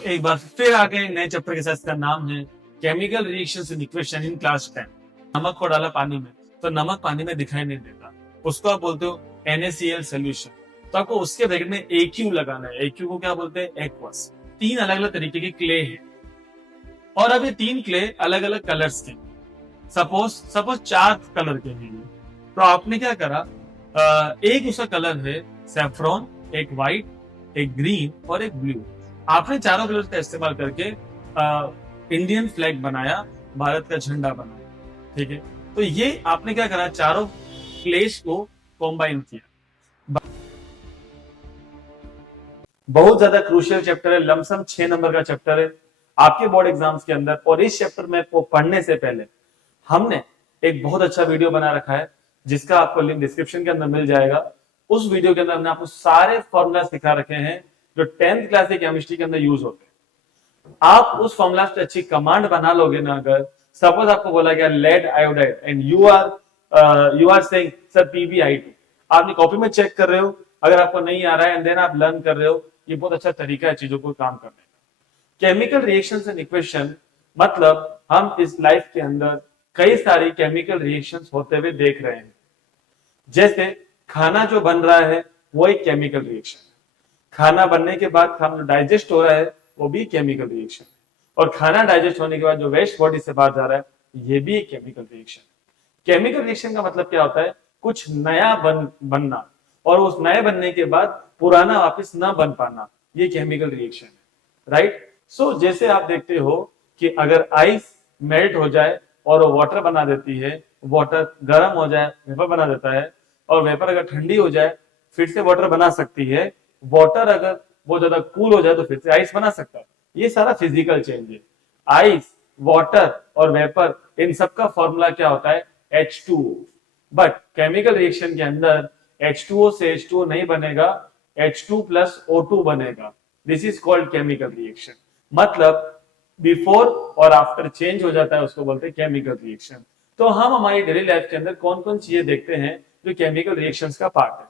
एक बार फिर आ गए नए चैप्टर के साथ। इसका नाम है chemical reactions in equation in class 10। नमक को डाला पानी में तो नमक पानी में दिखाई नहीं देता, उसको आप बोलते हो NaCl सोल्यूशन। तो आपको उसके ब्रैकेट में AQ लगाना है। AQ को क्या बोलते हैं? एक्वस। तीन अलग अलग तरीके के क्ले हैं और अब ये तीन क्ले अलग अलग कलर्स के। सपोज चार कलर के हैं। तो आपने क्या करा, एक उसका कलर है सैफ्रॉन, एक व्हाइट, एक ग्रीन और एक ब्लू। आपने चारों कलर का इस्तेमाल करके इंडियन फ्लैग बनाया, भारत का झंडा बनाया। ठीक है, तो ये आपने क्या करा, चारों क्लेश को कॉम्बाइन किया। बहुत ज्यादा क्रूशियल चैप्टर है, लमसम 6 नंबर का चैप्टर है आपके बोर्ड एग्जाम्स के अंदर। और इस चैप्टर में को पढ़ने से पहले हमने एक बहुत अच्छा वीडियो बना रखा है जिसका आपको लिंक डिस्क्रिप्शन के अंदर मिल जाएगा। उस वीडियो के अंदर हमने आपको सारे फॉर्मूला सिखा रखे हैं जो 10th क्लास की केमिस्ट्री के अंदर यूज होते हैं। आप उस फॉर्मूला से अच्छी कमांड बना लोगे ना, अगर सपोज आपको बोला गया lead iodide and you are saying sir PbI2, आपने कॉपी में चेक कर रहे हो, अगर आपको नहीं आ रहा है एंड देन आप लर्न कर रहे हो, ये बहुत अच्छा तरीका है चीजों को काम करने का। केमिकल रिएक्शंस एंड इक्वेशन मतलब हम इस लाइफ के अंदर कई सारी केमिकल रिएक्शंस होते हुए देख रहे हैं। जैसे खाना जो बन रहा है वो एक केमिकल रिएक्शन है, खाना बनने के बाद खाना जो डाइजेस्ट हो रहा है वो भी केमिकल रिएक्शन है, और खाना डाइजेस्ट होने के बाद जो वेस्ट बॉडी से बाहर जा रहा है ये भी एक केमिकल रिएक्शन है। केमिकल रिएक्शन का मतलब क्या होता है? कुछ नया बनना और उस नए बनने के बाद पुराना वापस ना बन पाना, ये केमिकल रिएक्शन है। राइट? सो जैसे आप देखते हो कि अगर आइस मेल्ट हो जाए और वाटर बना देती है, वाटर गर्म हो जाए वेपर बना देता है, और वेपर अगर ठंडी हो जाए फिर से वाटर बना सकती है, वाटर अगर बहुत ज्यादा कूल हो जाए तो फिर से आइस बना सकता है। ये सारा फिजिकल चेंज है। आइस, वाटर और वेपर, इन सबका फॉर्मूला क्या होता है? H2O। बट केमिकल रिएक्शन के अंदर H2O से H2O नहीं बनेगा, H2 प्लस O2 बनेगा। This is called chemical reaction. मतलब बिफोर और आफ्टर चेंज हो जाता है, उसको बोलते हैं केमिकल रिएक्शन। तो हम हमारी डेली लाइफ के अंदर कौन कौन चीजें देखते हैं जो केमिकल रिएक्शंस का पार्ट है।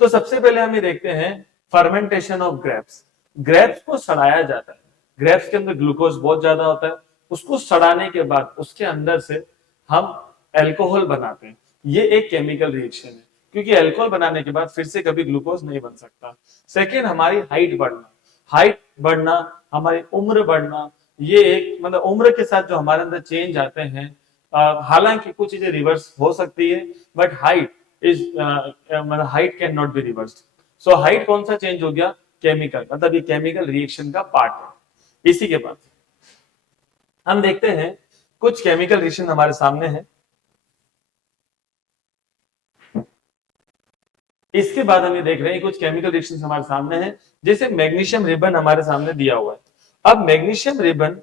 तो सबसे पहले हम ये देखते हैं फर्मेंटेशन ऑफ ग्रेप्स। ग्रेप्स को सड़ाया जाता है, ग्रेप्स के अंदर ग्लूकोज बहुत ज्यादा होता है, उसको सड़ाने के बाद उसके अंदर से हम अल्कोहल बनाते हैं। ये एक केमिकल रिएक्शन है, क्योंकि अल्कोहल बनाने के बाद फिर से कभी ग्लूकोज नहीं बन सकता। सेकेंड, हमारी हाइट बढ़ना। हाइट बढ़ना, हमारी उम्र बढ़ना, ये एक मतलब उम्र के साथ जो हमारे अंदर चेंज आते हैं, हालांकि कुछ चीजें रिवर्स हो सकती है, बट हाइट इज मतलब height can not be reversed. So height कौन सा चेंज हो गया? केमिकल, मतलब ये केमिकल रिएक्शन का पार्ट है। इसी के बाद हम देखते हैं कुछ केमिकल रिएक्शन हमारे सामने है। इसके बाद हम ये देख रहे हैं कुछ केमिकल रिएक्शन हमारे सामने हैं, जैसे मैग्नीशियम रिबन हमारे सामने दिया हुआ है। अब मैग्नीशियम रिबन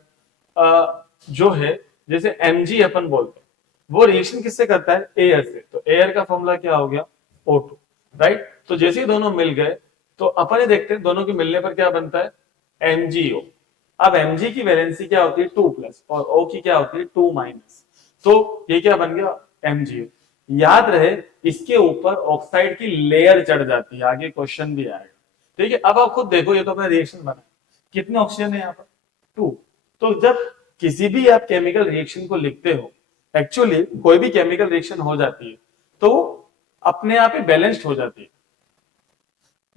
जो है, जैसे Mg अपन बोलते हैं, वो रिएक्शन किससे करता है? एयर से। तो एयर का फॉर्मूला क्या हो गया? O2। राइट? तो जैसे ही दोनों मिल गए तो अपन ये देखते हैं दोनों के मिलने पर क्या बनता है? MgO। अब Mg की वैलेंसी क्या होती है? 2+ और O की क्या होती है? 2-। तो ये क्या बन गया? MgO। याद रहे इसके ऊपर ऑक्साइड की लेयर चढ़ जाती है, आगे क्वेश्चन भी आएगा। ठीक है, अब आप खुद देखो, ये तो अपना रिएक्शन बना, कितने ऑक्सीजन है यहाँ पर? 2। तो जब किसी भी आप केमिकल रिएक्शन को लिखते हो, एक्चुअली कोई भी केमिकल रिएक्शन हो जाती है तो अपने आप ही बैलेंस्ड हो जाती है।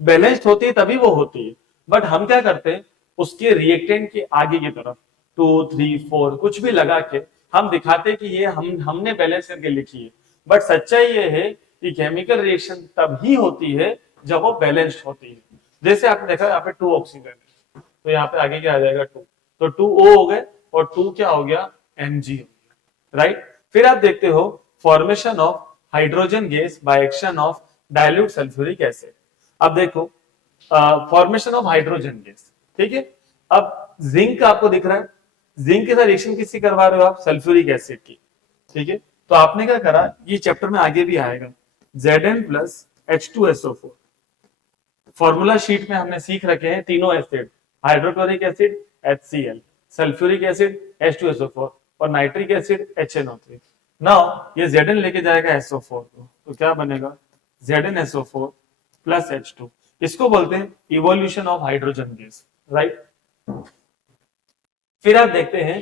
बैलेंस्ड होती है तभी वो होती है, बट हम क्या करते हैं उसके रिएक्टेंट के आगे की तरफ 2, 3, 4 कुछ भी लगा के हम दिखाते कि ये हमने बैलेंस करके लिखी है। बट सच्चाई ये है कि केमिकल रिएक्शन तब ही होती है जब वो बैलेंस्ड होती है। जैसे आपने देखा यहाँ पे 2 ऑक्सीजन है, तो यहाँ पे आगे क्या आ जाएगा? 2। तो 2O हो गए और 2 क्या हो गया? Mg हो गया। राइट? फिर आप देखते हो formation of hydrogen gas by action of dilute sulphuric acid. अब देखो फॉर्मेशन ऑफ हाइड्रोजन गैस, ठीक है। अब जिंक आपको दिख रहा है, जिंक के साथ रिएक्शन किसकी करवा रहे हो आप? सल्फ्यूरिक एसिड की। ठीक है, तो आपने क्या करा, ये चैप्टर में आगे भी आएगा, Zn plus H2SO4। Formula sheet में हमने सीख रखे हैं तीनों acid, hydrochloric acid HCl, sulphuric acid H2SO4 और नाइट्रिक एसिड HNO3। नाउ ये Zn लेके जाएगा SO4 को, तो क्या बनेगा? ZnSO4 plus H2। इसको बोलते हैं evolution of hydrogen gas. Right. फिर आप देखते हैं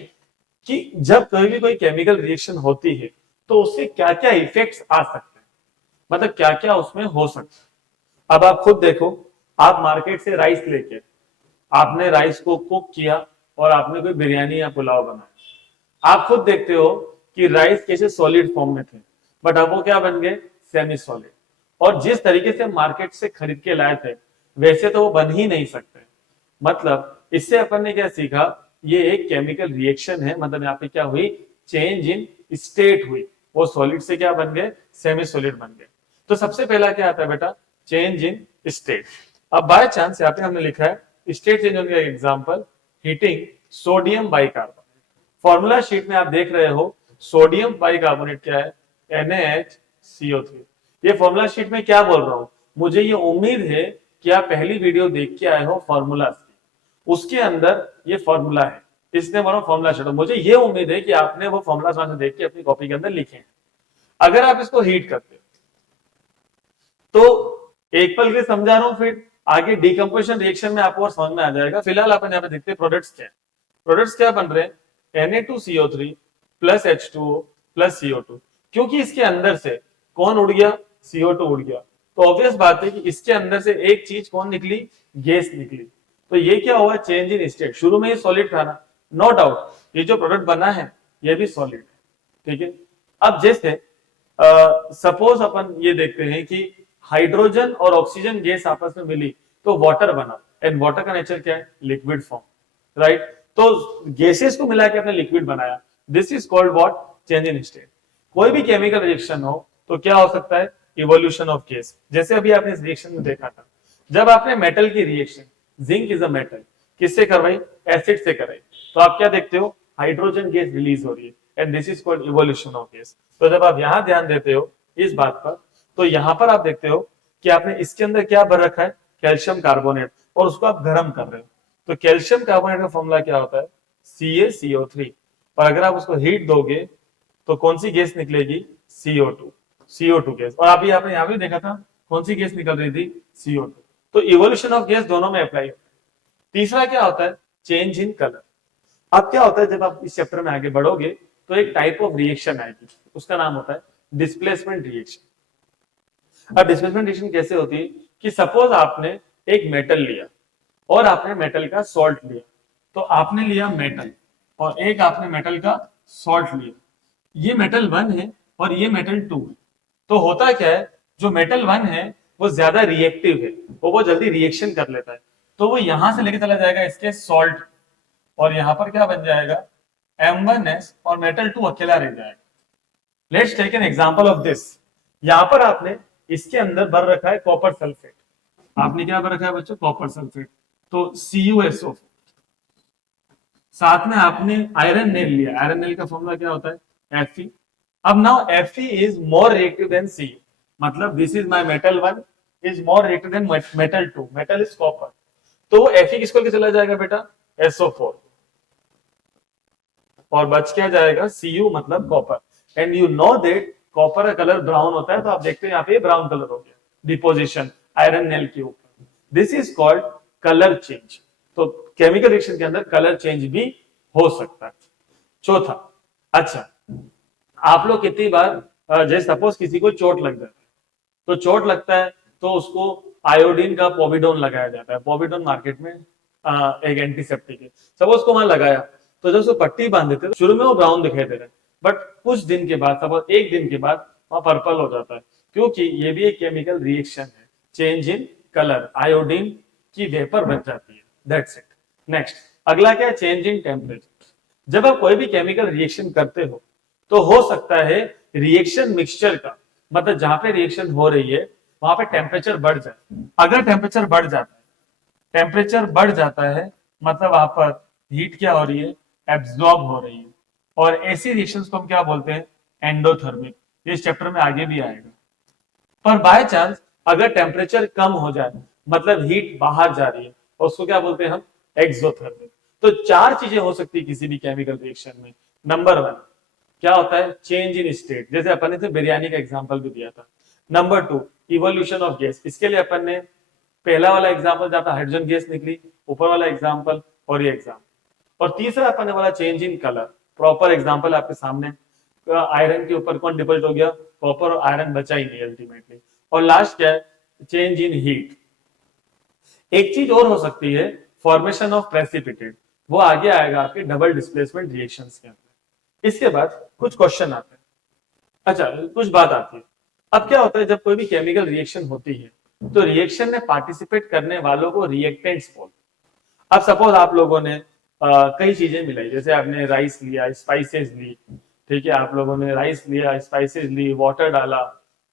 कि जब कभी भी कोई केमिकल रिएक्शन होती है तो उससे क्या क्या इफेक्ट्स आ सकते हैं, मतलब क्या क्या उसमें हो सकता है। अब आप खुद देखो, आप मार्केट से राइस लेके, आपने राइस को कुक किया और आपने कोई बिरयानी या पुलाव बनाया, आप खुद देखते हो कि राइस कैसे सॉलिड फॉर्म में थे, बट अब वो क्या बन गए, सेमी सॉलिड। और जिस तरीके से मार्केट से खरीद के लाए थे वैसे तो वो बन ही नहीं सकते। मतलब इससे अपन ने क्या सीखा, ये एक केमिकल रिएक्शन है, मतलब यहाँ पे क्या हुई, चेंज इन स्टेट हुई, वो सॉलिड से क्या बन गए, सेमी सॉलिड बन गए। तो सबसे पहला क्या आता है बेटा, चेंज इन स्टेट। अब बाय चांस यहाँ पे हमने लिखा है स्टेट चेंज होने का example, heating sodium bicarbonate. Formula sheet में आप देख रहे हो सोडियम बाइकार्बोनेट क्या है, NaHCO3। ये फॉर्मूला शीट में क्या बोल रहा हूं, मुझे ये उम्मीद है कि आप पहली वीडियो देख के आए हो फॉर्मूला की, उसके अंदर ये फॉर्मूला है, इसने बोला फॉर्मूला शीट। मुझे ये उम्मीद है कि आपने वो फॉर्मूला देख के अपनी कॉपी के अंदर लिखे हैं। अगर आप इसको हीट करते तो एक पल के समझा रहा हूं, फिर आगे डिकम्पोजिशन रिएक्शन में आपको और समझ में आ जाएगा। फिलहाल अपन यहाँ पे देखते हैं प्रोडक्ट्स क्या है। प्रोडक्ट्स क्या बन रहे हैं, Na2CO3 plus H2O plus CO2। क्योंकि इसके अंदर से कौन उड़ गया, CO2 उड़ गया, तो ऑब्वियस बात है कि इसके अंदर से एक चीज कौन निकली, गैस निकली। तो ये क्या हुआ, चेंज इन स्टेट। शुरू में ये सॉलिड था ना, नो डाउट ये जो प्रोडक्ट बना है ये भी सॉलिड है, ठीक है। अब जैसे सपोज अपन ये देखते हैं कि हाइड्रोजन और ऑक्सीजन गैस आपस में मिली तो वाटर बना, एंड वाटर का नेचर क्या है, लिक्विड फॉर्म, राइट। तो गैसेस को मिला के आपने लिक्विड बनाया, this is called what, change in state. कोई भी केमिकल रिएक्शन हो तो क्या हो सकता है, इवोल्यूशन ऑफ गैस। जैसे अभी आपने इस रिएक्शन में देखा था, जब आपने मेटल की reaction, zinc is a metal, किससे करवाई, एसिड से कराई, तो आप क्या देखते हो, हाइड्रोजन गैस रिलीज हो रही है, and this is called evolution of gas. तो जब आप यहां ध्यान देते हो इस बात पर, तो यहां पर आप देखते हो कि आपने इसके अंदर क्या भर रखा है, कैल्शियम कार्बोनेट, और उसको आप गर्म कर रहे हो। तो कैल्शियम कार्बोनेट का फॉर्मूला क्या होता है, CaCO3। और अगर आप उसको हीट दोगे तो कौन सी गैस निकलेगी, CO2 गैस। और अभी आपने यहां भी देखा था कौन सी गैस निकल रही थी, CO2। तो इवोल्यूशन ऑफ गैस दोनों में अप्लाई होता है। तीसरा क्या होता है, चेंज इन कलर। अब क्या होता है, जब आप इस चैप्टर में आगे बढ़ोगे तो एक टाइप ऑफ रिएक्शन आएगी, उसका नाम होता है डिस्प्लेसमेंट रिएक्शन। अब डिस्प्लेसमेंट रिएक्शन कैसे होती है कि सपोज आपने एक मेटल लिया और आपने मेटल का सॉल्ट लिया, तो आपने लिया मेटल और एक आपने मेटल का सॉल्ट लिया, ये मेटल 1 है और ये मेटल 2 है। तो होता क्या है, जो मेटल 1 है वो ज्यादा रिएक्टिव है, वो बहुत जल्दी रिएक्शन कर लेता है, तो वो यहां से लेके चला जाएगा इसके सॉल्ट, और यहां पर क्या बन जाएगा, M1S, और मेटल 2 अकेला रह जाएगा। Let's take an example of this. यहां पर आपने इसके अंदर भर रखा है कॉपर सल्फेट, आपने क्या भर रखा है बच्चों, कॉपर सल्फेट, तो CuSO। साथ में आपने आयरन नेल लिया, आयरन नेल का फॉर्मूला क्या होता है, Fe। अब now Fe is more reactive than Cu, मतलब this is my metal 1 is more reactive than metal 2, metal is copper, तो Fe किसको लेके चला जाएगा बेटा, SO4, और बच क्या जाएगा, Cu मतलब copper. And you know that copper का कलर ब्राउन होता है, तो आप देखते हैं यहाँ पे ब्राउन कलर हो गया, डिपोजिशन आयरन नेल के ऊपर, this is called colour change. तो केमिकल रिएक्शन के अंदर कलर चेंज भी हो सकता है। चौथा, अच्छा आप लोग कितनी बार जैसे सपोज किसी को चोट लग जाता है, तो चोट लगता है तो उसको आयोडीन का पोविडोन लगाया जाता है। पोविडोन मार्केट में एक एंटीसेप्टिक है, सपोज को वहां लगाया, तो जब उसको पट्टी बांध देते हैं शुरू में वो ब्राउन दिखाई दे रहा है, बट कुछ दिन के बाद, सपोज एक दिन के बाद वहां पर्पल हो जाता है, क्योंकि ये भी एक केमिकल रिएक्शन है, चेंज इन कलर, आयोडीन की वेपर बच जाती है, दैट्स इट। नेक्स्ट, अगला क्या है, चेंज इन टेम्परेचर। जब आप कोई भी केमिकल रिएक्शन करते हो तो हो सकता है रिएक्शन मिक्सचर का, मतलब जहां पे रिएक्शन हो रही है वहां पे टेम्परेचर बढ़ जाए। अगर टेम्परेचर बढ़ जाता है, टेम्परेचर बढ़ जाता है मतलब वहां पर हीट क्या हो रही है, एब्जॉर्ब हो रही है, और ऐसी रिएक्शंस को हम क्या बोलते हैं, एंडोथर्मिक। ये इस चैप्टर में आगे भी आएगा। पर बाय चांस अगर टेम्परेचर कम हो जाए, मतलब हीट बाहर जा रही है, और उसको क्या बोलते हैं हम, एक्सोथर्मिक। तो चार चीजें हो सकती है किसी भी केमिकल रिएक्शन में। नंबर 1 क्या होता है, चेंज इन स्टेट, जैसे अपन ने तो बिरयानी का एग्जांपल भी दिया था। नंबर 2 इवोल्यूशन ऑफ गैस, इसके लिए अपन ने पहला वाला एग्जांपल जहां पर हाइड्रोजन गैस निकली, ऊपर वाला एग्जाम्पल और ये एग्जाम्पल। और तीसरा अपन ने बोला change in colour, proper example आपके सामने, आयरन के ऊपर कौन डिपॉजिट हो गया, कॉपर, और आयरन बचा ही नहीं अल्टीमेटली। और लास्ट क्या है, चेंज इन हीट। एक चीज और हो सकती है, फॉर्मेशन ऑफ प्रेसिपिटेट, वो आगे आएगा आपके डबल डिस्प्लेसमेंट रिएक्शंस के अंदर। इसके बाद कुछ क्वेश्चन आते हैं, अच्छा कुछ बात आती है। अब क्या होता है, जब कोई भी केमिकल रिएक्शन होती है तो रिएक्शन में पार्टिसिपेट करने वालों को रिएक्टेंट्स बोलते हैं। अब सपोज आप लोगों ने कई चीजें मिलाई, जैसे आपने राइस लिया, स्पाइसेस ली, ठीक है, आप लोगों ने राइस लिया, स्पाइसेस ली, वाटर डाला,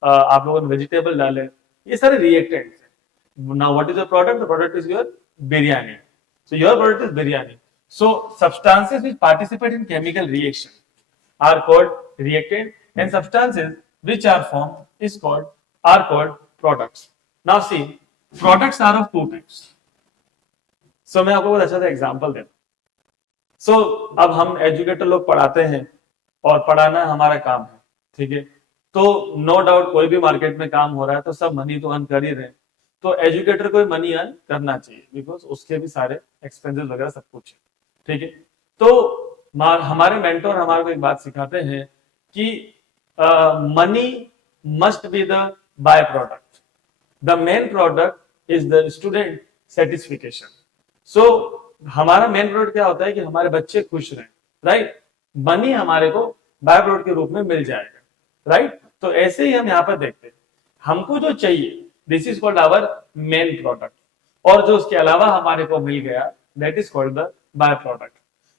आप लोगों ने वेजिटेबल डाले, ये सारे रिएक्टेंट्स हैं। Now what is the product? The product is your biryani. So your product is biryani. So substances which participate in chemical reaction are called reactant, and substances which are formed are called products. Now see, products are of two types. So मैं आपको बहुत अच्छा सा example देता हूं। So अब हम educator लोग पढ़ाते हैं और पढ़ाना हमारा काम है, ठीक है। तो नो डाउट कोई भी मार्केट में काम हो रहा है तो सब मनी तो अर्न कर ही रहे हैं, तो एजुकेटर को मनी अर्न करना चाहिए, बिकॉज उसके भी सारे एक्सपेंसेस वगैरह सब कुछ है, ठीक है। तो हमारे मेंटोर हमारे को एक बात सिखाते हैं कि money must be the by product, the main product is the student satisfaction. So हमारा मेन प्रोडक्ट क्या होता है कि हमारे बच्चे खुश रहें, राइट। मनी हमारे को बाय प्रोडक्ट के रूप में मिल जाएगा, राइट। तो ऐसे ही हम यहाँ पर देखते हैं, हमको जो चाहिए this is called our main product, और जो उसके अलावा हमारे को मिल गया that is called the by product.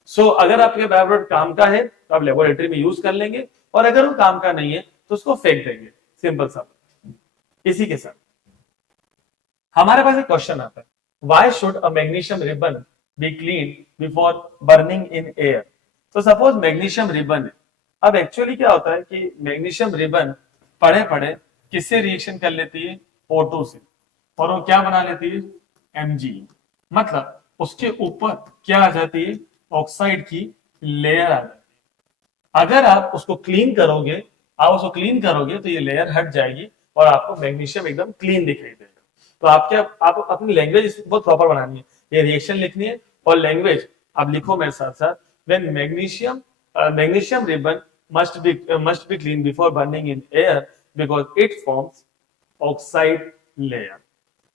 So अगर आपके बाय प्रोडक्ट काम का है तो आप लेबोरेटरी में यूज कर लेंगे, और अगर वो काम का नहीं है तो उसको फेंक देंगे, सिंपल सा। इसी के साथ हमारे पास एक क्वेश्चन आता है, why should a magnesium ribbon be clean before burning in air. तो सपोज मैग्नीशियम रिबन है, अब एक्चुअली क्या होता है कि मैग्नीशियम रिबन पड़े पड़े किससे रिएक्शन कर लेती है, O2 से, और वो क्या बना लेती है, Mg, मतलब उसके ऊपर क्या आ जाती है, ऑक्साइड की लेयर आ जाती है। अगर आप उसको क्लीन करोगे, तो ये लेयर हट जाएगी और आपको मैग्नीशियम एकदम क्लीन दिखाई देगा। तो आप अपनी लैंग्वेज बहुत प्रॉपर बनानी है, ये रिएक्शन लिखनी है, और लैंग्वेज आप लिखो मेरे साथ साथ, when magnesium ribbon must be cleaned before burning in air because it forms oxide layer.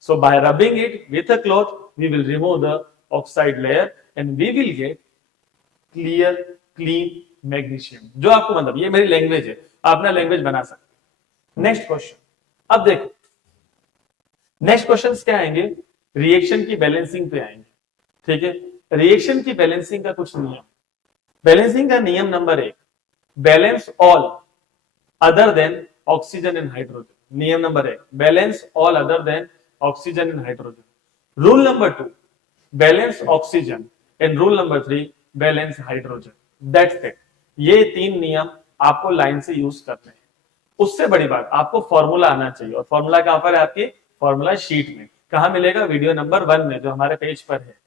So by rubbing it with a cloth, we will remove the oxide layer and we will get clear, clean magnesium. जो आपको मतलब, ये मेरी language है, आप अपना language बना सकते हैं। नेक्स्ट क्वेश्चन, अब देखो नेक्स्ट क्वेश्चन क्या आएंगे, रिएक्शन की बैलेंसिंग पे आएंगे, ठीक है। रिएक्शन की बैलेंसिंग का कुछ नियम, बैलेंसिंग का नियम number 1, balance all other than oxygen and hydrogen. नियम number 1, balance all other than oxygen and hydrogen. Rule number 2, balance oxygen, and rule number 3, balance hydrogen. That's it. ये 3 नियम आपको लाइन से यूज करने हैं। उससे बड़ी बात, आपको फॉर्मूला आना चाहिए, और फॉर्मूला कहां पर है, आपकी फॉर्मूला शीट में। कहां मिलेगा, वीडियो नंबर 1 में जो हमारे पेज पर है।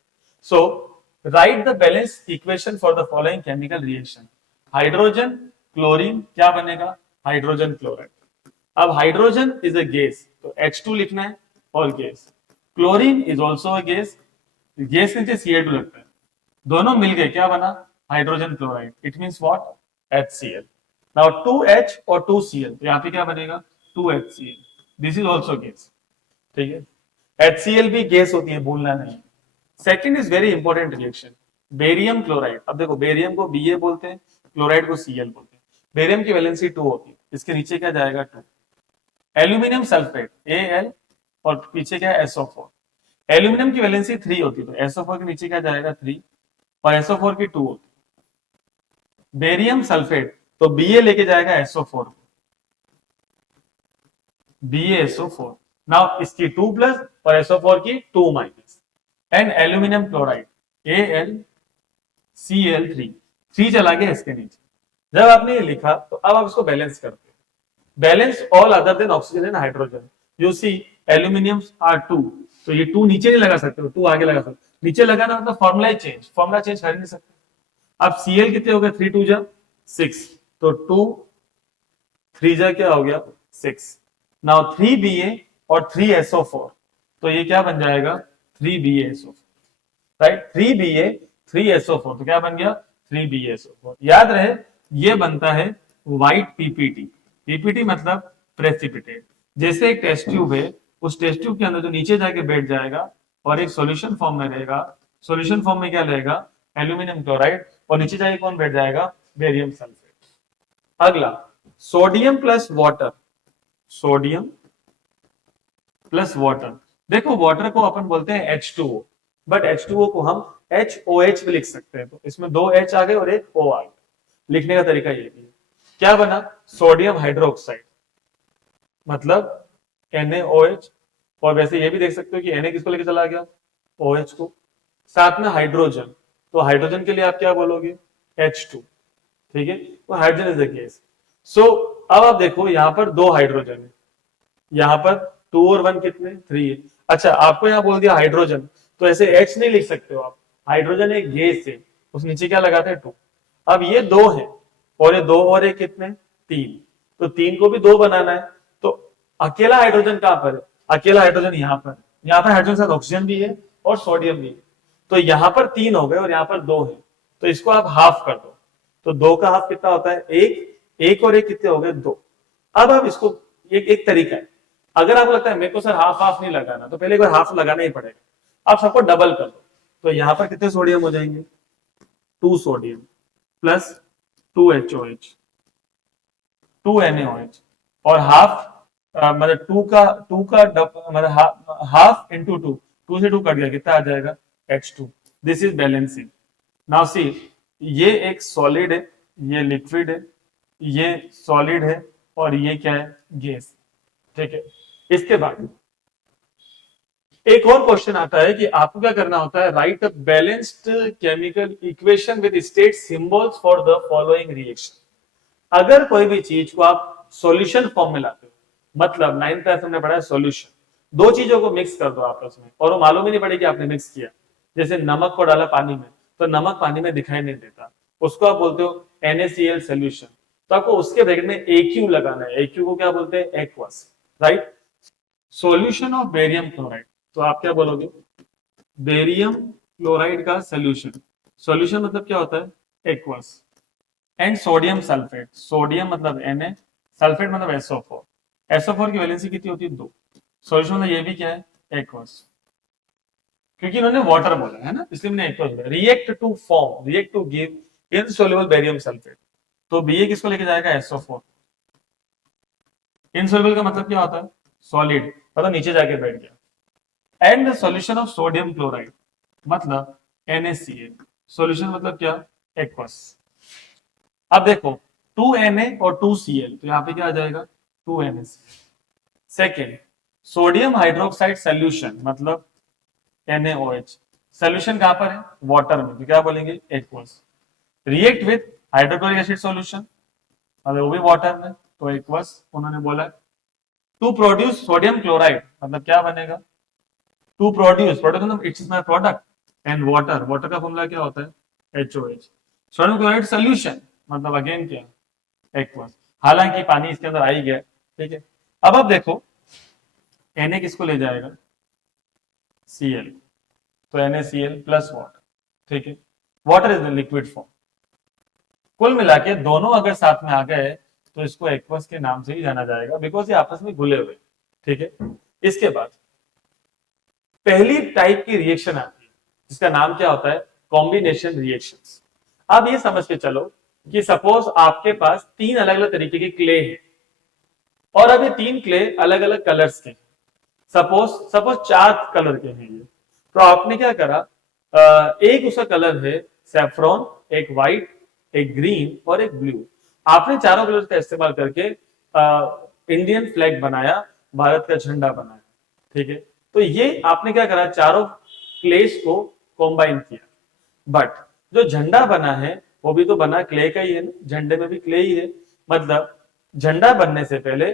So write the balance equation for the following chemical reaction. Hydrogen chlorine क्या बनेगा, हाइड्रोजन क्लोराइड। अब हाइड्रोजन इज अ गैस, तो H2 लिखना है, और gas. Chlorine is also a gas, gas नीचे Ca2 लगता है, दोनों मिल गए क्या बना, hydrogen chloride. It means what, HCl। Now 2H और 2Cl, तो यहाँ पे क्या बनेगा, 2HCl। This is also gas, ठीक है। HCl भी गैस होती है, भूलना नहीं। Second is very important reaction, barium chloride. अब देखो, बेरियम को Ba बोलते हैं, क्लोराइड को Cl बोलते हैं। बेरियम की वैलेंसी 2 होती है, इसके नीचे क्या जाएगा, 2। एल्यूमिनियम सल्फेट Al, और पीछे क्या है, SO4। एल्यूमिनियम की वैलेंसी 3 होती है, तो SO4 के नीचे क्या जाएगा, 3, और SO4 की 2 होती है। बेरियम सल्फेट, तो Ba लेके जाएगा SO4, BaSO4। नाउ इसकी 2 प्लस और SO4 की 2 minus, and aluminium chloride AlCl3, 3 चला गया इसके नीचे। जब आपने ये लिखा तो अब आप इसको बैलेंस करते हैं, balance all other than oxygen and hydrogen. You see aluminium are 2, तो ये 2 नीचे नहीं लगा सकते, 2 आगे लगा सकते। नीचे लगाना मतलब फॉर्मूला चेंज कर नहीं सकते। अब Cl कितने हो गए, 3 2 जा 6, तो 2 3 जा क्या हो गया, 6। नाउ 3Ba और 3SO4, तो ये क्या बन जाएगा, 3BaSO4। राइट, 3Ba3SO4, तो क्या बन गया 3BaSO4। याद रहे ये बनता है व्हाइट पीपीटी। पीपीटी मतलब प्रेसिपिटेट। जैसे एक टेस्ट ट्यूब है, उस टेस्ट ट्यूब के अंदर जो नीचे जाके बैठ जाएगा और एक सॉल्यूशन फॉर्म में रहेगा, सॉल्यूशन फॉर्म में क्या रहेगा एल्यूमिनियम क्लोराइड, और नीचे जाके कौन बैठ जाएगा बेरियम सल्फेट। अगला sodium plus water, sodium plus water. देखो वाटर को अपन बोलते हैं H2O, बट H2O को हम HOH भी लिख सकते हैं, तो इसमें दो H आ गए और एक O आ गया। लिखने का तरीका ये भी है। क्या बना सोडियम हाइड्रोक्साइड, मतलब NaOH। और वैसे ये भी देख सकते हो कि Na किसको लेके चला गया OH को, साथ में हाइड्रोजन, तो हाइड्रोजन के लिए आप क्या बोलोगे H2, ठीक है, तो हाइड्रोजन इज द केस। सो अब आप देखो यहां पर दो हाइड्रोजन है, यहां पर 2 और 1 कितने 3 है। अच्छा आपको यहां बोल दिया हाइड्रोजन, तो ऐसे H नहीं लिख सकते हो आप, हाइड्रोजन एक गैस है, उस नीचे क्या लगाते हैं 2। अब ये 2 है और ये 2 और एक कितने 3, तो 3 को भी 2 बनाना है, तो अकेला हाइड्रोजन कहां पर है, अकेला हाइड्रोजन यहां पर है। यहां पर हाइड्रोजन के साथ ऑक्सीजन भी है और सोडियम भी है, तो यहां पर 3 हो गए और यहां पर 2 है, तो इसको आप हाफ कर दो, तो 2 का हाफ कितना होता है 1, 1 और 1 कितने हो गए 2। अब आप इसको एक तरीका है, अगर आपको लगता है मेरे को सर हाफ हाफ नहीं लगाना, तो पहले एक बार हाफ लगाना ही पड़ेगा, आप सबको डबल कर दो, तो यहां पर कितने सोडियम हो जाएंगे 2 सोडियम प्लस 2HOH 2NaOH, और हाफ मतलब 2 का मतलब हाफ इंटू 2 से 2 कट गया, कितना आ जाएगा H2। This is balancing. Now see ये एक सॉलिड है, ये लिक्विड है, ये सॉलिड है और ये क्या है गैस, ठीक है। इसके बाद एक और क्वेश्चन आता है कि आपको क्या करना होता है, right a balanced chemical equation with state symbols for the following reaction. अगर कोई भी चीज को आप सॉल्यूशन फॉर्म में लाते हो, मतलब 9th क्लास में पढ़ा है सॉल्यूशन, दो चीजों को मिक्स कर दो आपस में और वो मालूम ही नहीं पड़ेगी आपने मिक्स किया। जैसे नमक को डाला पानी में, तो नमक पानी में दिखाई नहीं देता, उसको आप बोलते हो NaCl सोल्यूशन, तो आपको उसके ब्रैकेट में AQ लगाना है, AQ को क्या बोलते हैं aqueous, right. Solution of barium chloride, तो आप क्या बोलोगे बेरियम क्लोराइड का सोल्यूशन, सोल्यूशन मतलब क्या होता है aqueous. And sodium sulphate, sodium मतलब Na, सल्फेट मतलब SO4, SO4 की वैलेंसी कितनी होती है 2, सॉल्यूशन मतलब ये भी क्या है एक्वस, क्योंकि इन्होंने वाटर बोला है ना इसलिए मैंने एक्वस बोला। React to form, react to give insoluble barium sulphate, तो Ba किसको लेके जाएगा SO4। इनसॉल्युबल का मतलब क्या होता है सॉलिड, मतलब नीचे जाके बैठ गया। And the solution of sodium chloride मतलब NaCl, सॉल्यूशन मतलब क्या एक्वस। अब देखो 2Na और 2Cl, तो यहाँ पे क्या आ जाएगा 2NaCl। Second sodium hydroxide solution मतलब NaOH, सोल्यूशन कहां पर है वाटर में, तो क्या बोलेंगे aqueous. React with hydrochloric acid solution, मतलब वो भी वाटर में, तो एक्वस उन्होंने बोला। टू प्रोड्यूस सोडियम क्लोराइड मतलब क्या बनेगा टू प्रोड्यूस, प्रोडक्ट मतलब it's my product, and water, water का फॉर्मूला क्या होता है HOH। सोडियम क्लोराइड सोल्यूशन मतलब अगेन क्या एक्वस, हालांकि पानी इसके अंदर आ ही गया, ठीक है। अब आप देखो Na किसको ले जाएगा Cl, तो NaCl प्लस वाटर, ठीक है, water is the liquid form. कुल मिला के दोनों अगर साथ में आ गए तो इसको एक्वस के नाम से ही जाना जाएगा, बिकॉज ये आपस में घुले हुए, ठीक है। इसके बाद पहली टाइप की रिएक्शन आती है जिसका नाम क्या होता है कॉम्बिनेशन रिएक्शंस। अब ये समझ के चलो कि सपोज आपके पास 3 अलग अलग तरीके के क्ले हैं और अब ये 3 क्ले अलग अलग कलर्स के, सपोज 4 कलर के हैं ये, तो आपने क्या करा एक उसका कलर है सैफ्रॉन, एक व्हाइट, एक ग्रीन और एक ब्लू। आपने चारों कलर का इस्तेमाल करके इंडियन फ्लैग बनाया, भारत का झंडा बनाया, ठीक है। तो ये आपने क्या करा चारों क्लेस को कॉम्बाइन किया, बट जो झंडा बना है वो भी तो बना क्ले का ही है ना, झंडे में भी क्ले ही है, मतलब झंडा बनने से पहले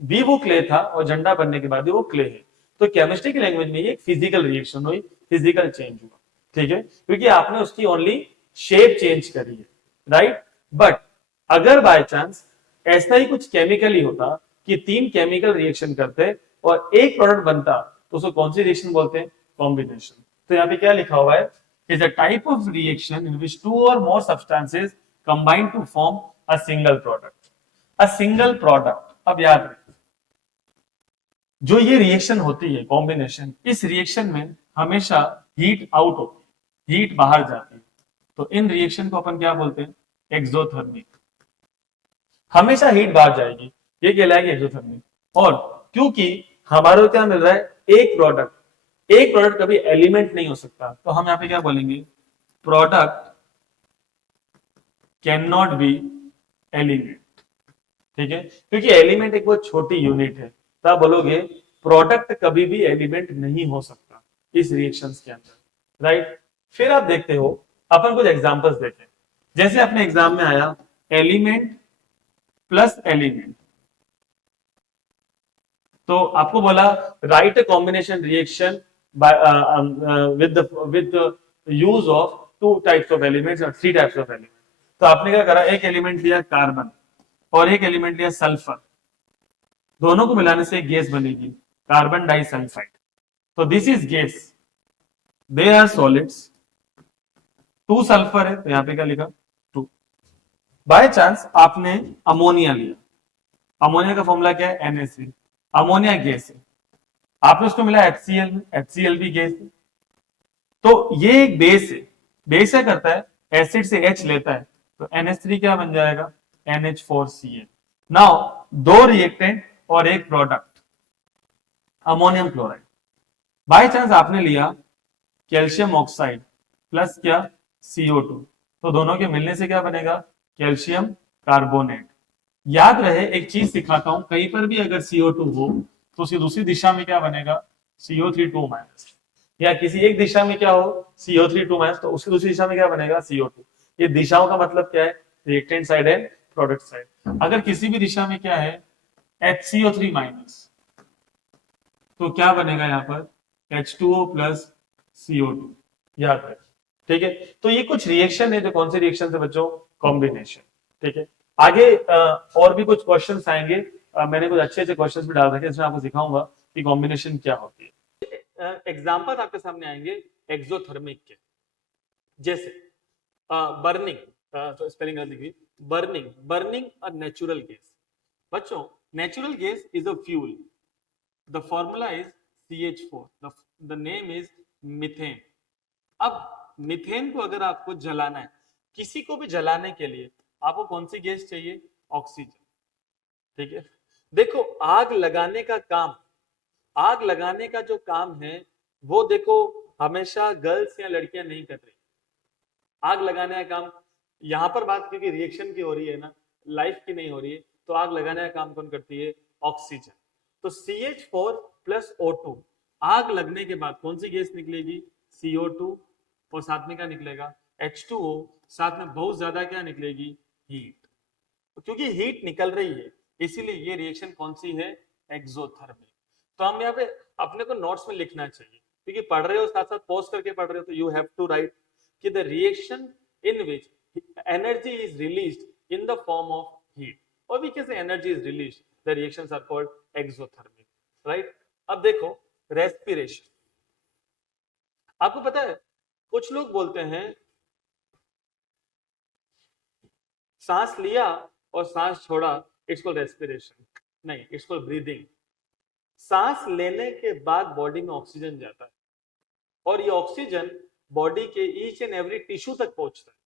भी वो क्ले था और झंडा बनने के बाद भी वो क्ले है। तो केमिस्ट्री की लैंग्वेज में ये एक फिजिकल रिएक्शन हुई, फिजिकल चेंज हुआ, ठीक है, क्योंकि आपने उसकी ओनली शेप चेंज करी है, राइट। बट अगर बाय चांस ऐसा ही कुछ केमिकली होता कि 3 केमिकल रिएक्शन करते और एक प्रोडक्ट बनता, तो उसको कौन सी रिएक्शन बोलते हैं कॉम्बिनेशन। तो यहाँ पे क्या लिखा हुआ है, is a type of reaction in which two और more substances combine to form a single product. A single product, अब याद रखें जो ये रिएक्शन होती है कॉम्बिनेशन, इस रिएक्शन में हमेशा हीट आउट होती है, हीट बाहर जाती है। तो इन रिएक्शन को अपन क्या बोलते हैं, एक्सोथर्मिक। हमेशा हीट बाहर जाएगी, ये कहलाएगी एक्सोथर्मिक। और क्योंकि हमारे को क्या मिल रहा है, एक प्रोडक्ट कभी एलिमेंट नहीं हो सकता, तो हम यहां पे क्या बोलेंगे, product can not be element. ठीक है, क्योंकि एलिमेंट एक बहुत छोटी यूनिट है, तो आप बोलोगे प्रोडक्ट कभी भी एलिमेंट नहीं हो सकता इस रिएक्शंस के अंदर, राइट। फिर आप देखते हो, अपन कुछ एग्जांपल्स देखें, जैसे अपने एग्जाम में आया एलिमेंट प्लस एलिमेंट, तो आपको बोला right a combination reaction with use of two types of elements और थ्री टाइप्स ऑफ एलिमेंट। तो आपने क्या करा, एक एलिमेंट लिया कार्बन और एक एलिमेंट लिया सल्फर, दोनों को मिलाने से एक गैस बनेगी कार्बन डाइसल्फाइड। तो this is gas, they are solids, two sulphur है तो यहां पे क्या लिखा, टू। बाय चांस आपने अमोनिया लिया, अमोनिया का फॉर्मूला क्या है, NaCl, अमोनिया गैस है, आपने उसको मिला HCl में, HCl भी गैस है। तो ये एक बेस है, बेस क्या करता है, एसिड से H लेता है, तो NH3 क्या बन जाएगा, NH4Cl। नाउ दो रिएक्टेंट और एक product ammonium chloride, bye chance आपने लिया कैल्शियम ऑक्साइड प्लस क्या, CO2, तो दोनों के मिलने से क्या बनेगा, कैल्शियम कार्बोनेट। याद रहे एक चीज सिखाता हूं, कहीं पर भी अगर CO2 हो तो उसी दूसरी दिशा में क्या बनेगा, CO3 2-, या किसी एक दिशा में क्या हो CO3 2-, तो उसकी दूसरी दिशा में क्या बनेगा, CO2। ये दिशाओं का मतलब क्या है, reactant side and product side. अगर किसी भी दिशा में क्या है, HCO3-, तो क्या बनेगा यहाँ पर, H2O प्लस CO2, याद रखें। ठीक है, तो ये कुछ रिएक्शन है, जो कौन सी रिएक्शन से बच्चों, कॉम्बिनेशन। ठीक है, आगे और भी कुछ क्वेश्चंस आएंगे, मैंने कुछ अच्छे अच्छे क्वेश्चंस भी डाल रखे हैं, इसमें आपको सिखाऊंगा कि कॉम्बिनेशन क्या होती है। एग्जांपल आपके सामने आएंगे एक्सोथर्मिक के, जैसे बर्निंग, तो स्पेलिंग गलती की, बर्निंग, बर्निंग और नेचुरल गैस। बच्चों natural gas is a fuel, the formula is CH4, the name is methane. अब मीथेन को अगर आपको जलाना है, किसी को भी जलाने के लिए आपको कौन सी गैस चाहिए, ऑक्सीजन। ठीक है, देखो आग लगाने का काम, आग लगाने का जो काम है वो देखो हमेशा गर्ल्स या लड़कियां नहीं कर रही। आग लगाने का काम, यहां पर बात क्योंकि रिएक्शन की हो रही है ना, लाइफ की नहीं हो रही है, तो आग लगाने का काम कौन करती है, ऑक्सीजन। तो CH4 प्लस O2, आग लगने के बाद कौन सी गैस निकलेगी, CO2, और साथ में क्या निकलेगा, H2O, साथ में बहुत ज्यादा क्या निकलेगी, हीट। तो क्योंकि हीट निकल रही है इसीलिए ये रिएक्शन कौन सी है, एक्सोथर्मिक। तो हम यहाँ पे अपने को नोट्स में लिखना चाहिए, क्योंकि पढ़ रहे हो साथ साथ पॉज करके पढ़ रहे हो, तो यू हैव टू राइट कि the reaction in which energy is released in the form of heat, और भी कैसे energy is released, the reactions are called exothermic, right. अब देखो रेस्पिरेशन, आपको पता है कुछ लोग बोलते हैं सांस लिया और सांस छोड़ा, इट्स कॉल्ड रेस्पिरेशन, नहीं, इट्स कॉल्ड ब्रीदिंग। सांस लेने के बाद बॉडी में ऑक्सीजन जाता है और ये ऑक्सीजन बॉडी के ईच एंड एवरी टिश्यू तक पहुंचता है।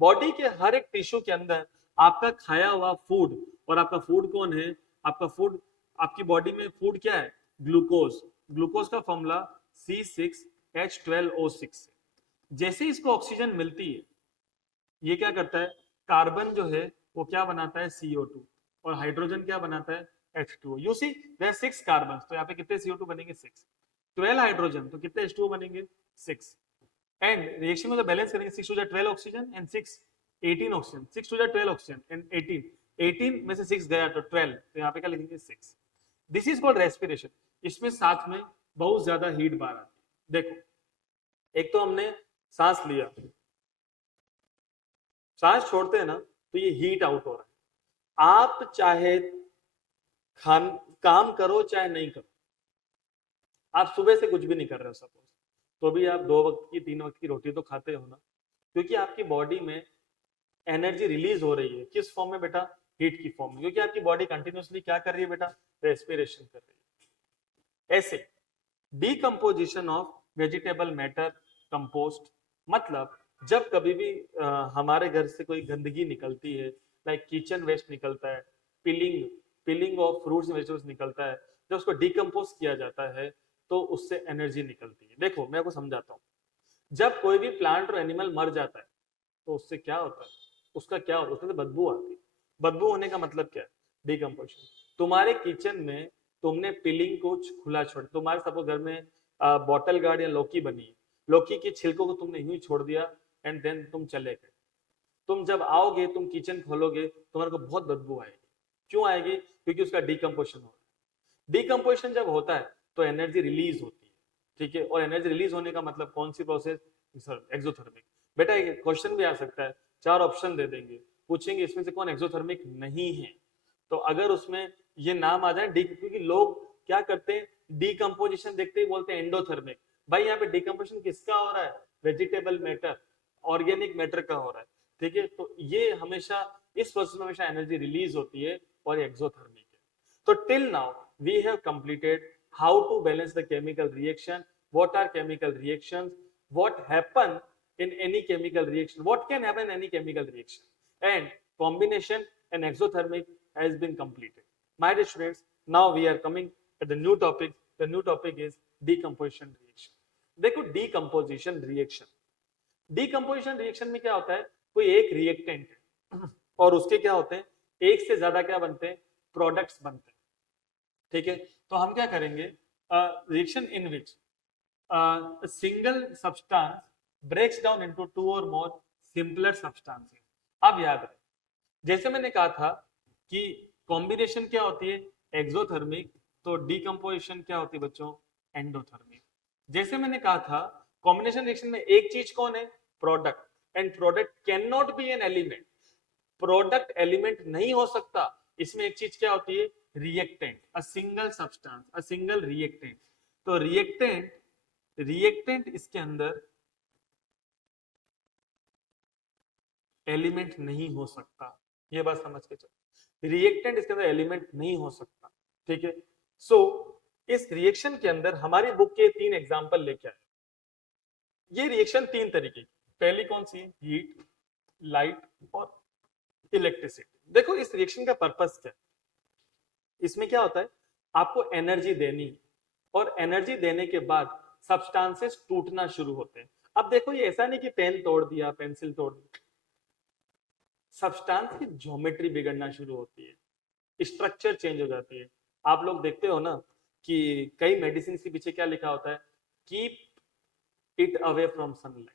बॉडी के हर एक टिश्यू के अंदर आपका खाया हुआ फूड, और आपका फूड कौन है, आपका फूड, आपकी बॉडी में फूड क्या है, ग्लूकोज। ग्लूकोज का फॉर्मूला C6H12O6। जैसे इसको ऑक्सीजन मिलती है, ये क्या करता है, कार्बन जो है वो क्या बनाता है, CO2, और हाइड्रोजन क्या बनाता है, H2O। You see there 6 carbon, तो यहाँ पे कितने CO2 बनेंगे, 6। 12 हाइड्रोजन, तो कितने H2O बनेंगे, 6। एंड रिएक्शन में तो बैलेंस करेंगे, 6 two 12 oxygen and 6 18 oxygen, 6 two 12 oxygen and 18 में से 6 गया तो 12, तो यहाँ पे क्या लिखेंगे, 6। This is called respiration. इसमें साथ में बहुत ज्यादा हीट बाहर आती है। देखो एक तो हमने सांस लिया, सांस छोड़ते हैं ना तो ये हीट आउट हो रहा है। आप चाहे काम करो चाहे नहीं करो, आप सुबह से कुछ भी नहीं कर रहे हो सपोज, तो भी आप 2 वक्त की 3 वक्त की रोटी तो खाते हो ना, क्योंकि आपकी बॉडी में एनर्जी रिलीज हो रही है। किस फॉर्म में बेटा? हीट की फॉर्म में, क्योंकि आपकी बॉडी कंटिन्यूसली क्या कर रही है बेटा? रेस्पिरेशन कर रही है। ऐसे decomposition of vegetable matter compost, मतलब जब कभी भी हमारे घर से कोई गंदगी निकलती है, लाइक किचन वेस्ट निकलता है, पिलिंग पिलिंग ऑफ फ्रूट्स एंड वेजिटेबल्स निकलता है, जब उसको डिकम्पोज किया जाता है तो उससे एनर्जी निकलती है। देखो मैं आपको समझाता हूँ। जब कोई भी प्लांट और एनिमल मर जाता है तो उससे क्या होता है? उसका क्या होता है? उसमें से बदबू आती है। बदबू होने का मतलब क्या है? डिकम्पोजिशन। तुम्हारे किचन में तुमने पिलिंग को खुला छोड़, तुम्हारे सपोज घर में बॉटल गार्ड या लौकी बनी है, लौकी के छिलकों को तुमने यूं ही छोड़ दिया एंड देन तुम चले गए। तुम जब आओगे, तुम किचन खोलोगे, तुम्हारे को बहुत बदबू आएगी। क्यों आएगी? क्योंकि उसका डिकम्पोजिशन हो रहा है। डिकम्पोजिशन जब होता है तो एनर्जी रिलीज होती है, ठीक है। और एनर्जी रिलीज होने का मतलब कौन सी प्रोसेस? एक्सोथर्मिक। बेटा एक क्वेश्चन भी आ सकता है, 4 ऑप्शन दे देंगे, पूछेंगे इसमें से कौन एक्सोथर्मिक नहीं है। तो अगर उसमें ये नाम आ जाए क्योंकि लोग क्या करते हैं, डिकम्पोजिशन देखते ही बोलते हैं एंडोथर्मिक। भाई यहाँ पे डिकम्पोजिशन किसका हो रहा है? वेजिटेबल मैटर, ऑर्गेनिक मैटर का हो रहा है, ठीक है। तो ये हमेशा इस प्रोसेस में हमेशा एनर्जी रिलीज होती है और एक्सोथर्मिक है। तो till now we have completed how to balance the chemical reaction, what are chemical reactions, what happen in any chemical reaction, what can happen in any chemical reaction, and combination and exothermic has been completed. My dear students, now we are coming at the new topic. The new topic is decomposition reaction. देखो decomposition reaction, decomposition reaction में क्या होता है? कोई एक reactant है और उसके क्या होते हैं? एक से ज्यादा क्या बनते हैं? प्रोडक्ट्स बनते हैं, ठीक है। तो हम क्या करेंगे? Reaction in which single substance breaks down into 2 or more simpler substances. अब याद रहे, जैसे मैंने कहा था कि कॉम्बिनेशन क्या होती है? एक्सोथर्मिक। तो डिकम्पोजिशन क्या होती है बच्चों? एंडोथर्मिक। जैसे मैंने कहा था कॉम्बिनेशन रिएक्शन में एक चीज कौन है? Product. And product can not be an element, product element नहीं हो सकता। इसमें एक चीज क्या होती है? Reactant, a single substance, a single reactant. तो रिएक्टेंट इसके अंदर एलिमेंट नहीं हो सकता। ये बात समझ के चलो, रिएक्टेंट इसके अंदर एलिमेंट नहीं हो सकता, ठीक है। सो इस रिएक्शन के अंदर हमारी बुक के 3 एग्जांपल लेके आए। ये रिएक्शन 3 तरीके की, पहली कौन सी? हीट, लाइट और इलेक्ट्रिसिटी। देखो इस रिएक्शन का पर्पस क्या है? इसमें क्या होता है? आपको एनर्जी देनी, और एनर्जी देने के बाद सब्सटेंसेस टूटना शुरू होते हैं। अब देखो ये ऐसा नहीं कि पेन तोड़ दिया, पेंसिल तोड़ दी, सब्सटेंस की ज्योमेट्री बिगड़ना शुरू होती है, स्ट्रक्चर चेंज हो जाती है। आप लोग देखते हो ना कि कई मेडिसिन के पीछे क्या लिखा होता है? Keep it away from sunlight.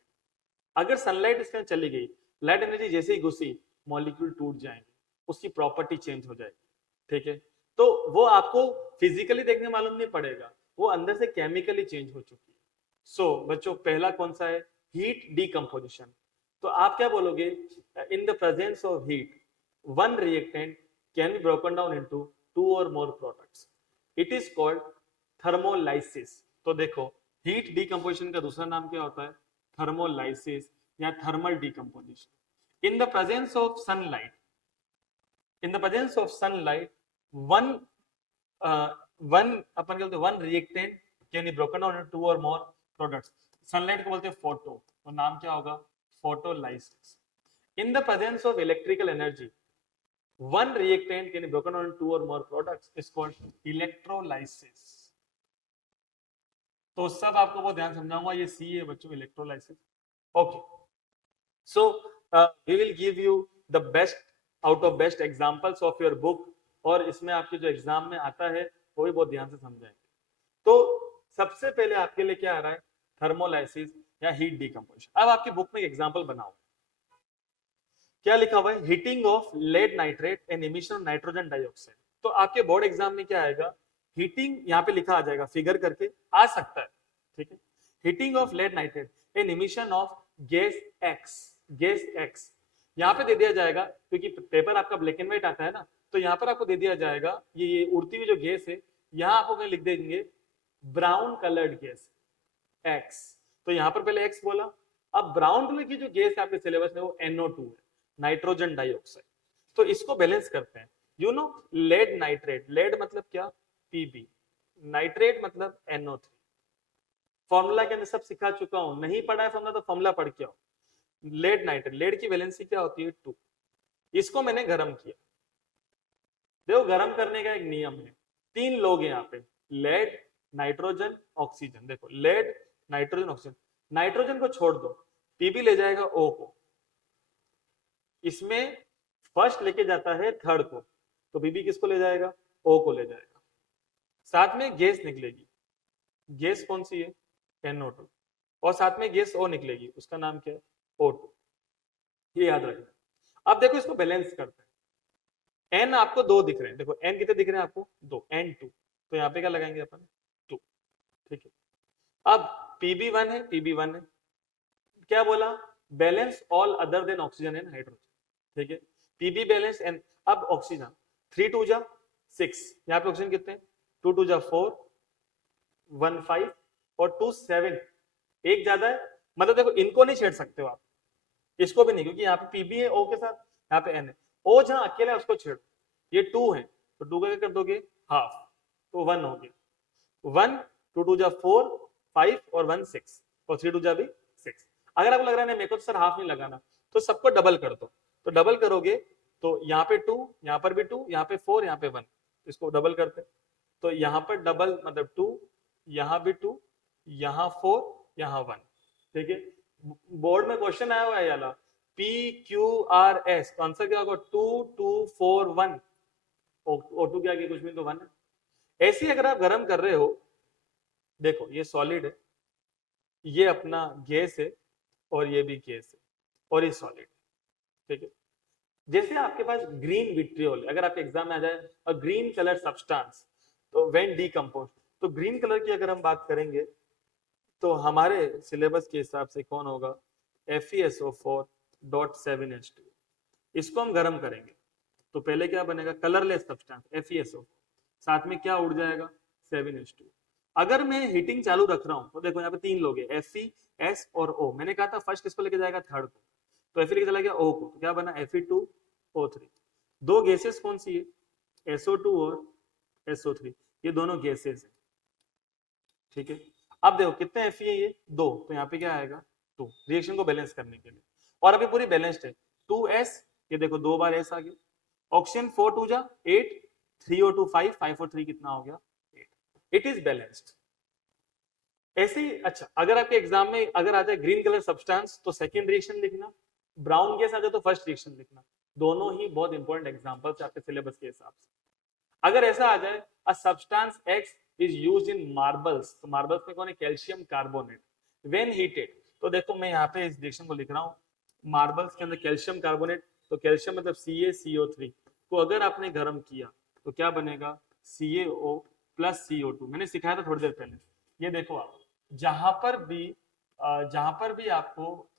अगर सनलाइट इसके अंदर चली गई, लाइट एनर्जी जैसे ही घुसी, मॉलिक्यूल टूट जाएंगे, उसकी प्रॉपर्टी चेंज हो जाएगी, ठीक है। तो वो आपको फिजिकली देखने मालूम नहीं पड़ेगा, वो अंदर से केमिकली चेंज हो चुकी है। सो बच्चों पहला कौन सा है? Heat decomposition. तो आप क्या बोलोगे? इन the presence of heat one reactant can be broken down into 2 or more products, it is called thermolysis. तो देखो हीट डिकम्पोजिशन का दूसरा नाम क्या होता है? थर्मोलाइसिस या thermal decomposition. In the presence of sunlight, in the presence of sunlight one अपन क्या बोलते हैं? One reactant can be broken down into 2 or more products. Sunlight को बोलते हैं फोटो, तो नाम क्या होगा? Photolysis. In the presence of electrical energy, one reactant can be broken down into 2 or more products is called electrolysis. तो सब आपको बहुत ध्यान समझाऊंगा, ये सी है बच्चों, electrolysis. Okay, so we will give you the best out of best examples of your book, और इसमें आपके जो एग्जाम में आता है वो भी बहुत ध्यान से समझाएंगे। तो सबसे पहले आपके लिए क्या आ रहा है? थर्मोलाइसिस या हीट डिकम्पोजिशन। अब आपकी बुक में एग्जाम्पल बनाओ, क्या लिखा हुआ है? Heating of lead nitrate and emission of nitrogen dioxide. तो आपके बोर्ड एग्जाम में क्या आएगा? हीटिंग, यहाँ पे लिखा आ जाएगा, फिगर करके आ सकता है, ठीक है। Heating of lead nitrate and emission of gas x, gas x यहाँ पे दे दिया जाएगा, क्योंकि पेपर आपका ब्लैक एंड व्हाइट आता है ना, तो यहाँ पर आपको दे दिया जाएगा ये उड़ती हुई जो गैस है, यहाँ आपको लिख देंगे ब्राउन कलर्ड गैस एक्स। तो यहाँ पर पहले X बोला। अब ब्राउन कलर की जो गैस है आपके सिलेबस में वो NO2 है, नाइट्रोजन डाइऑक्साइड। तो इसको बैलेंस करते हैं। You know lead nitrate, lead मतलब क्या, Pb, नाइट्रेट मतलब NO3। फॉर्मूला के अंदर सब सिखा चुका हूं, नहीं पढ़ा है फॉर्मूला तो फॉर्मूला पढ़ के आओ। लेड नाइट्रेट, लेड की वैलेंसी क्या होती है 2। इसको मैंने गर्म किया, देखो गर्म करने का एक नियम है। 3 लोग हैं यहाँ पे, लेड, नाइट्रोजन, ऑक्सीजन। देखो लेड, नाइट्रोजन, ऑक्सीजन। नाइट्रोजन को छोड़ दो, पीबी ले जाएगा O को, इसमें फर्स्ट लेके जाता है थर्ड को, तो पीबी किसको ले जाएगा, O को ले जाएगा। साथ में गैस निकलेगी, गैस कौन सी है, NO2, और साथ में गैस O निकलेगी, उसका नाम क्या है, O2। ये याद रखना। अब देखो इसको बैलेंस करते हैं। n आपको 2 दिख रहे हैं, देखो n कितने दिख रहे हैं आपको, 2, N2, तो यहाँ पे क्या लगाएंगे अपन, 2, ठीक है। अब Pb1 है, Pb1 है, क्या बोला, balance all other than oxygen and hydrogen, ठीक है। Pb बैलेंस एन, अब ऑक्सीजन 3 2 जा 6, यहाँ पे ऑक्सीजन कितने, 2 2 जा 4, 1 5 और 2 7, एक ज्यादा है, मतलब देखो इनको नहीं छेड़ सकते हो आप, इसको भी नहीं, क्योंकि यहाँ पे Pb है O के साथ, यहाँ पे N है। O जहां अकेला है उसको छेड़ो, ये 2 है तो 2 का क्या कर दोगे, हाफ, तो 1 हो गया। 1 2 2 जा 4 5 और 1 6 और 3 2 जा भी 6। अगर आपको लग रहा है मेरे को तो सर हाफ नहीं लगाना, तो सबको डबल कर दो, तो डबल करोगे तो यहाँ पे 2, यहाँ पर भी 2, यहाँ पे 4, यहाँ पे 1, इसको डबल करते, तो यहाँ पर डबल मतलब 2, यहाँ भी 2, यहाँ 4, यहाँ 1, ठीक है। बोर्ड में क्वेश्चन आया हुआ है याला PQRS, तो आंसर क्या होगा 2 2 4 1, O2 के आगे कुछ भी तो 1 है। ऐसे ही अगर आप गर्म कर रहे हो, देखो ये सॉलिड है, ये अपना गैस है और ये भी गैस है और ये सॉलिड, ठीक है। जैसे आपके पास ग्रीन विट्रियोल, अगर आपके एग्जाम में आ जाए अ ग्रीन कलर सब्सटेंस, तो व्हेन डीकंपोज, तो ग्रीन कलर की अगर हम बात करेंगे तो हमारे सिलेबस के हिसाब से कौन होगा, FeSO4.7H2। इसको हम गर्म करेंगे तो पहले क्या बनेगा, कलरलेस सब्सटेंस FeSO, साथ में क्या उड़ जाएगा 7H2। अगर मैं हीटिंग चालू रख रहा हूं तो देखो यहाँ पे 3 लोग हैं, Fe, S और O। मैंने कहा था फर्स्ट किसको लेके जाएगा, थर्ड को, तो Fe लेके चला गया O को, तो क्या बना Fe2O3। दो गैसेस कौन सी है, SO2 और SO3, ये दोनों गैसेस है, ठीक है। अब देखो कितने Fe है ये 2, तो यहाँ पे क्या आएगा 2, रिएक्शन को बैलेंस करने के लिए, और अभी पूरी बैलेंस्ड है। 2S, ये देखो 2 बार S आ गया, ऑक्सीजन 4 2 जा 8, 3O2 5, 5 और 3 कितना हो गया 8, इट इज बैलेंस्ड। ऐसे ही अच्छा, अगर आपके एग्जाम में अगर आ जाए ग्रीन कलर सब्सटेंस तो सेकंड रिएक्शन लिखना, ब्राउन गैस आ जाए तो फर्स्ट रिएक्शन लिखना, दोनों ही बहुत इंपॉर्टेंट एग्जांपल्स आपके सिलेबस के हिसाब से। अगर ऐसा आ जाए a substance X is used in marbles, तो मार्बल्स में कौन है, कैल्शियम कार्बोनेट, व्हेन हीटेड, तो देखो मैं यहाँ पे इस रिएक्शन को लिख रहा हूँ, मार्बल्स के अंदर कैल्शियम कार्बोनेट, तो कैल्शियम मतलब CaCO3 को अगर आपने गर्म किया तो क्या बनेगा, CaO प्लस CO2। मैंने सिखाया था थोड़ी देर पहले, ये देखो आप जहां पर भी आपको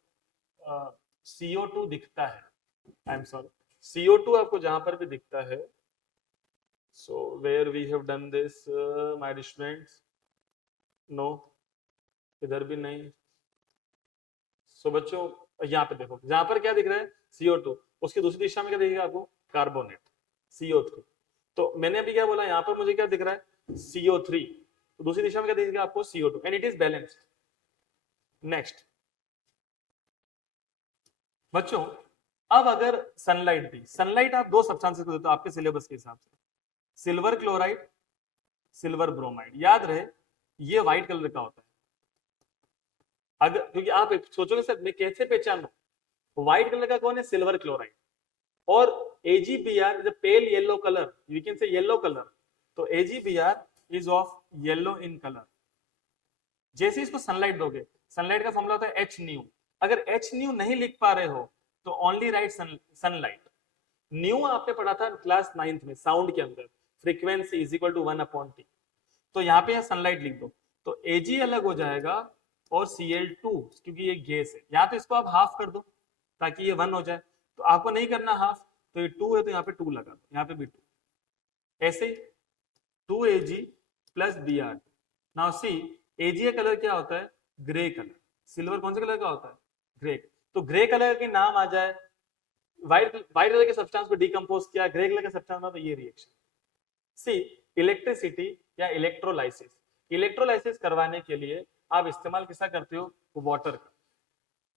CO2 दिखता है, आई एम सॉरी, CO2 आपको जहां पर भी दिखता है, so where we have done this my students, no, इधर भी नहीं। सो बच्चों यहाँ पे देखो, जहां पर क्या दिख रहा है CO2, उसकी दूसरी दिशा में क्या दिखेगा आपको, कार्बोनेट CO3। तो मैंने अभी क्या बोला, यहाँ पर मुझे क्या दिख रहा है CO3, तो दूसरी दिशा में क्या दिखेगा आपको CO2, and it is balanced. Next बच्चों, अब अगर सनलाइट दी, सनलाइट आप 2 सब्सटेंसेस को देते हो आपके सिलेबस के हिसाब से, सिल्वर क्लोराइड, सिल्वर ब्रोमाइड, याद रहे ये व्हाइट कलर का होता है। अगर क्योंकि आप सोचोगे सर मैं कैसे पहचानूं, व्हाइट कलर का कौन है, सिल्वर क्लोराइड, और AgBr is a pale yellow colour, you can say yellow colour, तो AgBr is of yellow in colour. जैसे इसको सनलाइट दोगे, सनलाइट का फॉर्मूला होता है Hν, अगर Hν नहीं लिख पा रहे हो तो ओनली राइट सनलाइट। न्यू आपने पढ़ा था क्लास 9th में साउंड के अंदर, frequency is equal to 1/T, तो यहाँ पे सनलाइट लिख दो, तो Ag अलग हो जाएगा और Cl2, क्योंकि ये गैस है, यहाँ पे इसको आप हाफ कर दो ताकि ये 1 हो जाए, तो आपको नहीं करना हाफ, तो ये 2 है तो यहाँ पे 2 लगा दो, यहाँ पे भी 2, ऐसे 2Ag plus Br। Now see Ag का कलर क्या होता है, ग्रे कलर, सिल्वर कौन से कलर का होता है? ग्रे। तो ग्रे कलर के नाम आ जाए, व्हाइट कलर के सब्सटेंस को डिकम्पोज किया, ग्रे कलर के सब्सटेंस में, तो ये रिएक्शन। सी इलेक्ट्रिसिटी या इलेक्ट्रोलाइसिस। इलेक्ट्रोलाइसिस करवाने के लिए आप इस्तेमाल किसका करते हो? वाटर का।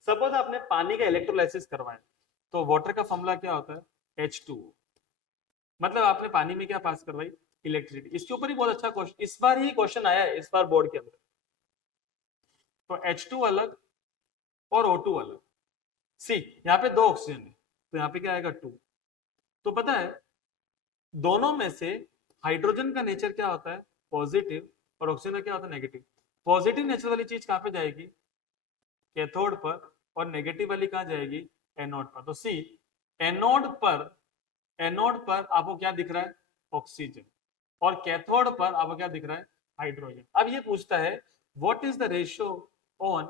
सपोज आपने पानी का इलेक्ट्रोलाइसिस करवाया, तो वाटर का फॉर्मूला क्या होता है? H2O। मतलब आपने पानी में क्या पास करवाई? इलेक्ट्रिसिटी। इसके ऊपर ही बहुत अच्छा क्वेश्चन, इस बार ही क्वेश्चन आया है, इस बार बोर्ड के अंदर। तो H2 अलग और O2 अलग। सी यहाँ पे 2 ऑक्सीजन है, तो यहाँ पे क्या आएगा? 2। तो पता है दोनों में से हाइड्रोजन का नेचर क्या होता है? पॉजिटिव। और ऑक्सीजन का क्या होता है? नेगेटिव। पॉजिटिव नेचर वाली चीज कहाँ पे जाएगी? कैथोड पर। और नेगेटिव वाली कहाँ जाएगी? एनोड पर। तो सी एनोड पर आपको क्या दिख रहा है? ऑक्सीजन। और कैथोड पर आपको क्या दिख रहा है? हाइड्रोजन। अब ये पूछता है what is the ratio on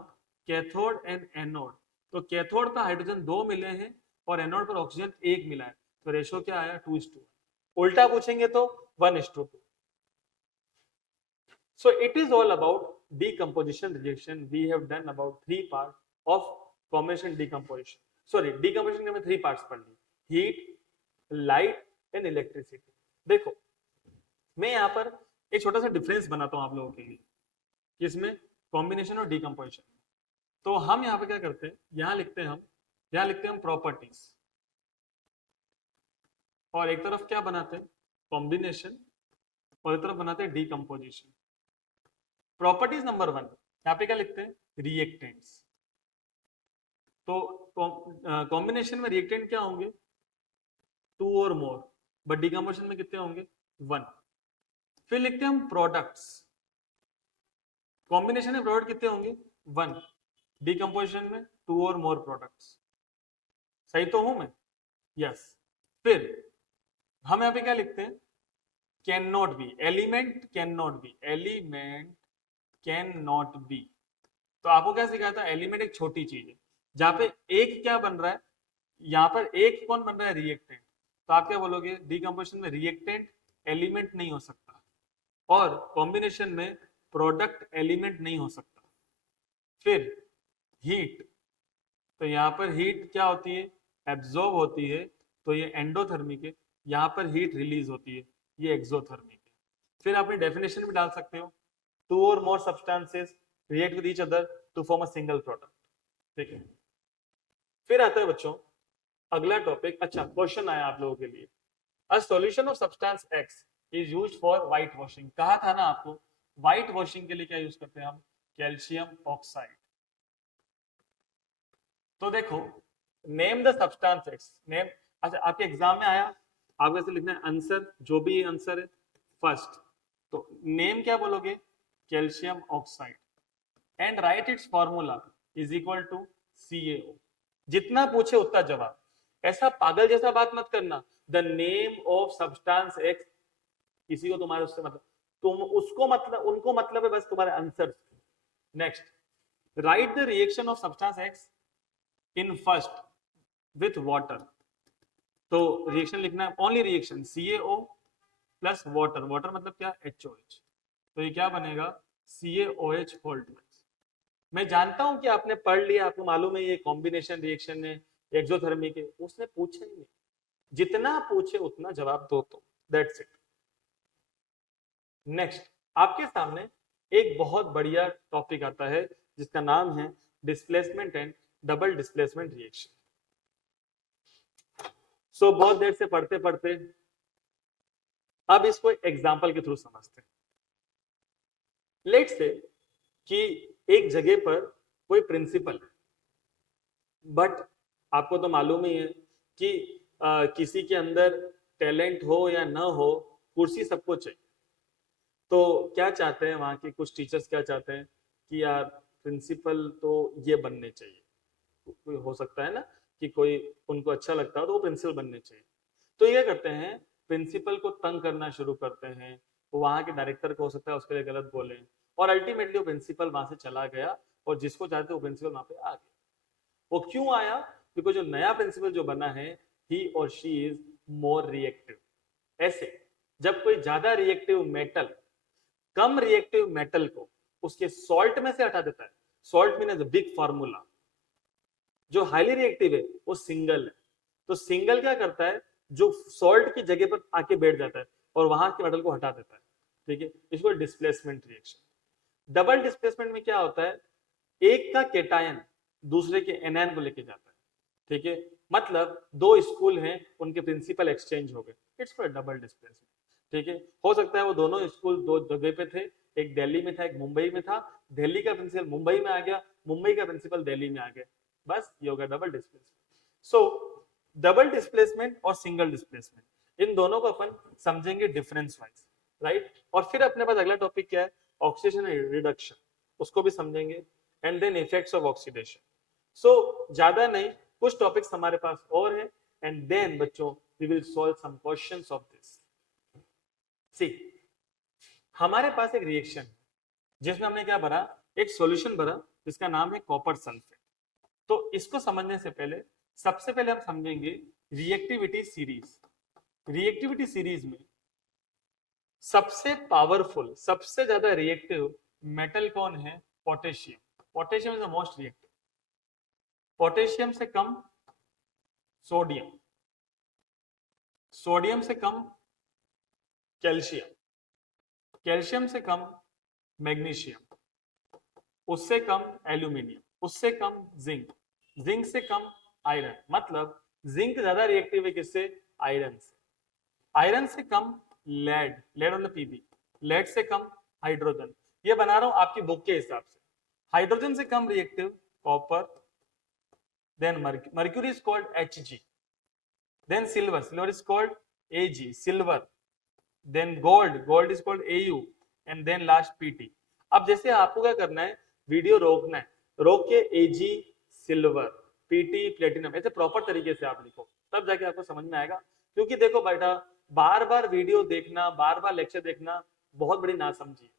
cathode and anode. तो कैथोड पर हाइड्रोजन 2 मिले हैं और एनोड पर ऑक्सीजन 1 मिला है, तो रेशियो क्या आया? 2:1। उल्टा पूछेंगे तो 1:2। So it is all about decomposition reaction. We have done about 3 parts of combination decomposition. Sorry, decomposition के में 3 parts पढ़ ली: heat, light and electricity. देखो मैं यहाँ पर एक छोटा सा डिफरेंस बनाता हूँ आप लोगों के लिए, किसमें? कॉम्बिनेशन और डिकम्पोजिशन। तो हम यहाँ पे क्या करते हैं, यहाँ लिखते हैं हम प्रॉपर्टीज, और एक तरफ क्या बनाते हैं? कॉम्बिनेशन, और एक तरफ बनाते हैं डिकम्पोजिशन। प्रॉपर्टीज नंबर 1, यहाँ पे क्या लिखते हैं? रिएक्टेंट्स। तो कॉम्बिनेशन में रिएक्टेंट क्या होंगे? 2 और मोर, बट डिकम्पोजिशन में कितने होंगे? 1। फिर लिखते हैं हम प्रोडक्ट्स। कॉम्बिनेशन में प्रोडक्ट कितने होंगे? 1। डिकम्पोजिशन में 2 और मोर प्रोडक्ट्स। सही तो हूं मैं? यस। फिर हम यहाँ पे क्या लिखते हैं? Can not be. Element can not be. Element can not be. तो आपको क्या सिखाया था? एलिमेंट एक छोटी चीज है जहां पे एक क्या बन रहा है, यहाँ पर एक कौन बन रहा है? रिएक्टेंट। तो आप क्या बोलोगे? डिकम्पोजिशन में रिएक्टेंट एलिमेंट नहीं हो सकता, और कॉम्बिनेशन में प्रोडक्ट एलिमेंट नहीं हो सकता। फिर हीट, तो यहाँ पर हीट क्या होती है? एब्जॉर्ब होती है, तो ये एंडोथर्मिक है। यहाँ पर हीट रिलीज होती है, ये एक्सोथर्मिक है। फिर आपने डेफिनेशन भी डाल सकते हो, 2 or more substances react with each other to form a single product। ठीक है। फिर आता है बच्चों अगला टॉपिक। अच्छा क्वेश्चन आया आप लोगों के लिए, a solution of substance x is used for white washing. कहा था ना आपको, व्हाइट वॉशिंग के लिए क्या यूज करते हैं हम? Calcium oxide. तो देखो name the substance x. Name, अच्छा आपके एग्जाम में आया, आपको ऐसे लिखना है आंसर, जो भी आंसर है फर्स्ट। तो नेम क्या बोलोगे? Calcium oxide. And write its formula is equal to CaO। जितना पूछे उतना जवाब। ऐसा पागल जैसा बात मत करना, the name of substance x, किसी को तुम्हारे उससे मतलब, तुम उसको मतलब, उनको मतलब है बस तुम्हारे answer. Next, write the reaction of substance x in first with water. तो रिएक्शन लिखना है, only reaction CaO plus water. Water मतलब क्या? HOH। तो ये क्या बनेगा? CaOH whole twice. मैं जानता हूं कि आपने पढ़ लिया, आपको मालूम है ये कॉम्बिनेशन रिएक्शन है, एक्सोथर्मिक है, उसने पूछा ही नहीं। जितना पूछे उतना जवाब दो, तो दैट्स इट। नेक्स्ट आपके सामने एक बहुत बढ़िया टॉपिक आता है जिसका नाम है displacement and double displacement reaction. So बहुत देर से पढ़ते पढ़ते अब इसको एग्जाम्पल के थ्रू समझते हैं। लेट्स से कि एक जगह पर कोई प्रिंसिपल है, बट आपको तो मालूम ही है कि किसी के अंदर टैलेंट हो या ना हो, कुर्सी सबको चाहिए। तो क्या चाहते हैं वहां के कुछ टीचर्स, क्या चाहते हैं कि यार प्रिंसिपल तो ये बनने चाहिए। कोई हो सकता है ना कि कोई उनको अच्छा लगता हो तो वो प्रिंसिपल बनने चाहिए। तो ये करते हैं, प्रिंसिपल को तंग करना शुरू करते हैं। वहां के डायरेक्टर को हो सकता है उसके लिए गलत बोले, और अल्टीमेटली वो प्रिंसिपल वहां से चला गया, और जिसको चाहते वो प्रिंसिपल वहां पे आ गया। वो क्यों आया? बिकॉज जो नया प्रिंसिपल जो बना है, ही और शी इज मोर रिएक्टिव। ऐसे जब कोई ज्यादा रिएक्टिव मेटल कम रिएक्टिव मेटल को उसके सॉल्ट में से हटा देता है, salt mean as a big formula. जो हाईली रिएक्टिव है वो सिंगल है। तो सिंगल क्या करता है, जो सॉल्ट की जगह पर आके बैठ जाता है और वहां के मेटल को हटा देता है, ठीक है, इसको डिस्प्लेसमेंट रिएक्शन। डबल डिस्प्लेसमेंट में क्या होता है, एक का केटायन दूसरे के एनायन को लेके जाता है, ठीक है, मतलब दो स्कूल हैं उनके प्रिंसिपल एक्सचेंज हो गए, इट्स फॉर डबल डिस्प्लेसमेंट, ठीक है। हो सकता है वो दोनों स्कूल दो जगह पे थे, एक दिल्ली में था एक मुंबई में था, दिल्ली का प्रिंसिपल मुंबई में आ गया, मुंबई का प्रिंसिपल दिल्ली में आ गया, बस ये होगा डबल डिस्प्लेसमेंट। सो डबल डिस्प्लेसमेंट और सिंगल डिस्प्लेसमेंट इन दोनों को अपन समझेंगे डिफरेंस वाइज, राइट। और फिर अपने पास अगला टॉपिक क्या है, ऑक्सीडेशन एंड रिडक्शन, उसको भी समझेंगे, and then effects of oxidation. So ज्यादा नहीं, कुछ टॉपिक्स हमारे पास और है, एंड देन बच्चों we will solve some questions of this. See, हमारे पास एक रिएक्शन जिसमें हमने क्या भरा, एक सॉल्यूशन भरा जिसका नाम है कॉपर सल्फेट। तो इसको समझने से पहले सबसे पहले हम समझेंगे रिएक्टिविटी सीरीज। रिएक्टिविटी सीरीज में सबसे पावरफुल, सबसे ज्यादा रिएक्टिव मेटल कौन है, potassium. Potassium is the most reactive. Potassium से कम सोडियम, सोडियम से कम कैल्शियम, कैल्शियम से कम मैग्नीशियम, उससे कम एल्यूमिनियम, उससे कम जिंक, जिंक से कम आयरन, मतलब जिंक ज्यादा रिएक्टिव है किससे, आयरन से। आयरन से कम लेड, लेड मतलब पीबी, लेड से कम हाइड्रोजन, ये बना रहा हूं आपकी बुक के हिसाब से। हाइड्रोजन से कम reactive copper, then mercury is called Hg, then silver, silver is called Ag, silver, then gold, gold is called Au, and then last Pt। अब जैसे आपको क्या करना है, वीडियो रोकना है, रोक के Ag सिल्वर, Pt प्लेटिनम, ऐसे प्रॉपर तरीके से आप लिखो, तब जाके आपको समझ में आएगा। क्योंकि देखो बेटा, बार बार वीडियो देखना, बार बार लेक्चर देखना बहुत बड़ी नासमझी।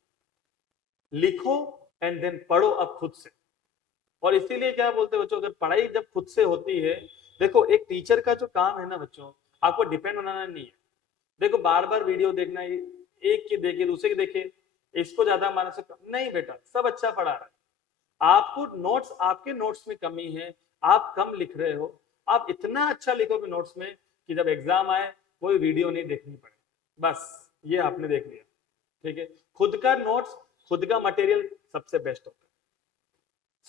लिखो एंड देन पढ़ो अब खुद से। और इसीलिए क्या बोलते हैं बच्चों, अगर पढ़ाई जब खुद से होती है, देखो एक टीचर का जो काम है ना बच्चों, आपको डिपेंड बनाना नहीं है। देखो बार बार वीडियो देखना, एक की देखे दूसरे की देखे, इसको ज्यादा मानने से नहीं बेटा, सब अच्छा पढ़ा रहा है। आपको नोट्स, आपके नोट्स में कमी है, आप कम लिख रहे हो, आप इतना अच्छा लिखोगे नोट्स में कि जब एग्जाम आए कोई वीडियो नहीं देखनी पड़े, बस ये आपने देख लिया, ठीक है। खुद का नोट्स, खुद का मटेरियल सबसे बेस्ट होता है।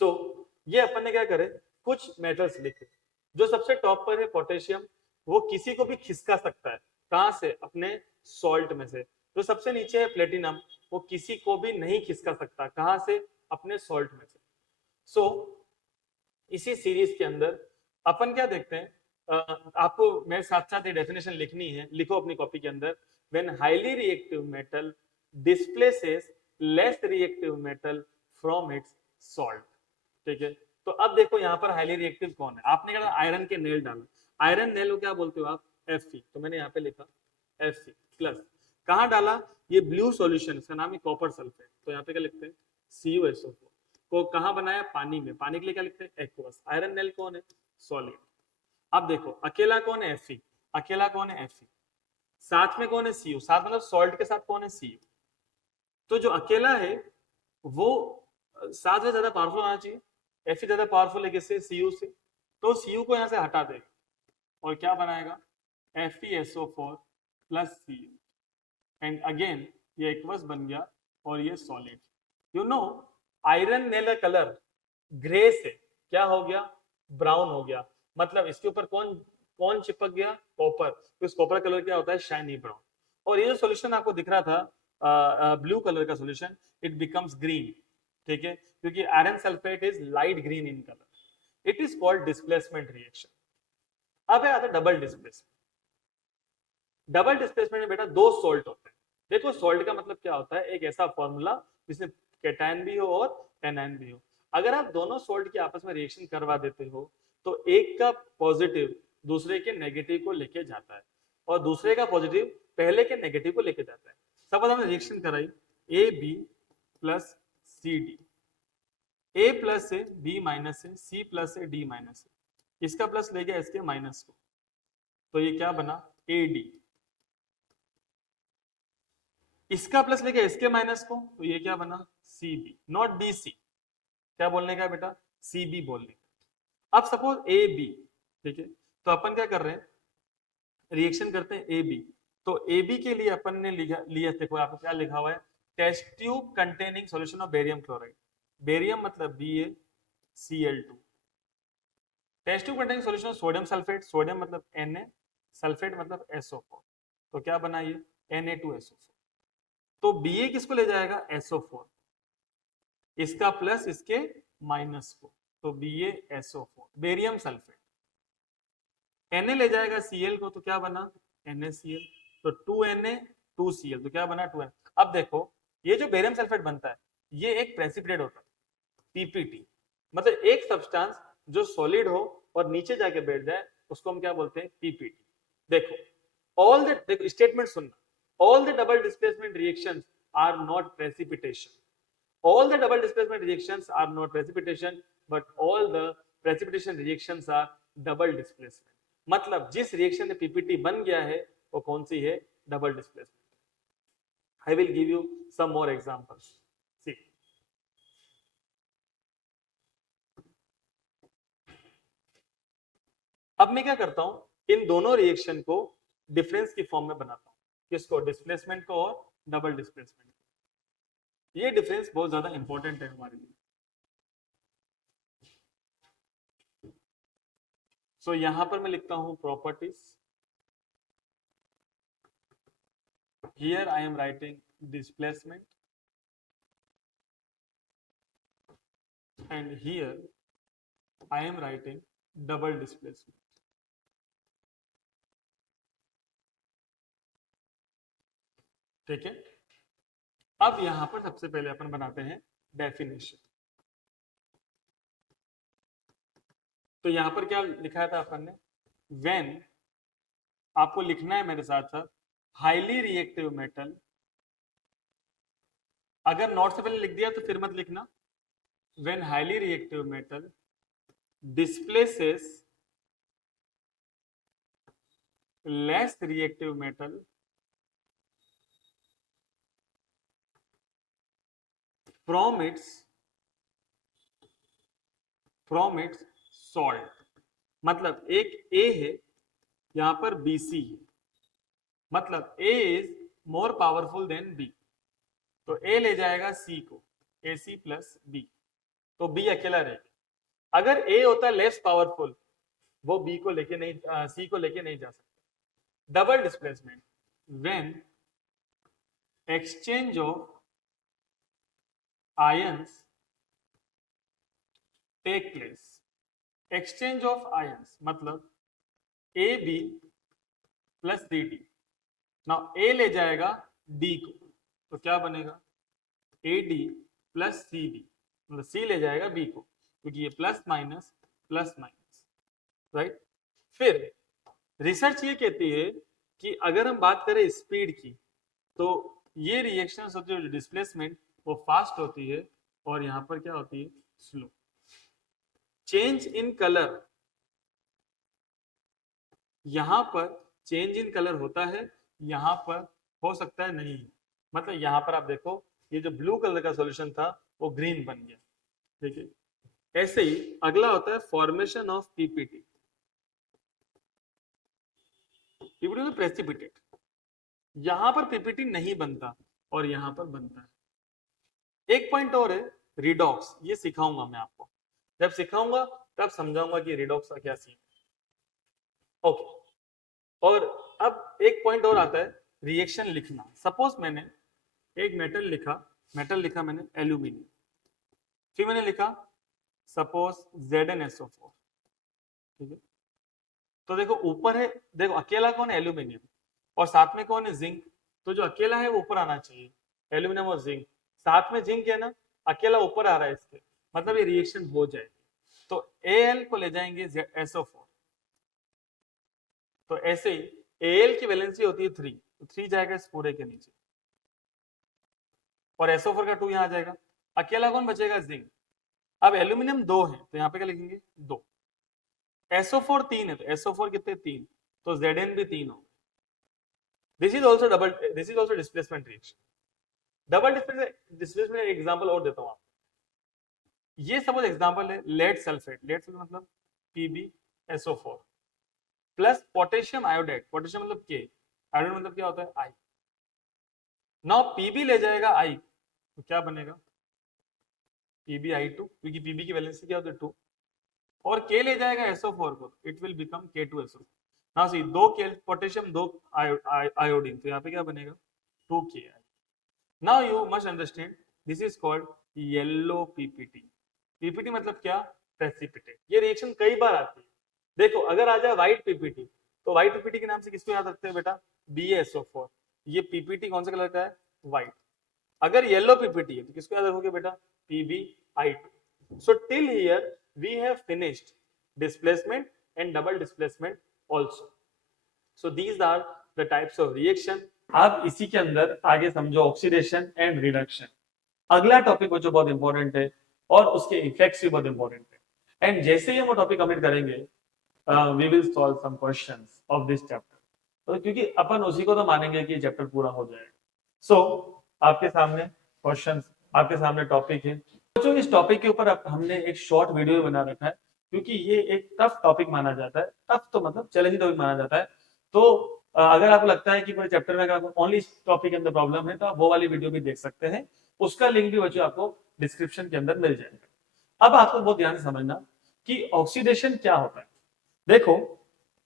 सो ये अपन ने क्या करे, कुछ मेटल्स लिखे। जो सबसे टॉप पर है पोटेशियम, वो किसी को भी खिसका सकता है, कहां से, अपने सॉल्ट में से। जो सबसे नीचे है प्लेटिनम, वो किसी को भी नहीं खिसका सकता, कहां से, अपने सॉल्ट में से। सो इसी सीरीज के अंदर अपन क्या देखते हैं, आपको मेरे साथ साथ ये डेफिनेशन लिखनी है, लिखो अपनी कॉपी के अंदर। When highly reactive metal displaces less reactive metal from its salt, ठीक है। तो अब देखो यहाँ पर हाईली रिएक्टिव कौन है, आपने कहा आयरन के नेल डाला, आयरन नेल को क्या बोलते हो आप, Fe, तो मैंने यहाँ पे लिखा Fe प्लस, कहाँ डाला, ये ब्लू सॉल्यूशन, इसका नाम है कॉपर सल्फेट, तो यहाँ पे क्या लिखते हैं CuSO4 को, कहाँ बनाया, पानी में, पानी के लिए क्या लिखते हैं एक्वस। आयरन नेल कौन है, सॉलिड। अब देखो अकेला कौन है Fe, अकेला कौन है Fe, साथ में कौन है Cu, साथ मतलब सॉल्ट के साथ कौन है Cu। तो जो अकेला है वो साथ में ज्यादा पावरफुल होना चाहिए, Fe ज्यादा पावरफुल है किससे, Cu से, तो Cu को यहां से हटा देगा और क्या बनाएगा, FeSO4 plus Cu, and again ये एक्वस बन गया और ये solid. You know iron nail का कलर ग्रे से क्या हो गया, ब्राउन हो गया, मतलब इसके ऊपर कौन कौन चिपक गया, कॉपर, तो इस कॉपर कलर क्या होता है, शाइनी ब्राउन। और ये जो सॉल्यूशन आपको दिख रहा था ब्लू कलर का सॉल्यूशन, इट बिकम्स ग्रीन, ठीक है, क्योंकि iron sulphate is light green in colour, it is called displacement reaction. अब है आता डबल डिस्प्लेसमेंट। डबल डिस्प्लेसमेंट में बेटा दो सॉल्ट होते हैं। देखो सॉल्ट का मतलब क्या होता है, एक ऐसा फॉर्मूला जिसमें कैटायन भी हो और एनायन भी हो। अगर आप दोनों सॉल्ट के आपस में रिएक्शन करवा देते हो तो एक का पॉजिटिव दूसरे के नेगेटिव को लेके जाता है और दूसरे का पॉजिटिव पहले के नेगेटिव को लेके जाता है। सपोज हमने रिएक्शन कराई AB plus CD, A plus से B माइनस से, C प्लस से D माइनस से, इसका प्लस ले गया इसके माइनस को, तो ये क्या बना AD, इसका प्लस ले गया इसके माइनस को, तो ये क्या बना CB, नॉट DC। क्या बोलने का है बेटा, CB बोलने का। अब सपोज AB, ठीक है, तो अपन क्या कर रहे हैं, रिएक्शन करते हैं AB। तो AB के लिए अपन ने लिया देखो यहाँ पे क्या लिखा हुआ है, test tube containing solution of barium chloride. Barium मतलब BaCl2। Test tube containing solution of sodium sulphate, sodium मतलब Na, सल्फेट मतलब SO4। तो क्या बना ये, Na2SO4। तो Ba किसको ले जाएगा, SO4, इसका प्लस इसके माइनस को, तो BaSO4 बेरियम सल्फेट। Na ले जाएगा Cl को, तो क्या बना, NaCl। तो 2Na 2Cl, तो क्या बना 2Na। अब देखो ये जो बेरियम सल्फेट बनता है ये एक प्रेसिपिटेट होता है, PPT, मतलब एक सब्सटेंस जो सॉलिड हो और नीचे जाके बैठ जाए उसको हम क्या बोलते हैं, PPT। देखो ऑल द, देखो स्टेटमेंट सुनना, all the double displacement reactions are not precipitation. All the double displacement reactions are not precipitation, but all the precipitation reactions are double displacement। मतलब जिस रिएक्शन में PPT बन गया है वो कौन सी है, double displacement. I will give you some more examples। See, अब मैं क्या करता हूं, इन दोनों रिएक्शन को डिफरेंस की फॉर्म में बनाता हूं, किसको, डिस्प्लेसमेंट को और डबल डिस्प्लेसमेंट। ये डिफरेंस बहुत ज्यादा इंपॉर्टेंट है हमारे लिए। सो यहां पर मैं लिखता हूं properties, here I am writing displacement and here I am writing double displacement। ठीक है, अब यहां पर सबसे पहले अपन बनाते हैं डेफिनेशन। तो यहां पर क्या लिखा था अपन ने, व्हेन, आपको लिखना है मेरे साथ साथ, हाईली रिएक्टिव मेटल, अगर नॉट से पहले लिख दिया तो फिर मत लिखना, when highly reactive metal displaces less reactive metal from its salt। मतलब एक A है यहां पर BC है, मतलब A is more powerful than B, तो A ले जाएगा C को, AC प्लस B, तो B अकेला रहेगा। अगर A होता है लेस पावरफुल, वो B को लेके नहीं, C को लेके नहीं जा सकता। Double displacement, when exchange of ions take place. Exchange of ions मतलब AB plus CD, now A ले जाएगा D को, तो क्या बनेगा, AD प्लस CD, मतलब C ले जाएगा B को, क्योंकि ये प्लस माइनस, राइट। फिर रिसर्च ये कहती है कि अगर हम बात करें स्पीड की, तो ये रिएक्शन होती है डिस्प्लेसमेंट, वो फास्ट होती है और यहां पर क्या होती है, स्लो। चेंज इन कलर, यहां पर चेंज इन कलर होता है, यहां पर हो सकता है नहीं, मतलब यहां पर आप देखो ये जो ब्लू कलर का सॉल्यूशन था वो ग्रीन बन गया, ठीक है। ऐसे ही अगला होता है फॉर्मेशन ऑफ PPT, PPT में प्रेसिपिटेट, यहां पर PPT नहीं बनता और यहां पर बनता है। एक पॉइंट और है, रिडॉक्स, ये सिखाऊंगा मैं आपको, जब सिखाऊंगा तब समझाऊंगा कि रिडॉक्स का क्या सीन है। ओके, और अब एक पॉइंट और आता है, रिएक्शन लिखना। सपोज मैंने एक मेटल लिखा मैंने एल्यूमिनियम, फिर मैंने लिखा सपोज ZnSO4, ठीक है। तो देखो ऊपर है, देखो अकेला कौन है, एल्यूमिनियम, और साथ में कौन है, जिंक। तो जो अकेला है वो ऊपर आना चाहिए, एल्यूमिनियम और जिंक, साथ में जिंक है ना, अकेला ऊपर आ रहा है इसके, मतलब ये रिएक्शन हो जाएगी। तो Al को ले जाएंगे SO4, तो ऐसे ही Al की वैलेंसी होती है 3, तो 3 जाएगा इस पूरे के नीचे, और SO4 का 2 यहाँ आ जाएगा, अकेला कौन बचेगा, जिंक। अब एल्यूमिनियम 2 है तो यहाँ पे क्या लिखेंगे, 2। SO4 3 है तो SO4 कितने, 3, तो Zn भी 3 हो। This is also displacement reaction. Double displacement example और देता हूं आपको। ये सपोज एग्जांपल है लेड सल्फेट, लेड सल्फेट मतलब PbSO4 plus potassium iodide, potassium मतलब के, आयोडाइड मतलब क्या होता है आई। नाउ Pb ले जाएगा आई तो क्या बनेगा PbI2, क्योंकि Pb की वैलेंसी क्या होती है 2, और K ले जाएगा SO4 को, it will become K2SO। Now see दो के पोटेशियम दो आयोडीन, तो यहाँ पे क्या बनेगा 2Ki। Now you must understand this is called yellow PPT। PPT मतलब क्या, प्रेसिपिटेट। ये रिएक्शन कई बार आती है। देखो अगर आ जाए व्हाइट PPT, तो व्हाइट PPT के नाम से किसको याद रखते हैं बेटा, BaSO4। ये PPT कौन सा कलर का है, व्हाइट। अगर येलो PPT है तो किसको याद रखोगे बेटा, PbI2। So till here we have finished displacement and double displacement also. So these are the types of reaction. अब इसी के अंदर आगे समझो ऑक्सीडेशन एंड रिडक्शन। अगला टॉपिक जो बहुत इंपॉर्टेंट है और उसके इफेक्ट्स भी बहुत इंपॉर्टेंट है। एंड जैसे ही हम वो टॉपिक कंप्लीट करेंगे we will solve some questions of this chapter, तो क्योंकि अपन उसी को तो मानेंगे कि चैप्टर पूरा हो जाएगा। सो आपके सामने क्वेश्चंस, आपके सामने टॉपिक है। तो इस टॉपिक के ऊपर हमने एक शॉर्ट वीडियो बना रखा है, क्योंकि ये एक टफ टॉपिक माना जाता है। टफ तो मतलब चैलेंजिंग टॉपिक माना जाता है। तो अगर आपको लगता है कि पूरे चैप्टर में ओनली इस टॉपिक के अंदर प्रॉब्लम है, तो आप वो वाली वीडियो भी देख सकते हैं। उसका लिंक भी बच्चों आपको डिस्क्रिप्शन के अंदर मिल जाएगा। अब आपको बहुत ध्यान से समझना कि ऑक्सीडेशन क्या होता है। देखो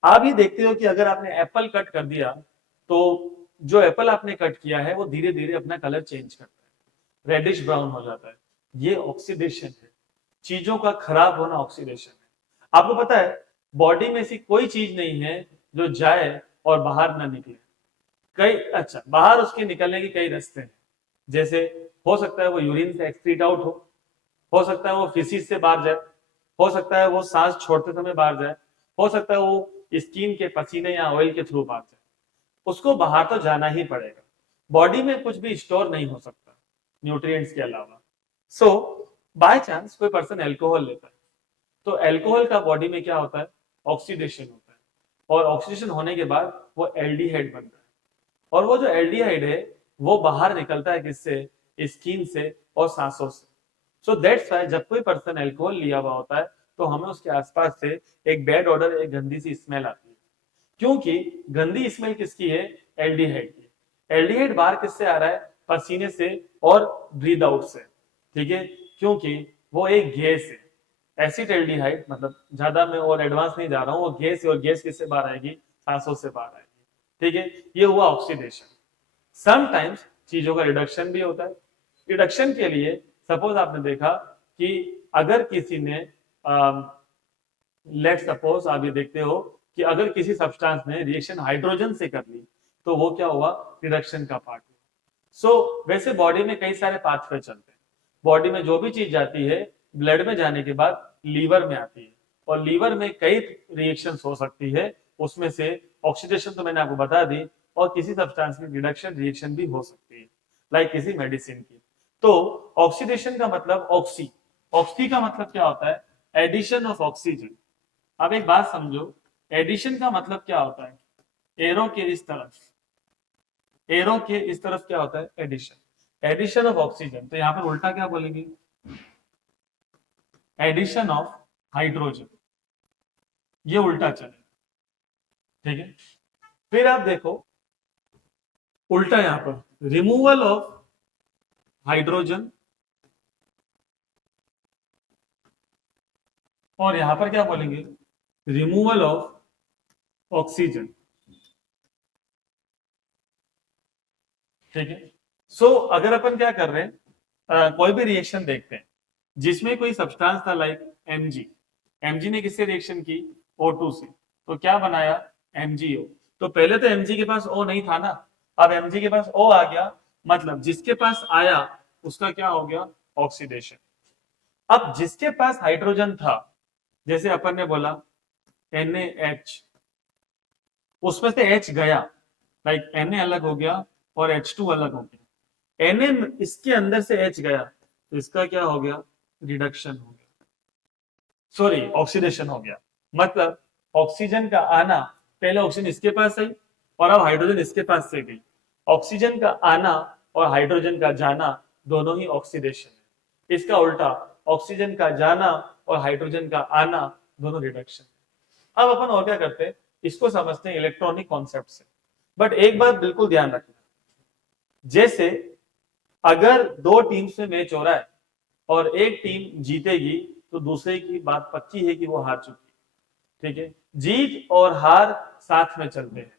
आप ही देखते हो कि अगर आपने एप्पल कट कर दिया, तो जो एप्पल आपने कट किया है वो धीरे धीरे अपना कलर चेंज करता है, रेडिश ब्राउन हो जाता है। ये ऑक्सीडेशन है, चीजों का खराब होना ऑक्सीडेशन है। आपको पता है बॉडी में ऐसी कोई चीज नहीं है जो जाए और बाहर ना निकले। कई अच्छा बाहर उसके निकलने के कई रास्ते हैं। जैसे हो सकता है वो यूरिन से एक्सक्रीट आउट हो सकता है वो फिसिस से बाहर जाए, हो सकता है वो सांस छोड़ते समय बाहर जाए, हो सकता है वो स्किन के पसीने या ऑयल के थ्रू बाहर जाए। उसको बाहर तो जाना ही पड़ेगा। बॉडी में कुछ भी स्टोर नहीं हो सकता न्यूट्रिएंट्स के अलावा। सो बाय चांस कोई पर्सन एल्कोहल लेता है, तो एल्कोहल का बॉडी में क्या होता है, ऑक्सीडेशन होता है, और ऑक्सीडेशन होने के बाद वो एल्डिहाइड बनता है, और वो जो एल्डिहाइड है वो बाहर निकलता है किससे, स्किन से और सांसों से। सो दैट्स व्हाई जब कोई पर्सन एल्कोहल लिया हुआ होता है तो हमें उसके आसपास से एक बैड ऑर्डर, एक गंदी सी स्मेल आती है। क्योंकि गंदी स्मेल किसकी है, एल्डिहाइड की। एल्डिहाइड बाहर किससे आ रहा है, पसीने से और ब्रीद आउट से। ठीक है, क्योंकि वो एक गैस है। एसिड एल्डिहाइड मतलब ज्यादा मैं और एडवांस नहीं जा रहा हूँ, वो गैस है, और गैस किससे बाहर आएगी, सांसों से बाहर आएगी। ठीक है, ये हुआ ऑक्सीडेशन। समटाइम्स चीजों का रिडक्शन भी होता है। रिडक्शन के लिए सपोज आपने देखा कि अगर किसी ने लेट सपोज आप ये देखते हो कि अगर किसी सब्सटेंस ने रिएक्शन हाइड्रोजन से कर ली, तो वो क्या हुआ, रिडक्शन का पार्ट। सो वैसे बॉडी में कई सारे पाथवे चलते हैं। बॉडी में जो भी चीज जाती है ब्लड में जाने के बाद लीवर में आती है, और लीवर में कई रिएक्शंस हो सकती है। उसमें से ऑक्सीडेशन तो मैंने आपको बता दी, और किसी सब्सटेंस की रिडक्शन रिएक्शन भी हो सकती है, लाइक किसी मेडिसिन की। तो ऑक्सीडेशन का मतलब ऑक्सी, ऑक्सी का मतलब क्या होता है, एडिशन ऑफ ऑक्सीजन। अब एक बात समझो, एडिशन का मतलब क्या होता है, एरो के इस तरफ, एरो के इस तरफ क्या होता है, एडिशन, एडिशन ऑफ ऑक्सीजन। तो यहां पर उल्टा क्या बोलेंगे, एडिशन ऑफ हाइड्रोजन। ये उल्टा चले, ठीक है। फिर आप देखो उल्टा यहां पर रिमूवल ऑफ हाइड्रोजन, और यहां पर क्या बोलेंगे, रिमूवल ऑफ ऑक्सीजन। ठीक है। सो अगर अपन क्या कर रहे हैं, कोई भी रिएक्शन देखते हैं जिसमें कोई सब्सटेंस था लाइक Mg, Mg ने किससे रिएक्शन की, O2 से, तो क्या बनाया, MgO। तो पहले तो Mg के पास O नहीं था ना, अब Mg के पास O आ गया, मतलब जिसके पास आया उसका क्या हो गया, ऑक्सीडेशन। अब जिसके पास हाइड्रोजन था, जैसे अपन ने बोला NaH, उसमें से H गया, लाइक Na अलग हो गया और H2 अलग हो गया। Na इसके अंदर से H गया, तो इसका क्या हो गया, रिडक्शन हो गया, सॉरी ऑक्सीडेशन हो गया। मतलब ऑक्सीजन का आना, पहले ऑक्सीजन इसके पास आई और अब हाइड्रोजन इसके पास से गई। ऑक्सीजन का आना और हाइड्रोजन का जाना दोनों ही ऑक्सीडेशन है। इसका उल्टा ऑक्सीजन का जाना और हाइड्रोजन का आना दोनों रिडक्शन। अब अपन और क्या करते हैं, इसको समझते हैं इलेक्ट्रॉनिक कॉन्सेप्ट से। बट एक बात बिल्कुल ध्यान रखना, जैसे अगर दो टीम्स में मैच हो रहा है और एक टीम जीतेगी तो दूसरे की बात पक्की है कि वो हार चुकी है, ठीक है। जीत और हार साथ में चलते हैं,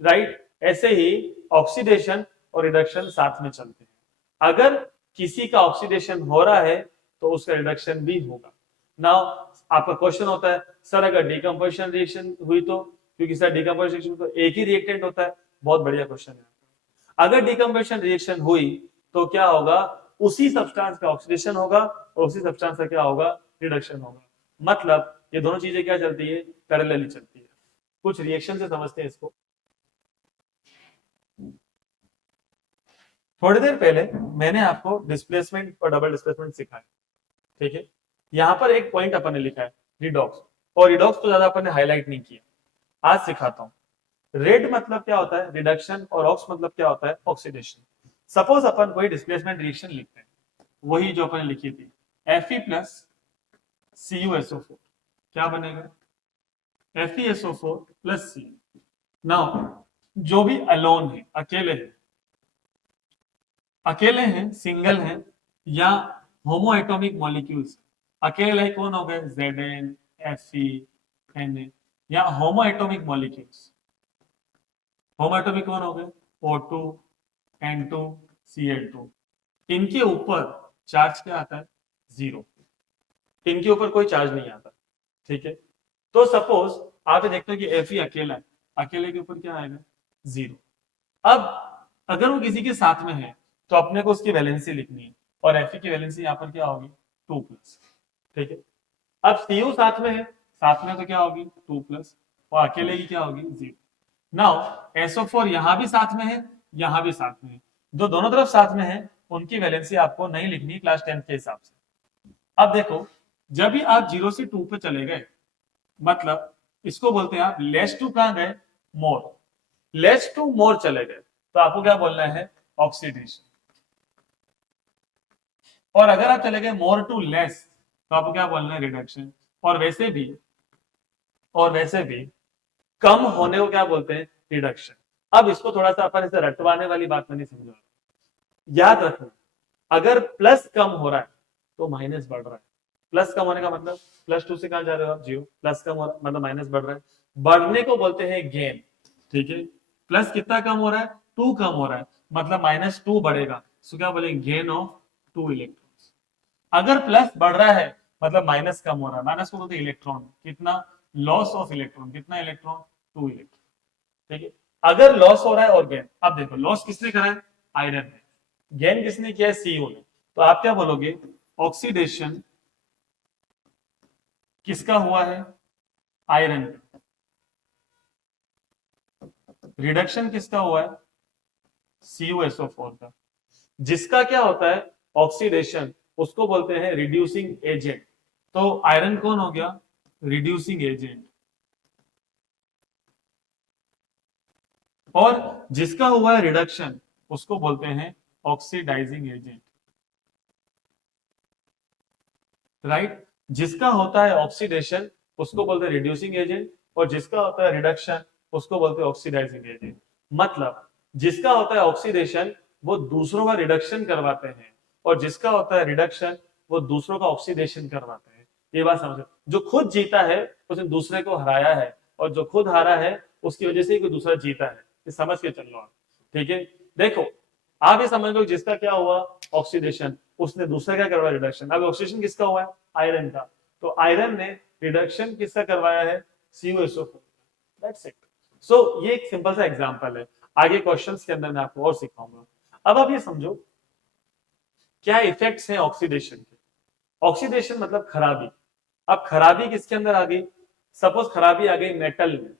राइट। ऐसे ही ऑक्सीडेशन और रिडक्शन साथ में चलते हैं। अगर किसी का ऑक्सीडेशन हो रहा है तो उसका रिडक्शन भी होगा। नाउ आपका क्वेश्चन होता है सर अगर डिकम्पोजिशन रिएक्शन हुई तो, क्योंकि सर डिकम्पोजिशन तो एक ही रिएक्टेंट होता है। बहुत बढ़िया क्वेश्चन है। अगर डिकम्पोजिशन रिएक्शन हुई तो क्या होगा, उसी सब्सटेंस का ऑक्सीडेशन होगा और उसी सब्सटेंस का क्या होगा, रिडक्शन होगा। मतलब ये दोनों चीजें क्या चलती है, पैरेलली चलती है। कुछ रिएक्शन से समझते हैं इसको। थोड़ी देर पहले मैंने आपको डिस्प्लेसमेंट और डबल डिस्प्लेसमेंट सिखाया, ठीक है। यहां पर एक पॉइंट अपन ने लिखा है रिडॉक्स, और रिडॉक्स तो ज्यादा अपन ने हाईलाइट नहीं किया, आज सिखाता हूं। रेड मतलब क्या होता है, रिडक्शन, और ऑक्स मतलब क्या होता है, ऑक्सीडेशन। सपोज अपन कोई डिस्प्लेसमेंट रिएक्शन लिखते हैं, वही जो अपन ने लिखी थी Fe प्लस CuSO4, क्या बनेगा, FeSO4 प्लस C। नाउ जो भी अलोन है, अकेले हैं, सिंगल हैं, या होमो एटॉमिक मॉलिक्यूल्स, अकेले कौन हो गए, Zn, Fe, Na, या होमो एटॉमिक मॉलिक्यूल्स, होमो एटॉमिक कौन हो गए, O2, N2, Cl2। इनके ऊपर चार्ज क्या आता है, 0। इनके ऊपर कोई चार्ज नहीं आता, ठीक है। तो सपोज आप ये देखते हो कि Fe अकेला है, अकेले के ऊपर क्या आएगा, 0। अब अगर वो किसी के साथ में है तो अपने को उसकी वैलेंसी लिखनी है, और Fe की वैलेंसी यहाँ पर क्या होगी, 2+, ठीक है। अब Cu साथ में है, साथ में तो क्या होगी 2+, और अकेले की क्या होगी 0। नाउ SO4 यहां भी साथ में है, यहां भी साथ में है, जो दोनों तरफ साथ में है उनकी वैलेंसी आपको नहीं लिखनी क्लास 10 के हिसाब से। अब देखो जब भी आप 0 से 2 पे चले गए, मतलब इसको बोलते हैं आप लेस टू कहां गए, मोर, लेस टू मोर चले गए, तो आपको क्या बोलना है, ऑक्सीडेशन। और अगर आप चले गए मोर टू लेस तो आपको क्या बोलना है, रिडक्शन। और वैसे भी कम होने को क्या बोलते हैं, रिडक्शन। अब इसको थोड़ा सा अपन इसे रटवाने वाली बात में नहीं समझा, याद रखना अगर प्लस कम हो रहा है तो माइनस बढ़ रहा है। प्लस कम होने का मतलब +2 से कहां जा रहे हो आप, 0। प्लस कम हो रहा है मतलब माइनस बढ़ रहा है, बढ़ने को बोलते हैं गेन, ठीक है। प्लस कितना कम हो रहा है, 2 कम हो रहा है, मतलब -2 बढ़ेगा, सो क्या बोलेंगे, गेन ऑफ 2 इलेक्ट्रॉन्स। अगर प्लस बढ़ रहा है मतलब माइनस कम हो रहा है, माइनस को बोलते हैं इलेक्ट्रॉन, कितना, लॉस ऑफ इलेक्ट्रॉन, कितना इलेक्ट्रॉन, 2 इलेक्ट्रॉन, ठीक है। अगर लॉस हो रहा है और गेन, अब देखो लॉस किसने करा है, आयरन ने, गेन किसने किया है, सीओ ने। तो आप क्या बोलोगे, ऑक्सीडेशन किसका हुआ है, आयरन का, रिडक्शन किसका हुआ है, CuSO4 का। जिसका क्या होता है ऑक्सीडेशन, उसको बोलते हैं रिड्यूसिंग एजेंट। तो आयरन कौन हो गया, रिड्यूसिंग एजेंट। और जिसका हुआ है रिडक्शन उसको बोलते हैं ऑक्सीडाइजिंग एजेंट, राइट। जिसका होता है ऑक्सीडेशन उसको बोलते हैं रिड्यूसिंग एजेंट, और जिसका होता है रिडक्शन उसको बोलते हैं ऑक्सीडाइजिंग एजेंट। मतलब जिसका होता है ऑक्सीडेशन वो दूसरों का रिडक्शन करवाते हैं, और जिसका होता है रिडक्शन वो दूसरों का ऑक्सीडेशन करवाते हैं। ये बात समझो, जो खुद जीता है उसने दूसरे को हराया है, और जो खुद हारा है उसकी वजह से ही कोई दूसरा जीता है। ये समझ के चल लो आप, ठीक है। देखो आप ये समझ लो जिसका क्या हुआ ऑक्सीडेशन, उसने दूसरा क्या करवाया, रिडक्शन। अब ऑक्सीडेशन किसका हुआ है, आयरन का, तो आयरन ने रिडक्शन किसका करवाया है, CuSO4। That's it. सो ये एक सिंपल सा एग्जांपल है, आगे क्वेश्चंस के अंदर मैं आपको और सिखाऊंगा। अब आप ये समझो क्या इफेक्ट्स हैं ऑक्सीडेशन के। ऑक्सीडेशन मतलब खराबी। अब खराबी किसके अंदर आ गई, सपोज खराबी आ गई मेटल में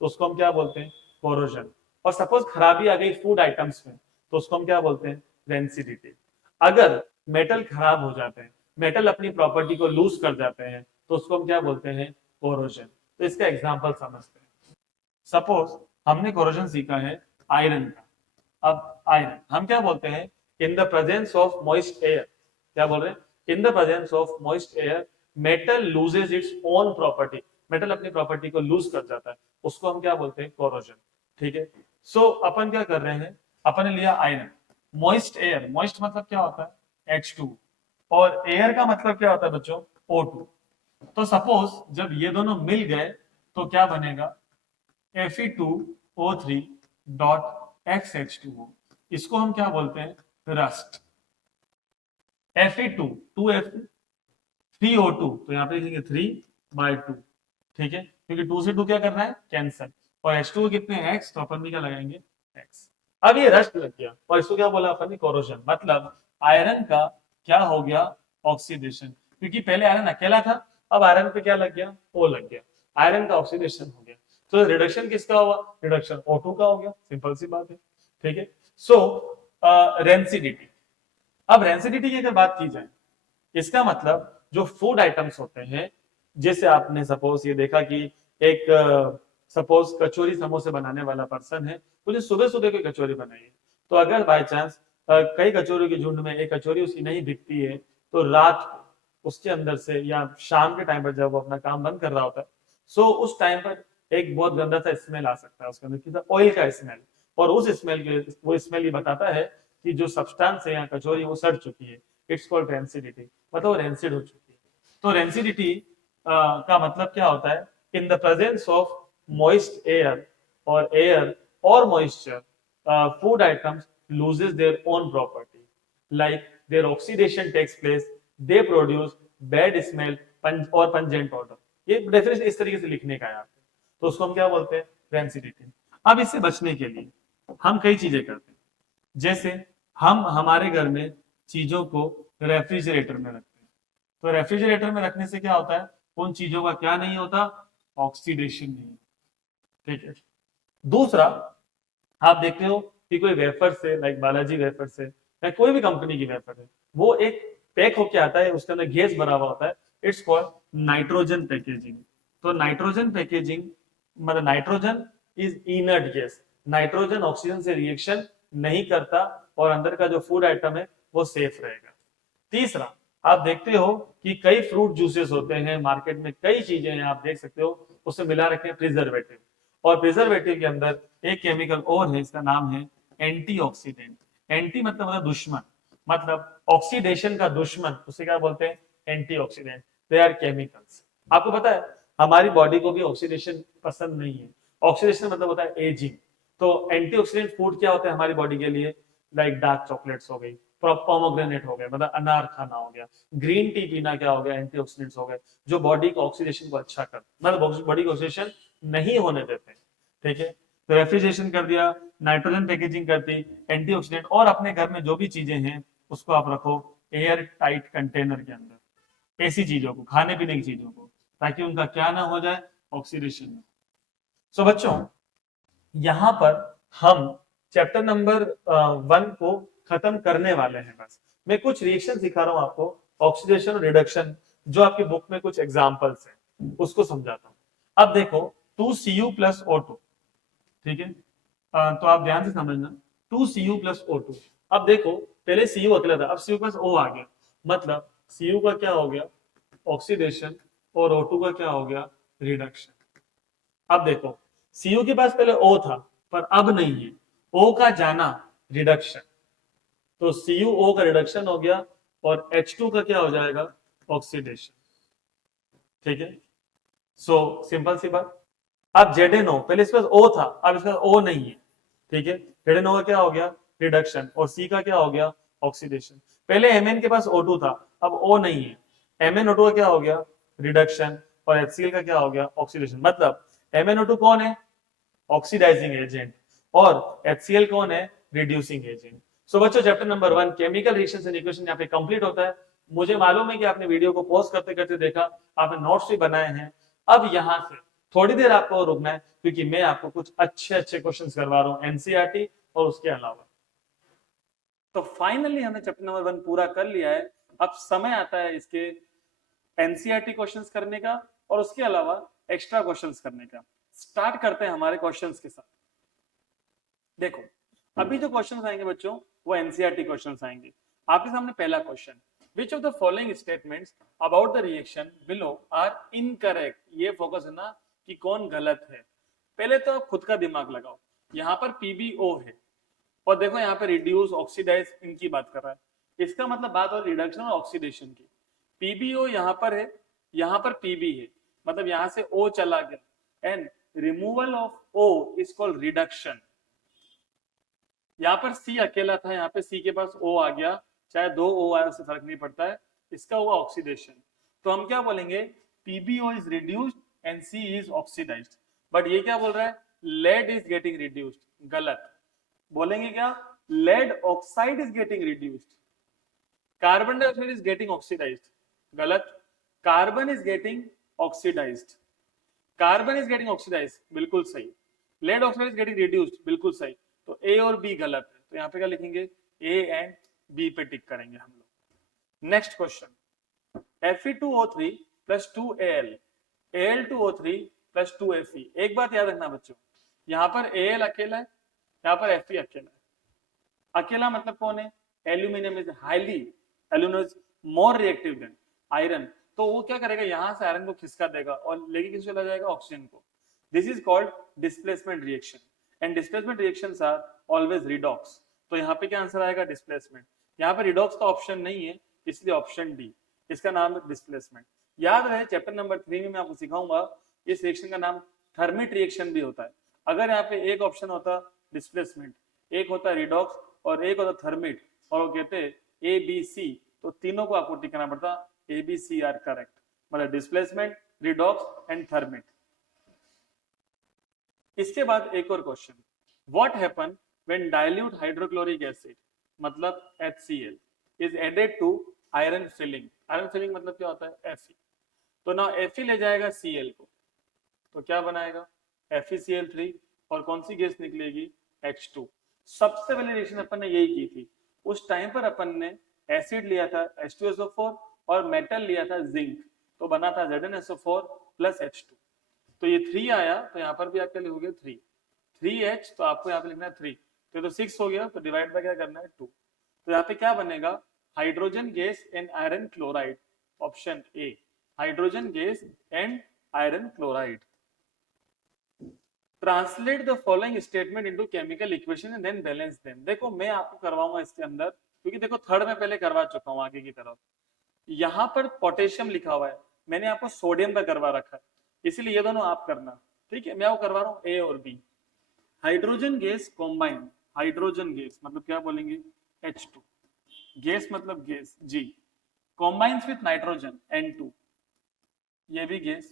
तो उसको हम क्या बोलते हैं, कोरोजन। और सपोज खराबी आ गई फूड आइटम्स में तो उसको हम क्या बोलते हैं, रेंसिडिटी। अगर मेटल खराब हो जाते हैं, मेटल अपनी प्रॉपर्टी को लूज कर जाते हैं तो उसको हम क्या बोलते हैं, कोरोजन। तो इसका एग्जांपल समझते हैं। सपोज हमने कोरोजन सीखा है आयरन का। अब आयरन हम क्या बोलते हैं, इन the presence of moist air, क्या बोल रहे हैं, इन the presence of moist air metal loses its own property, metal अपनी प्रॉपर्टी को लूज कर जाता है, उसको हम क्या बोलते हैं, कोरोजन। ठीक है, सो अपन क्या कर रहे हैं, अपन ने लिया आयरन, मॉइस्ट एयर, मॉइस्ट मतलब क्या होता है H2, और एयर का मतलब क्या होता है बच्चों, O2। तो सपोज जब ये दोनों मिल गए तो क्या बनेगा, Fe2O3 डॉट XH2O, इसको हम क्या बोलते हैं, रस्ट। Fe2 2F 3O2, तो यहाँ पे लिखेंगे 3/2, ठीक है, क्योंकि 2 से 2 क्या करना है, कैंसल, और H2 कितने हैं, X, तो अपन भी क्या लगाएंगे, X। अब ये रस्ट लग गया और इसको क्या बोला अपन ने, कोरोजन, मतलब आयरन का क्या हो गया, ऑक्सीडेशन, क्योंकि पहले आयरन अकेला था, अब आयरन पे क्या लग गया, O लग गया, आयरन का ऑक्सीडेशन हो गया। तो रिडक्शन किसका हुआ, रिडक्शन O2 का हो गया, सिंपल सी बात है। ठीक है, सो रेंसिडिटी, अब रेंसिडिटी की अगर बात की जाए, इसका मतलब जो फूड आइटम्स होते हैं, जैसे आपने सपोज ये देखा कि एक सपोज कचौरी समोसे बनाने वाला पर्सन है, उसने सुबह सुबह कोई कचौरी बनाई है, तो अगर बाय चांस कई कचौरियों के झुंड में एक कचौरी उसकी नहीं बिकती है, तो रात को उसके अंदर से या शाम के टाइम पर जब वो अपना काम बंद कर रहा होता है, सो उस टाइम पर एक बहुत गंदा सा स्मेल आ सकता है उसके अंदर, किसी ऑयल का स्मेल, और उस स्मेल के, वो स्मेल ये बताता है कि जो सब्सटेंस है या कचौरी वो सड़ चुकी है, इट्स कॉल्ड रेंसिडिटी, मतलब रेंसिड हो चुकी है। तो रेंसिडिटी का मतलब क्या होता है, इन the presence of moist air or moisture, food items loses their own property, like their oxidation takes place, they produce bad smell or pungent odor। ये डेफिनेशन इस तरीके से लिखने का है आपको, तो उसको हम क्या बोलते हैं, रेंसिडिटी। अब इससे बचने के लिए हम कई चीजें करते हैं, जैसे हम हमारे घर में चीजों को रेफ्रिजरेटर में रखते हैं, तो रेफ्रिजरेटर में रखने से क्या होता है, उन चीजों का क्या नहीं होता, ऑक्सीडेशन नहीं। ठीक है, दूसरा, आप देखते हो कि कोई वेफर से, लाइक बालाजी वेफर से या कोई भी कंपनी की वेफर है, वो एक पैक होके आता है, उसके अंदर गैस भरा हुआ होता है, इट्स कॉल्ड नाइट्रोजन पैकेजिंग। तो नाइट्रोजन पैकेजिंग मतलब nitrogen is inert gas, nitrogen oxygen से रिएक्शन नहीं करता और अंदर का जो फूड आइटम है वो सेफ रहेगा। तीसरा, आप देखते हो कि कई फ्रूट जूसेस होते हैं मार्केट में, कई चीजें हैं आप देख सकते हो, उसमें मिला रखे हैं प्रिजर्वेटिव, और प्रिजर्वेटिव के अंदर एक केमिकल और है, इसका नाम है एंटीऑक्सीडेंट। एंटी मतलब दुश्मन, मतलब ऑक्सीडेशन का दुश्मन, उसे क्या बोलते हैं, एंटीऑक्सीडेंट। They are chemicals. आपको पता है हमारी बॉडी को भी ऑक्सीडेशन पसंद नहीं है, ऑक्सीडेशन मतलब होता है एजिंग। तो एंटीऑक्सीडेंट फूड क्या होता है हमारी बॉडी के लिए, लाइक डार्क चॉकलेट्स हो गई, पोमोग्रेनेट हो गया, मतलब अनार खाना हो गया, ग्रीन टी पीना क्या हो गया, एंटीऑक्सीडेंट्स हो गए, जो बॉडी को ऑक्सीडेशन को अच्छा कर, मतलब बॉडी को ऑक्सीडेशन नहीं होने देते। ठीक है, तो रेफ्रिजरेशन कर दिया, नाइट्रोजन पैकेजिंग कर दी, एंटीऑक्सीडेंट, और अपने घर में जो भी चीजें हैं उसको आप रखो एयर टाइट कंटेनर के अंदर, ऐसी चीजों को, खाने पीने की चीजों को, ताकि उनका क्या ना हो जाए, ऑक्सीडेशन। सो बच्चों, यहां पर हम चैप्टर नंबर 1 को खत्म करने वाले हैं। बस मैं कुछ रिएक्शन सिखा रहा हूं आपको, ऑक्सीडेशन और रिडक्शन, जो आपकी बुक में कुछ एग्जांपल्स हैं उसको समझाता हूं। अब देखो 2Cu + O2, ठीक है, तो आप ध्यान से समझना, 2Cu + O2। अब देखो पहले Cu अकेला था, अब Cu + O आ गया, मतलब Cu का क्या हो गया, ऑक्सीडेशन, और O2 का क्या हो गया, रिडक्शन। अब देखो Cu के पास पहले O था पर अब नहीं है, O का जाना रिडक्शन, तो CuO का रिडक्शन हो गया और H2 का क्या हो जाएगा, ऑक्सीडेशन। ठीक है, सो सिंपल सी बात। अब ZnO, पहले इसके पास O था, अब इसके पास O नहीं है, ठीक है, ZnO का क्या हो गया, रिडक्शन, और C का क्या हो गया, ऑक्सीडेशन। पहले Mn के पास O2 था, अब O नहीं है, MnO2 का क्या हो गया, रिडक्शन, और HCl का क्या हो गया, ऑक्सीडेशन। मतलब MnO2 कौन है, ऑक्सीडाइजिंग एजेंट, और HCl कौन है, रिड्यूसिंग एजेंट। सो बच्चों, chapter number 1 chemical reactions and equation यहाँ पे कंप्लीट होता है। मुझे मालूम है कि आपने वीडियो को पॉज करते करते देखा, आपने नोट्स भी बनाए हैं। अब यहाँ से थोड़ी देर आपको रुकना है, क्योंकि मैं आपको कुछ अच्छे अच्छे क्वेश्चंस करवा रहा हूँ एनसीईआरटी और उसके अलावा। तो फाइनली हमने चैप्टर नंबर 1 पूरा कर लिया है। अब समय आता है इसके एनसीईआरटी क्वेश्चंस करने का और उसके अलावा एक्स्ट्रा क्वेश्चंस करने का। स्टार्ट करते हैं हमारे क्वेश्चंस के साथ। देखो अभी जो क्वेश्चंस आएंगे बच्चों वो एनसीईआरटी क्वेश्चंस आएंगे। आपके सामने पहला question, which of the following statements about the reaction below are incorrect. ये फोकस है ना कि कौन गलत है। पहले तो आप खुद का दिमाग लगाओ, यहाँ पर पीबीओ है और देखो यहाँ पे रिड्यूस ऑक्सीडाइज इनकी बात कर रहा है, इसका मतलब बात हो रिडक्शन और ऑक्सीडेशन की। पीबीओ यहाँ पर है, यहाँ पर पीबी है, मतलब यहाँ से ओ चला गया and removal of O is called reduction. यहाँ पर सी अकेला था, यहाँ पे सी के पास ओ आ गया, चाहे दो ओ आए उससे फर्क नहीं पड़ता है, इसका हुआ ऑक्सीडेशन। तो हम क्या बोलेंगे, PbO is reduced and C is oxidised. But ये क्या बोल रहा है, लेड इज गेटिंग रिड्यूस्ड, गलत। बोलेंगे क्या, lead oxide is getting reduced. Carbon dioxide is getting oxidised, गलत। Carbon is getting oxidised, carbon is getting oxidised, बिल्कुल सही। Lead oxide is getting reduced, बिल्कुल सही। तो ए और बी गलत है, तो यहाँ पे क्या लिखेंगे, ए एंड बी पे टिक करेंगे हम लोग। Next question, Fe2O3 plus 2Al, Al2O3 plus 2Fe। एक बात याद रखना बच्चों, यहाँ पर Al अकेला है, यहाँ पर Fe अकेला है। अकेला मतलब कौन है, aluminium is highly, aluminium is more reactive than iron, तो वो क्या करेगा, यहाँ से आयरन को खिसका देगा और लेके किस चला जाएगा, ऑक्सीजन को। This is called displacement reaction and displacement reactions are always redox. तो यहाँ पे क्या आंसर आएगा, डिस्प्लेसमेंट। यहाँ पे रिडॉक्स का ऑप्शन नहीं है, इसलिए ऑप्शन डी, इसका नाम है डिस्प्लेसमेंट। याद रहे चैप्टर नंबर 3 में मैं आपको सिखाऊंगा इस रिएक्शन का नाम थर्मिट रिएक्शन भी होता है। अगर यहाँ पे एक ऑप्शन होता डिस्प्लेसमेंट, एक होता रिडॉक्स और एक होता थर्मिट, और वो कहते हैं ए बी सी, तो तीनों को आपको टिक करना पड़ता, A B C are correct, मतलब डिस्प्लेसमेंट, रिडॉक्स एंड थर्मिट। इसके बाद एक और question, what happen when dilute hydrochloric acid मतलब HCl is added to iron filling. Iron filling मतलब क्या होता है, Fe। तो ना Fe ले जाएगा Cl को, तो क्या बनाएगा, FeCl3, और कौन सी गैस निकलेगी, H2। सबसे पहले रिएक्शन अपन ने यही की थी, उस टाइम पर अपन ने एसिड लिया था H2SO4 और मेटल लिया था जिंक, तो बना था ZnSO4 प्लस H2। तो ये 3 आया, तो यहाँ पर भी आपके लिए हो गया 3, 3H, तो आपको यहाँ पे लिखना है 3, तो 6 हो गया, तो डिवाइड बाय क्या करना है, 2। तो यहाँ पे क्या बनेगा, hydrogen gas and iron chloride, option A, hydrogen gas and iron chloride. Translate the following statement into chemical equation and then balance them. देखो मैं आपको करवाऊंगा इसके अंदर, क्योंकि देखो थर्ड में पहले करवा चुका हूं आगे की तरफ। यहाँ पर पोटेशियम लिखा हुआ है, मैंने आपको सोडियम का करवा रखा है, इसलिए ये दोनों आप करना, ठीक है। मैं आपको करवा रहा हूँ ए और B. Hydrogen gas combine, hydrogen gas मतलब क्या बोलेंगे, H2, गैस मतलब gas G, combines with nitrogen N2, ये भी gas,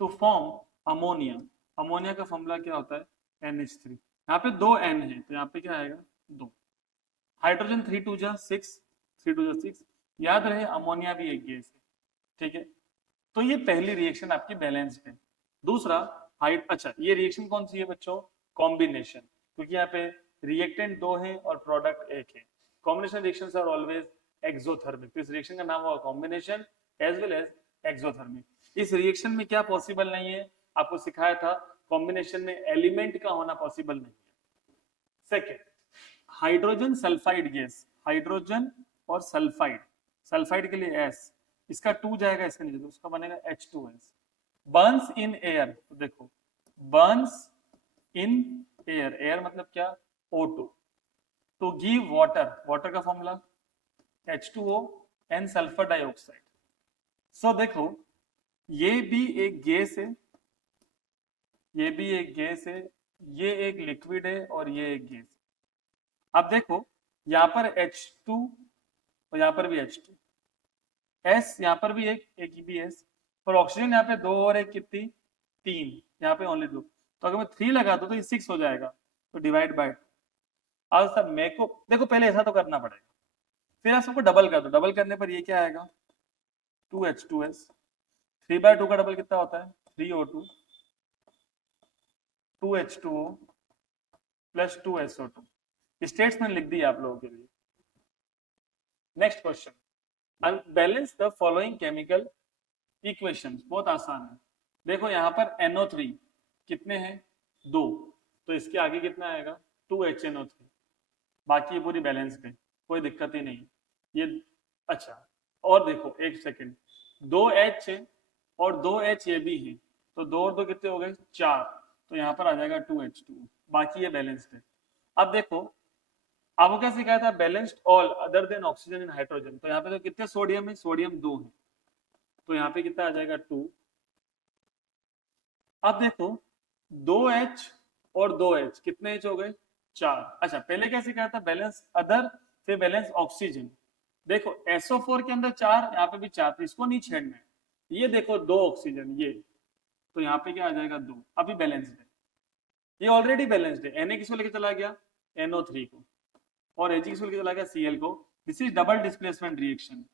to form ammonia. Ammonia का फॉर्मूला क्या होता है, NH3। यहाँ पे 2 N है, तो यहाँ पे क्या आएगा, 2। हाइड्रोजन 3 2 जा 6, 3 2 जा 6। याद रहे अमोनिया भी एक गैस है, ठीक है। तो ये पहली रिएक्शन आपकी बैलेंस्ड है। दूसरा अच्छा, ये रिएक्शन कौन सी है बच्चों, कॉम्बिनेशन, क्योंकि यहाँ पे रिएक्टेंट 2 है और प्रोडक्ट 1 है। Combination reactions are always exothermic, तो इस रिएक्शन का नाम होगा combination as well as exothermic. इस रिएक्शन में क्या पॉसिबल नहीं है, आपको सिखाया था, कॉम्बिनेशन में एलिमेंट का होना पॉसिबल नहीं है। Second, hydrogen sulphide gas, hydrogen और सल्फाइड, सल्फाइड के लिए S, इसका 2 जाएगा इसके नीचे, तो उसका बनेगा H2S। बर्न्स इन एयर, तो देखो बर्न्स इन एयर, एयर मतलब क्या, O2, तो गिव वाटर, वाटर का formula H2O and sulphur dioxide. So देखो ये भी एक गैस है, ये भी एक गैस है, ये एक लिक्विड है और ये एक गैस। अब देखो यहाँ पर H2 और यहाँ पर भी H2, S यहाँ पर भी एक भी S, और ऑक्सीजन यहाँ पे 2 और एक कितनी, 3, यहाँ पे ओनली 2, तो अगर मैं 3 लगा दूं तो ये 6 हो जाएगा, तो डिवाइड बाय 2। अब सब मेरे को देखो पहले ऐसा तो करना पड़ेगा, फिर आप सबको डबल कर दो, डबल करने पर ये क्या आएगा, 2H2S। 3/2 का डबल कितना होता है, 3O2, 2H2O plus 2SO2। States मैंने लिख दी आप लोगों के लिए। Next question, balance the following chemical equations, बहुत आसान है। देखो यहाँ पर NO3 कितने हैं, 2, तो इसके आगे कितना आएगा, 2HNO3, बाकी ये पूरी बैलेंस है, कोई दिक्कत ही नहीं ये। अच्छा और देखो एक सेकेंड, 2H है और 2H ये भी है, तो 2 और 2 कितने हो गए 4, तो यहाँ पर आ जाएगा 2H2, बाकी ये बैलेंस्ड है। अब देखो आपको क्या सिखाया था, balanced all other than oxygen and hydrogen, तो यहाँ पे तो कितने सोडियम है, सोडियम 2 है, तो यहाँ पे कितना आ जाएगा 2। अब देखो 2H और 2H कितने H हो गए 4। अच्छा पहले क्या सिखाया था, बैलेंस अदर फिर बैलेंस ऑक्सीजन। देखो SO4 के अंदर 4, यहाँ पे भी 4, तो इसको नहीं छेड़ना है। ये देखो 2 ऑक्सीजन ये, तो यहाँ पे क्या आ जाएगा 2, अभी बैलेंस्ड है, ये ऑलरेडी बैलेंस्ड है। Na किसको लेके चला गया NO3 को, और Ag किसको लेके चला गया Cl को। This is double displacement reaction,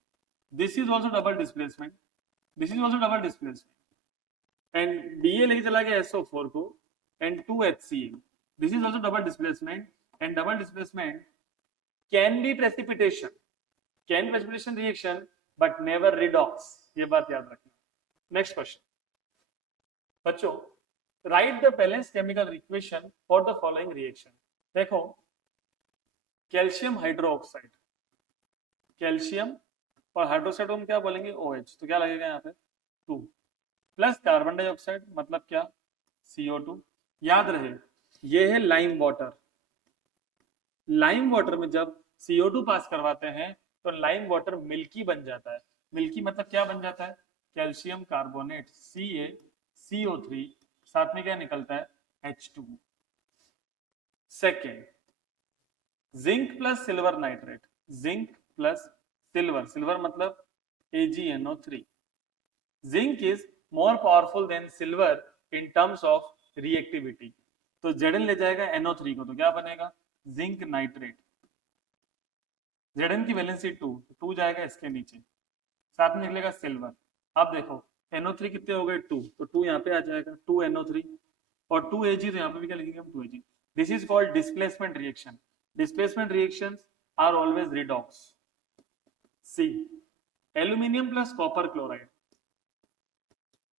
this is also double displacement, this is also double displacement, and Ba लेके चला गया SO4 को and 2HCl, this is also double displacement, and double displacement can be precipitation, can precipitation reaction but never redox, ये बात याद रखना। Next question बच्चों, right the balance chemical equation for the following reaction. देखो calcium hydroxide, calcium और hydroxide को हम क्या बोलेंगे OH, तो क्या लगेगा यहाँ पे 2 प्लस कार्बन डाइऑक्साइड मतलब क्या CO2। याद रहे ये है लाइम वाटर, लाइम वाटर में जब CO2 पास करवाते हैं तो लाइम वाटर मिल्की बन जाता है। मिल्की मतलब क्या बन जाता है, कैल्शियम कार्बोनेट CaCO3, साथ में क्या निकलता है H2। Second zinc plus silver nitrate, zinc plus silver, silver मतलब AgNO3। Zinc is more powerful than silver in terms of reactivity, तो Zn ले जाएगा NO3 को, तो क्या बनेगा जिंक नाइट्रेट। Zn की वैलेंसी 2, 2 जाएगा इसके नीचे, साथ में निकलेगा सिल्वर। अब देखो NO3 कितने हो गए 2, तो 2 यहाँ पे आ जाएगा 2NO3 और 2Ag, तो यहाँ पे भी क्या लिखेंगे हम 2Ag। This is called displacement reaction, displacement reactions are always redox. See aluminium plus copper chloride,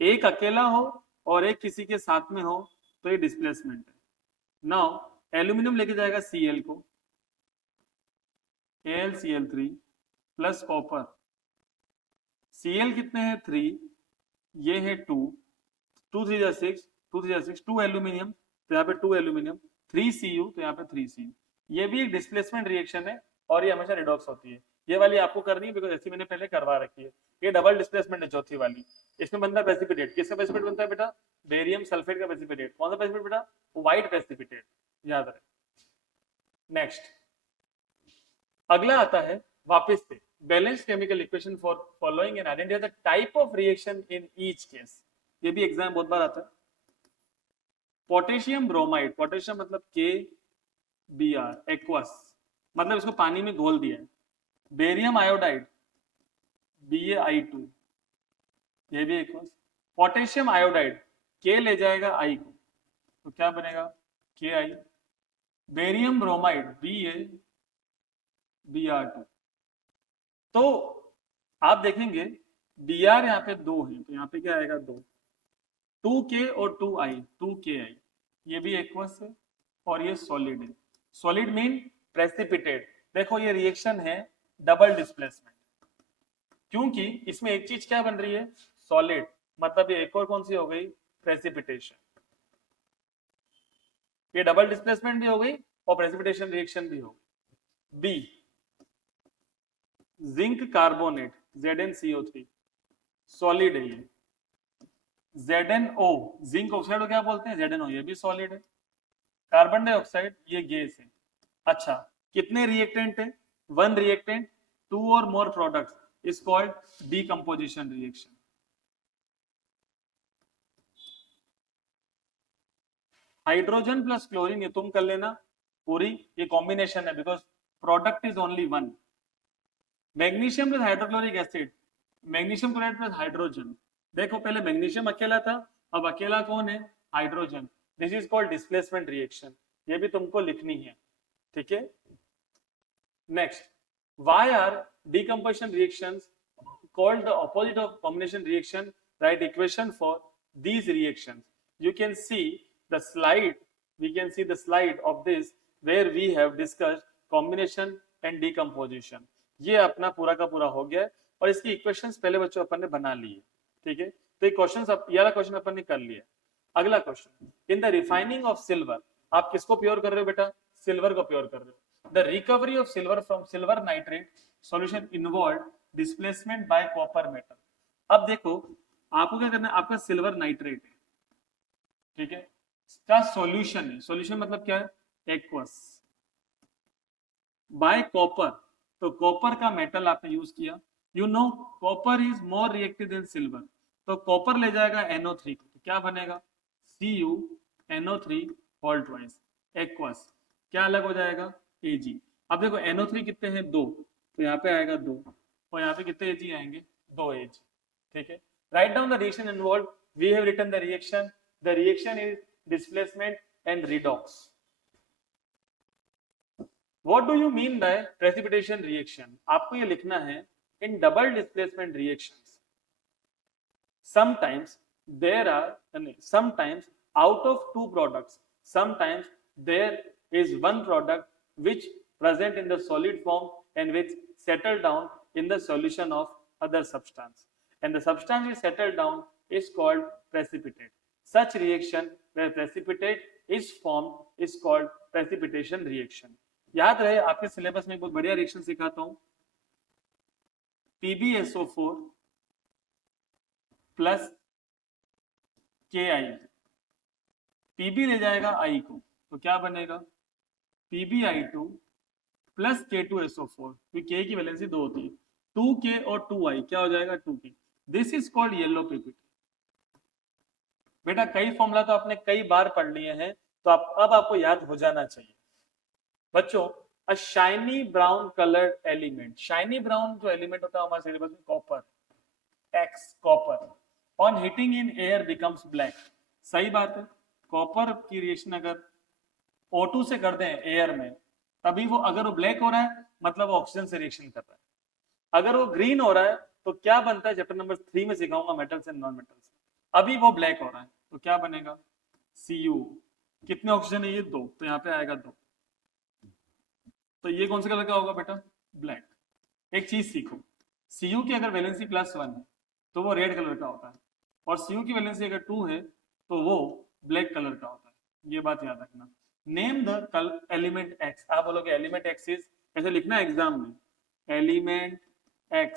एक अकेला हो और एक किसी के साथ में हो तो ये डिस्प्लेसमेंट है। नाउ एल्यूमिनियम लेके जाएगा Cl को, AlCl3 प्लस कॉपर, Cl कितने हैं 3, ये है 2, 2 3 6, 2 3 6, 2 एल्यूमिनियम, तो यहाँ पे 2 एल्यूमिनियम, 3 Cu, तो यहाँ पे 3 Cu। ये भी एक डिस्प्लेसमेंट रिएक्शन है और ये हमेशा रिडॉक्स होती है। ये वाली आपको करनी है बिकॉज ऐसी मैंने पहले करवा रखी है। ये डबल डिस्प्लेसमेंट है चौथी वाली, इसमें बनता है प्रेसिपिटेट। किसका प्रेसिपिटेट बनता है बेटा, बेरियम सल्फेट का प्रेसिपिटेट। कौन सा प्रेसिपिटेट बेटा, व्हाइट प्रेसिपिटेट, याद रहे। नेक्स्ट अगला आता है वापस से balance chemical equation for following and identify the type of reaction in each case. ये भी एग्जाम बहुत बार आता है। पोटेशियम ब्रोमाइड, पोटेशियम मतलब KBr, एक्वस मतलब इसको पानी में घोल दिया है। बेरियम आयोडाइड BaI2, ये भी एक्वस। पोटेशियम आयोडाइड K ले जाएगा I को, तो क्या बनेगा KI। बेरियम ब्रोमाइड BaBr2, तो आप देखेंगे Br यहाँ पे 2 है, तो यहाँ पे क्या आएगा 2, 2K और 2I, 2KI, ये भी एक्वस है और ये सॉलिड है। Solid mean precipitate. देखो ये रिएक्शन है डबल डिस्प्लेसमेंट, क्योंकि इसमें एक चीज क्या बन रही है सॉलिड, मतलब ये एक और कौन सी हो गई प्रेसिपिटेशन। ये डबल डिस्प्लेसमेंट भी हो गई और प्रेसिपिटेशन रिएक्शन भी हो गई। B zinc carbonate ZnCO3, solid है ये। ZnO जिंक ऑक्साइड को क्या बोलते हैं ZnO, ये भी सॉलिड है। कार्बन डाइऑक्साइड ये गैस है। अच्छा कितने रिएक्टेंट है, 1 रिएक्टेंट 2 और more products is called decomposition reaction. Hydrogen plus chlorine ये तुम कर लेना पूरी, ये कॉम्बिनेशन है because product is only 1। Magnesium plus hydrochloric acid, magnesium chloride plus hydrogen. देखो पहले मैग्नीशियम अकेला था, अब अकेला कौन है hydrogen. This is called displacement reaction, ये भी तुमको लिखनी है, ठीक है। Next, why are decomposition reactions called the opposite of combination reaction? Write equation for these reactions. You can see the slide, we can see the slide of this where we have discussed combination and decomposition. ये अपना पूरा का पूरा हो गया और इसकी equations पहले बच्चों अपन ने बना ली है, ठीक है। तो ये क्वेश्चन, ये वाला क्वेश्चन अपन ने कर लिया। अगला question, in the refining of silver, आप किसको प्योर कर रहे हो बेटा? सिल्वर को प्योर कर रहे हो। The recovery of silver from silver nitrate solution involve displacement bye copper metal. अब देखो आपको क्या करना है, आपका सिल्वर नाइट्रेट है, ठीक है, इसका सॉल्यूशन है, सॉल्यूशन मतलब क्या है? Aqueous bye copper. तो कॉपर का मेटल आपने यूज किया, you know copper is more reactive than silver, तो कॉपर ले जाएगा NO3 को, तो क्या बनेगा? CuNO3 होल ट्वाइस, एक्वस क्या अलग हो जाएगा? Ag। अब देखो NO3 कितने हैं? 2, तो यहाँ पे आएगा 2, और यहाँ पे कितने Ag आएंगे? 2 Ag, ठीक है। Write down the reaction involve, we have written the reaction is displacement and redox. What do you mean by precipitation reaction? आपको ये लिखना है, in double displacement reactions sometimes out of two products, sometimes there is one product which present in the solid form and which settle down in the solution of other substance, and the substance which settle down is called precipitate. Such reaction where precipitate is formed is called precipitation reaction. याद रहे, आपके syllabus में बहुत बढ़िया reaction सिखाता हूं, PbSO4 plus KI, Pb ले जाएगा I को, तो क्या बनेगा? PbI2 प्लस K2SO4, क्योंकि K की वैलेंसी 2 होती है, 2K और 2I क्या हो जाएगा? 2K। This is called yellow PPT। बेटा कई फॉर्मूला तो आपने कई बार पढ़ लिए हैं, तो अब आपको याद हो जाना चाहिए। बच्चों, अ shiny brown coloured element, shiny brown जो एलिमेंट होता है हमारे सिलेबस में, copper, X copper, on heating in air becomes black. सही बात है, कॉपर की रिएक्शन अगर O2 से कर दें एयर में, तभी वो, अगर वो ब्लैक हो रहा है मतलब वो ऑक्सीजन से रिएक्शन कर रहा है, अगर वो ग्रीन हो रहा है तो क्या बनता है? चैप्टर नंबर 3 में सिखाऊंगा, मेटल्स एंड नॉन मेटल्स। अभी वो ब्लैक हो रहा है तो क्या बनेगा? Cu। कितने ऑक्सीजन है? ये 2, तो यहाँ पे आएगा 2, तो ये कौन से कलर का होगा बेटा? ब्लैक। एक चीज सीखो, Cu की अगर वैलेंसी +1 है तो वो रेड कलर का होता है, और Cu की वैलेंसी अगर 2 है तो वो ब्लैक कलर का होता है। ये बात याद रखना। नेम द एलिमेंट X, आप बोलोगे एलिमेंट X इज, ऐसे लिखना है एग्जाम में, element X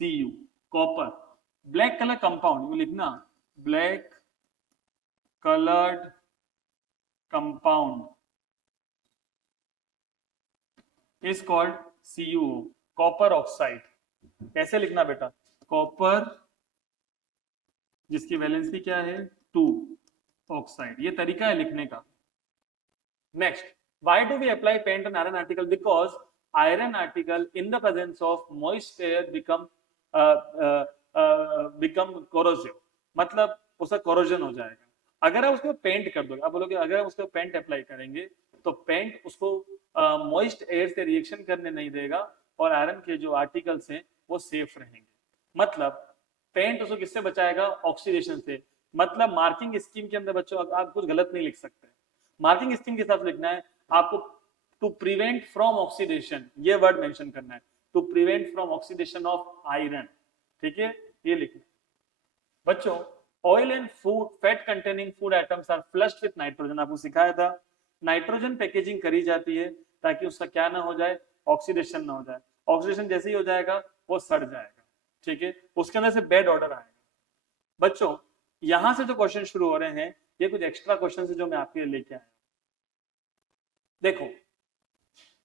Cu copper, black colour compound, वो लिखना black coloured compound is called CuO, copper oxide. कैसे लिखना बेटा? कॉपर जिसकी वैलेंसी क्या है? 2 ऑक्साइड। ये तरीका है लिखने का। Next, why do we apply paint on iron article? Because iron article in the presence of moist air become corrosive, मतलब उसका कोरोजन हो जाएगा। अगर आप उसको पेंट कर दोगे, आप बोलोगे अगर आप उसको पेंट अप्लाई करेंगे तो पेंट उसको मॉइस्ट एयर से रिएक्शन करने नहीं देगा, और आयरन के जो आर्टिकल्स हैं वो सेफ रहेंगे। मतलब पेंट उसको किससे बचाएगा? ऑक्सीडेशन से। मतलब मार्किंग स्कीम के अंदर बच्चों आप कुछ गलत नहीं लिख सकते, मार्किंग स्कीम के हिसाब से लिखना है आपको, टू प्रिवेंट फ्रॉम ऑक्सीडेशन, ये वर्ड मेंशन करना है, to prevent from oxidation of iron, ठीक है, ये लिखना। बच्चों, oil and food fat containing food items are flushed with nitrogen, आपको सिखाया था, नाइट्रोजन पैकेजिंग करी जाती है ताकि उसका क्या ना हो जाए? ऑक्सीडेशन ना हो जाए। ऑक्सीडेशन जैसे ही हो जाएगा वो सड़ जाएगा, ठीक है, उसके अंदर से बैड ऑर्डर आएगा। बच्चों, यहां से जो क्वेश्चन शुरू हो रहे हैं ये कुछ एक्स्ट्रा क्वेश्चन है जो मैं आपके लिए लेके आया। देखो,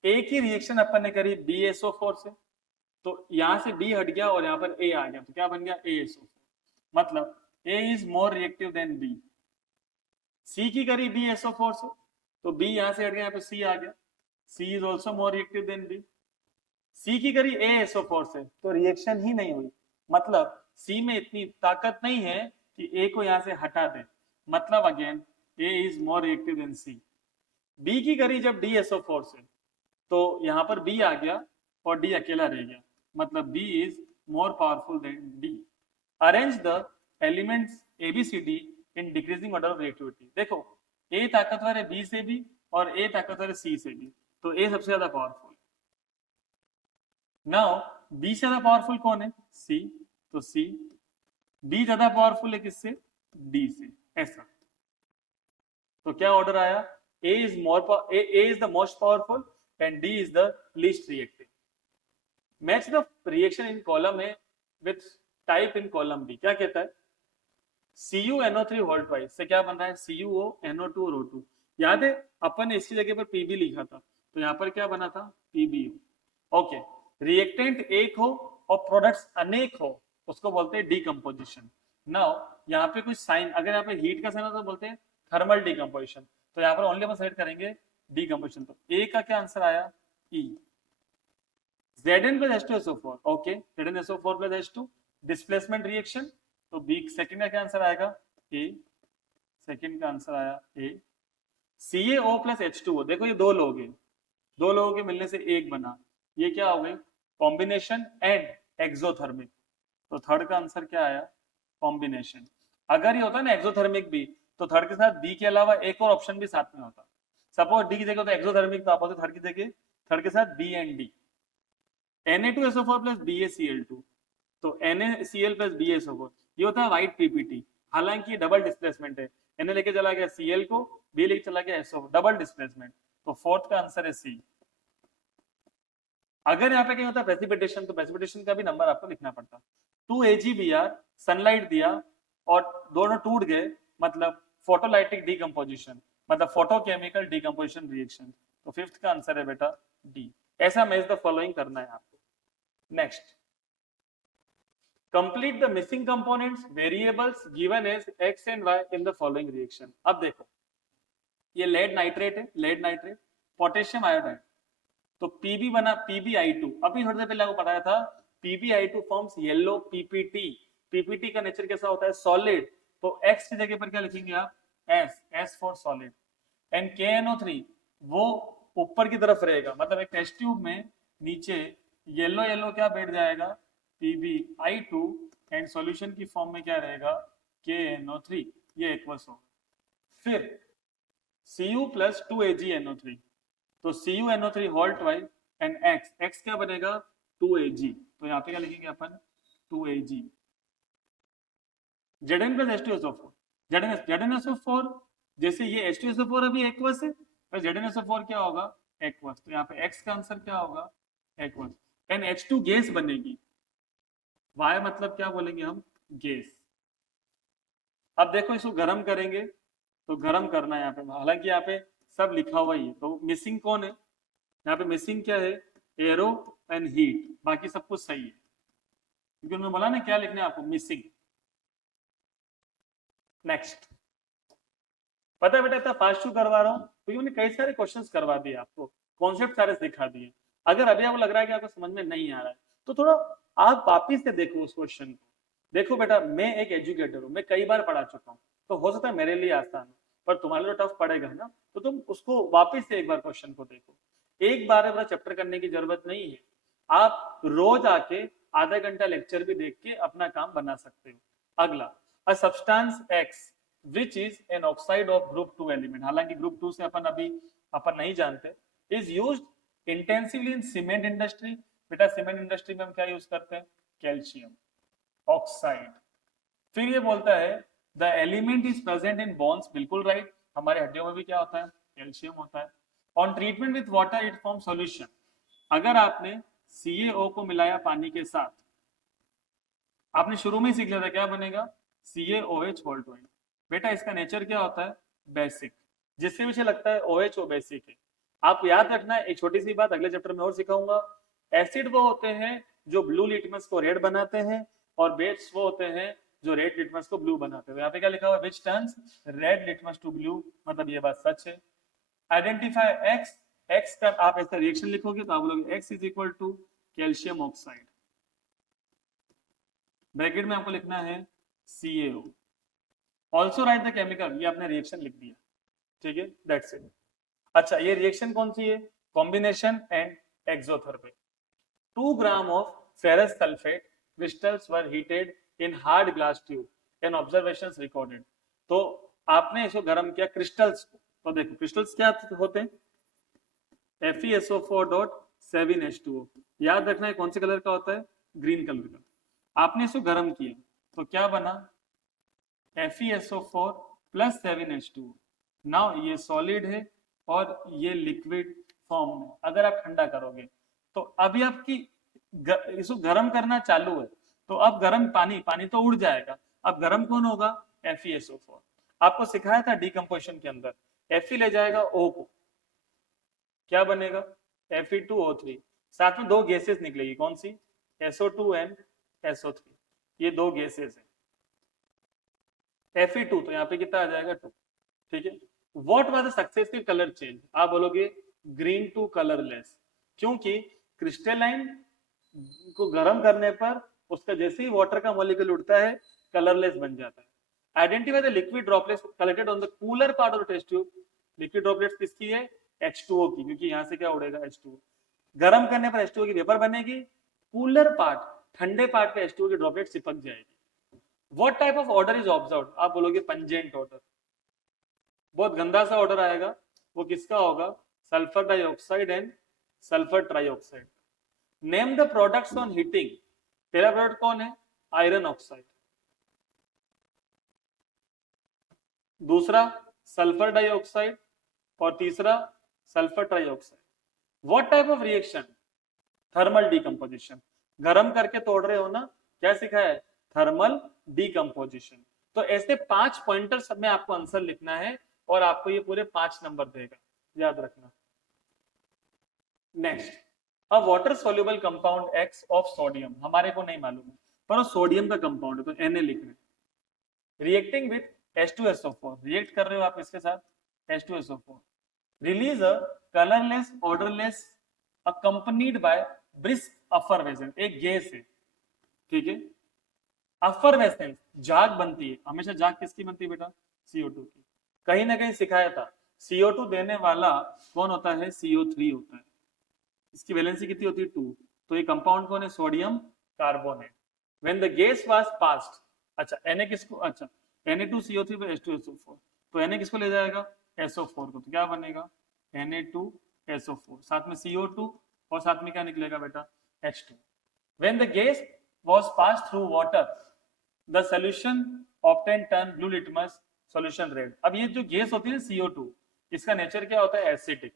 एक ही रिएक्शन अपन ने करी BSO4 से, तो यहां से B हट गया और यहाँ पर A आ गया, तो क्या बन गया? ASO4। मतलब A is more reactive than B। C की करी BSO4 से, तो B यहां से हट गया, यहाँ पे C आ गया, C is also more reactive than B। C की करी ASO4 से, तो रिएक्शन ही नहीं हुई, मतलब C में इतनी ताकत नहीं है कि A को यहां से हटा दे, मतलब again A is more reactive than C। B की करी जब DSO4 से, तो यहाँ पर B आ गया और D अकेला रह गया, मतलब B is more powerful than D। Arrange the elements ABCD in decreasing order of reactivity. देखो, A ताकतवर है B से भी और A ताकतवर है C से भी, तो A सबसे ज्यादा पावरफुल। नाउ बी से ज्यादा पावरफुल कौन है? सी, तो सी। बी ज्यादा पावरफुल है किससे? डी से, ऐसा। तो क्या ऑर्डर आया? A is the most powerful and D is the least reactive. Match the reaction in column A with type in column B. क्या कहता है? CuNO3 होल ट्वाइस से क्या बन रहा है? CuO NO2 और O2। याद है अपन ने इसकी जगह पर Pb लिखा था, तो यहाँ पर क्या बना था? PbO। ओके, रिएक्टेंट एक हो और प्रोडक्ट्स अनेक हो उसको बोलते हैं डीकंपोजिशन। नाउ यहाँ पे कुछ साइन, अगर यहाँ पे हीट का साइन हो तो बोलते हैं थर्मल डीकंपोजिशन। तो यहाँ पर ओनली अपन सेलेक्ट करेंगे डीकंपोजिशन। तो ए का क्या आंसर आया? E। Zn plus H2SO4, okay, ZnSO4 plus H2 displacement reaction. तो बी सेकंड का क्या आंसर आएगा? ए। सेकंड का आंसर आया ए। CaO plus H2O, देखो ये दो लोग हैं, दो लोगों के मिलने से एक बना, ये क्या हो गई? Combination and exothermic. तो थर्ड का आंसर क्या आया? कॉम्बिनेशन। अगर ये होता ना एक्सोथर्मिक भी, तो थर्ड के साथ बी के अलावा एक और ऑप्शन भी साथ में होता। सपोज डी की जगह होता एक्सोथर्मिक, तो आप बोलते थर्ड की जगह, थर्ड के साथ B and D. Na2SO4 plus BaCl2, तो NaCl plus BaSO4 ये होता है व्हाइट पीपीटी। हालांकि डबल डिस्प्लेसमेंट है, Na लेके चला गया Cl को, B लेके चला गया SO, डबल डिस्प्लेसमेंट। तो फोर्थ का आंसर है सी। अगर यहाँ पे कहीं होता प्रेसिपिटेशन, तो प्रेसिपिटेशन का भी नंबर आपको लिखना पड़ता। 2 AgBr सनलाइट दिया और दोनों टूट गए, मतलब फोटोलाइटिक डीकंपोजिशन, मतलब फोटोकेमिकल डीकंपोजिशन रिएक्शन। तो फिफ्थ का आंसर है बेटा डी। ऐसा मैच द फॉलोइंग करना है आपको। Next, complete the missing components variables given as x and y in the following reaction. अब देखो ये लेड नाइट्रेट है, लेड नाइट्रेट, पोटेशियम आयोडाइड, तो Pb बना PbI2। अभी थोड़ी देर पहले आपको बताया था PbI2 forms yellow PPT। PPT का नेचर कैसा होता है? सॉलिड। तो X की जगह पर क्या लिखेंगे आप? S for solid. And KNO3 वो ऊपर की तरफ रहेगा, मतलब एक टेस्ट ट्यूब में नीचे येलो येलो क्या बैठ जाएगा? PbI2 एंड सॉल्यूशन की फॉर्म में क्या रहेगा? KNO3। ये एक्वस होगा। फिर Cu plus 2AgNO3, तो CuNO3 whole twice and X क्या बनेगा? 2Ag। तो यहाँ पे क्या लिखेंगे अपन? 2Ag। Zn plus H2SO4, ZnSO4 जैसे ये H2SO4 अभी एक्वस है, तो ZnSO4 क्या होगा? एक्वस। तो यहाँ पे X का आंसर क्या होगा? एक्वस। एंड H2 गैस बनेगी, Y मतलब क्या बोलेंगे हम? गैस। अब देखो इसको गर्म करेंगे, तो गर्म करना है यहाँ पे, हालांकि यहाँ पे सब लिखा हुआ ही है। तो मिसिंग कौन है यहाँ पे? मिसिंग क्या है? एरो एंड हीट, बाकी सब कुछ सही है, क्योंकि उन्होंने बोला ना क्या लिखना है आपको? मिसिंग। नेक्स्ट, पता है बेटा इतना फास्ट क्यों करवा रहा हूँ? क्योंकि मैंने कई सारे क्वेश्चंस करवा दिए आपको, कॉन्सेप्ट सारे दिखा दिए। अगर अभी आपको लग रहा है कि आपको समझ में नहीं आ रहा है, तो थोड़ा आप वापिस से देखो उस क्वेश्चन को। देखो बेटा, मैं एक एजुकेटर हूँ, मैं कई बार पढ़ा चुका हूँ, तो हो सकता है मेरे लिए आसान हो, पर तुम्हारे लिए टफ पड़ेगा ना, तो तुम उसको वापिस से एक बार क्वेश्चन को देखो। एक बार पूरा चैप्टर करने की जरूरत नहीं है, आप रोज आके आधा घंटा लेक्चर भी देख के अपना काम बना सकते हो। अगला, a substance x which is an oxide of group 2 element, हालांकि ग्रुप 2 से अपन नहीं जानते, is used intensively in cement industry. बेटा सीमेंट इंडस्ट्री में हम क्या यूज करते हैं? Calcium oxide. फिर ये बोलता है the element is present in bones, बिल्कुल राइट, हमारे हड्डियों में भी क्या होता है? कैल्शियम होता है। On treatment with water it form solution, अगर आपने CaO को मिलाया पानी के साथ, आपने शुरू में ही सीख लिया था क्या बनेगा? CaOH whole twice. बेटा इसका नेचर क्या होता है? बेसिक, जिससे मुझे लगता है OH वो बेसिक है। आप याद रखना, एक छोटी सी बात अगले चैप्टर में और सिखाऊंगा। एसिड वो होते हैं जो ब्लू लिटमस को रेड बनाते हैं, और बेस वो होते हैं जो रेड लिटमस को ब्लू बनाते हैं। यहाँ पे क्या लिखा हुआ है? Which turns red litmus to blue, मतलब ये बात सच है। आइडेंटिफाई एक्स, एक्स का आप ऐसा रिएक्शन लिखोगे तो आप बोलोगे x is equal to calcium oxide, bracket में आपको लिखना है CaO। Also write the chemical, ये आपने रिएक्शन लिख दिया, ठीक है, दैट्स इट। अच्छा, ये रिएक्शन कौन सी है? Combination and exothermic. 2 gram of ferrous sulphate crystals were heated in hard glass tube and observations recorded. तो आपने इसको गर्म किया क्रिस्टल्स को, तो देखो क्रिस्टल्स क्या होते हैं? FeSO4 7H2O। याद रखना है कौन से कलर का होता है, ग्रीन कलर का। आपने इसको गर्म किया तो क्या बना, FeSO4 प्लस 7H2O। नाउ ये सॉलिड है और ये लिक्विड फॉर्म में। अगर आप ठंडा करोगे तो अभी आपकी इसको गर्म करना चालू है, तो अब गर्म पानी तो उड़ जाएगा, अब गर्म कौन होगा, FeSO4। आपको सिखाया था डीकंपोजिशन के अंदर, Fe ले जाएगा O को, क्या बनेगा, Fe2O3। साथ में दो गैसेस निकलेगी, कौन सी, SO2 एंड SO3। ये दो गैसेस है। Fe2 तो यहाँ पे कितना आ जाएगा 2, ठीक है। What was the successive colour change, आप बोलोगे ग्रीन टू कलरलेस, क्योंकि क्रिस्टलाइन को गर्म करने पर उसका जैसे ही वाटर का मॉलिक्यूल उड़ता है कलरलेस बन जाता है। Identify the liquid droplets collected on the cooler part of the test tube. Liquid droplets किसकी है, H2O की, क्योंकि यहाँ से क्या उड़ेगा, H2O। गर्म करने पर H2O की वेपर बनेगी, कूलर पार्ट, ठंडे पार्ट पे H2O की ड्रॉपलेट चिपक जाएगी। What type of order is observed, आप बोलोगे पंजेंट ऑर्डर। बहुत गंदा सा ऑर्डर आएगा, वो किसका होगा, sulphur dioxide and sulphur trioxide. Name the products on heating, पहला प्रोडक्ट कौन है, आयरन ऑक्साइड, दूसरा सल्फर डाइऑक्साइड और तीसरा sulphur trioxide. What type of reaction, thermal decomposition. गरम करके तोड़ रहे हो ना, क्या सिखाया है, थर्मल डीकंपोजिशन। तो ऐसे 5 पॉइंटर्स में आपको आंसर लिखना है और आपको ये पूरे 5 नंबर देगा, याद रखना। Next, a water soluble compound X of sodium, हमारे को नहीं मालूम है पर वो सोडियम का कंपाउंड है तो Na लिख रहे। रिएक्टिंग विथ H2SO4, रिएक्ट कर रहे हो आप इसके साथ H2SO4, release a colourless odourless accompanied by brisk effervescence, एक गैस है, ठीक है। अफरवेसेंस, जाग बनती है, हमेशा जाग किसकी बनती है बेटा, CO2 की। कहीं ना कहीं सिखाया था CO2 देने वाला कौन होता है, CO3 होता है। इसकी वैलेंसी कितनी होती है, 2। तो ये कंपाउंड कौन है, sodium carbonate. When the gas was passed, अच्छा Na किसको, अच्छा Na2CO3 पर H2SO4, तो Na किसको ले जाएगा, SO4 को, तो क्या बनेगा, Na2SO4, साथ में CO2 और साथ में क्या निकलेगा बेटा, H2। When the gas was passed through water the solution obtain turn blue litmus solution red. अब ये जो गैस होती है CO2, इसका नेचर क्या होता है, एसिडिक।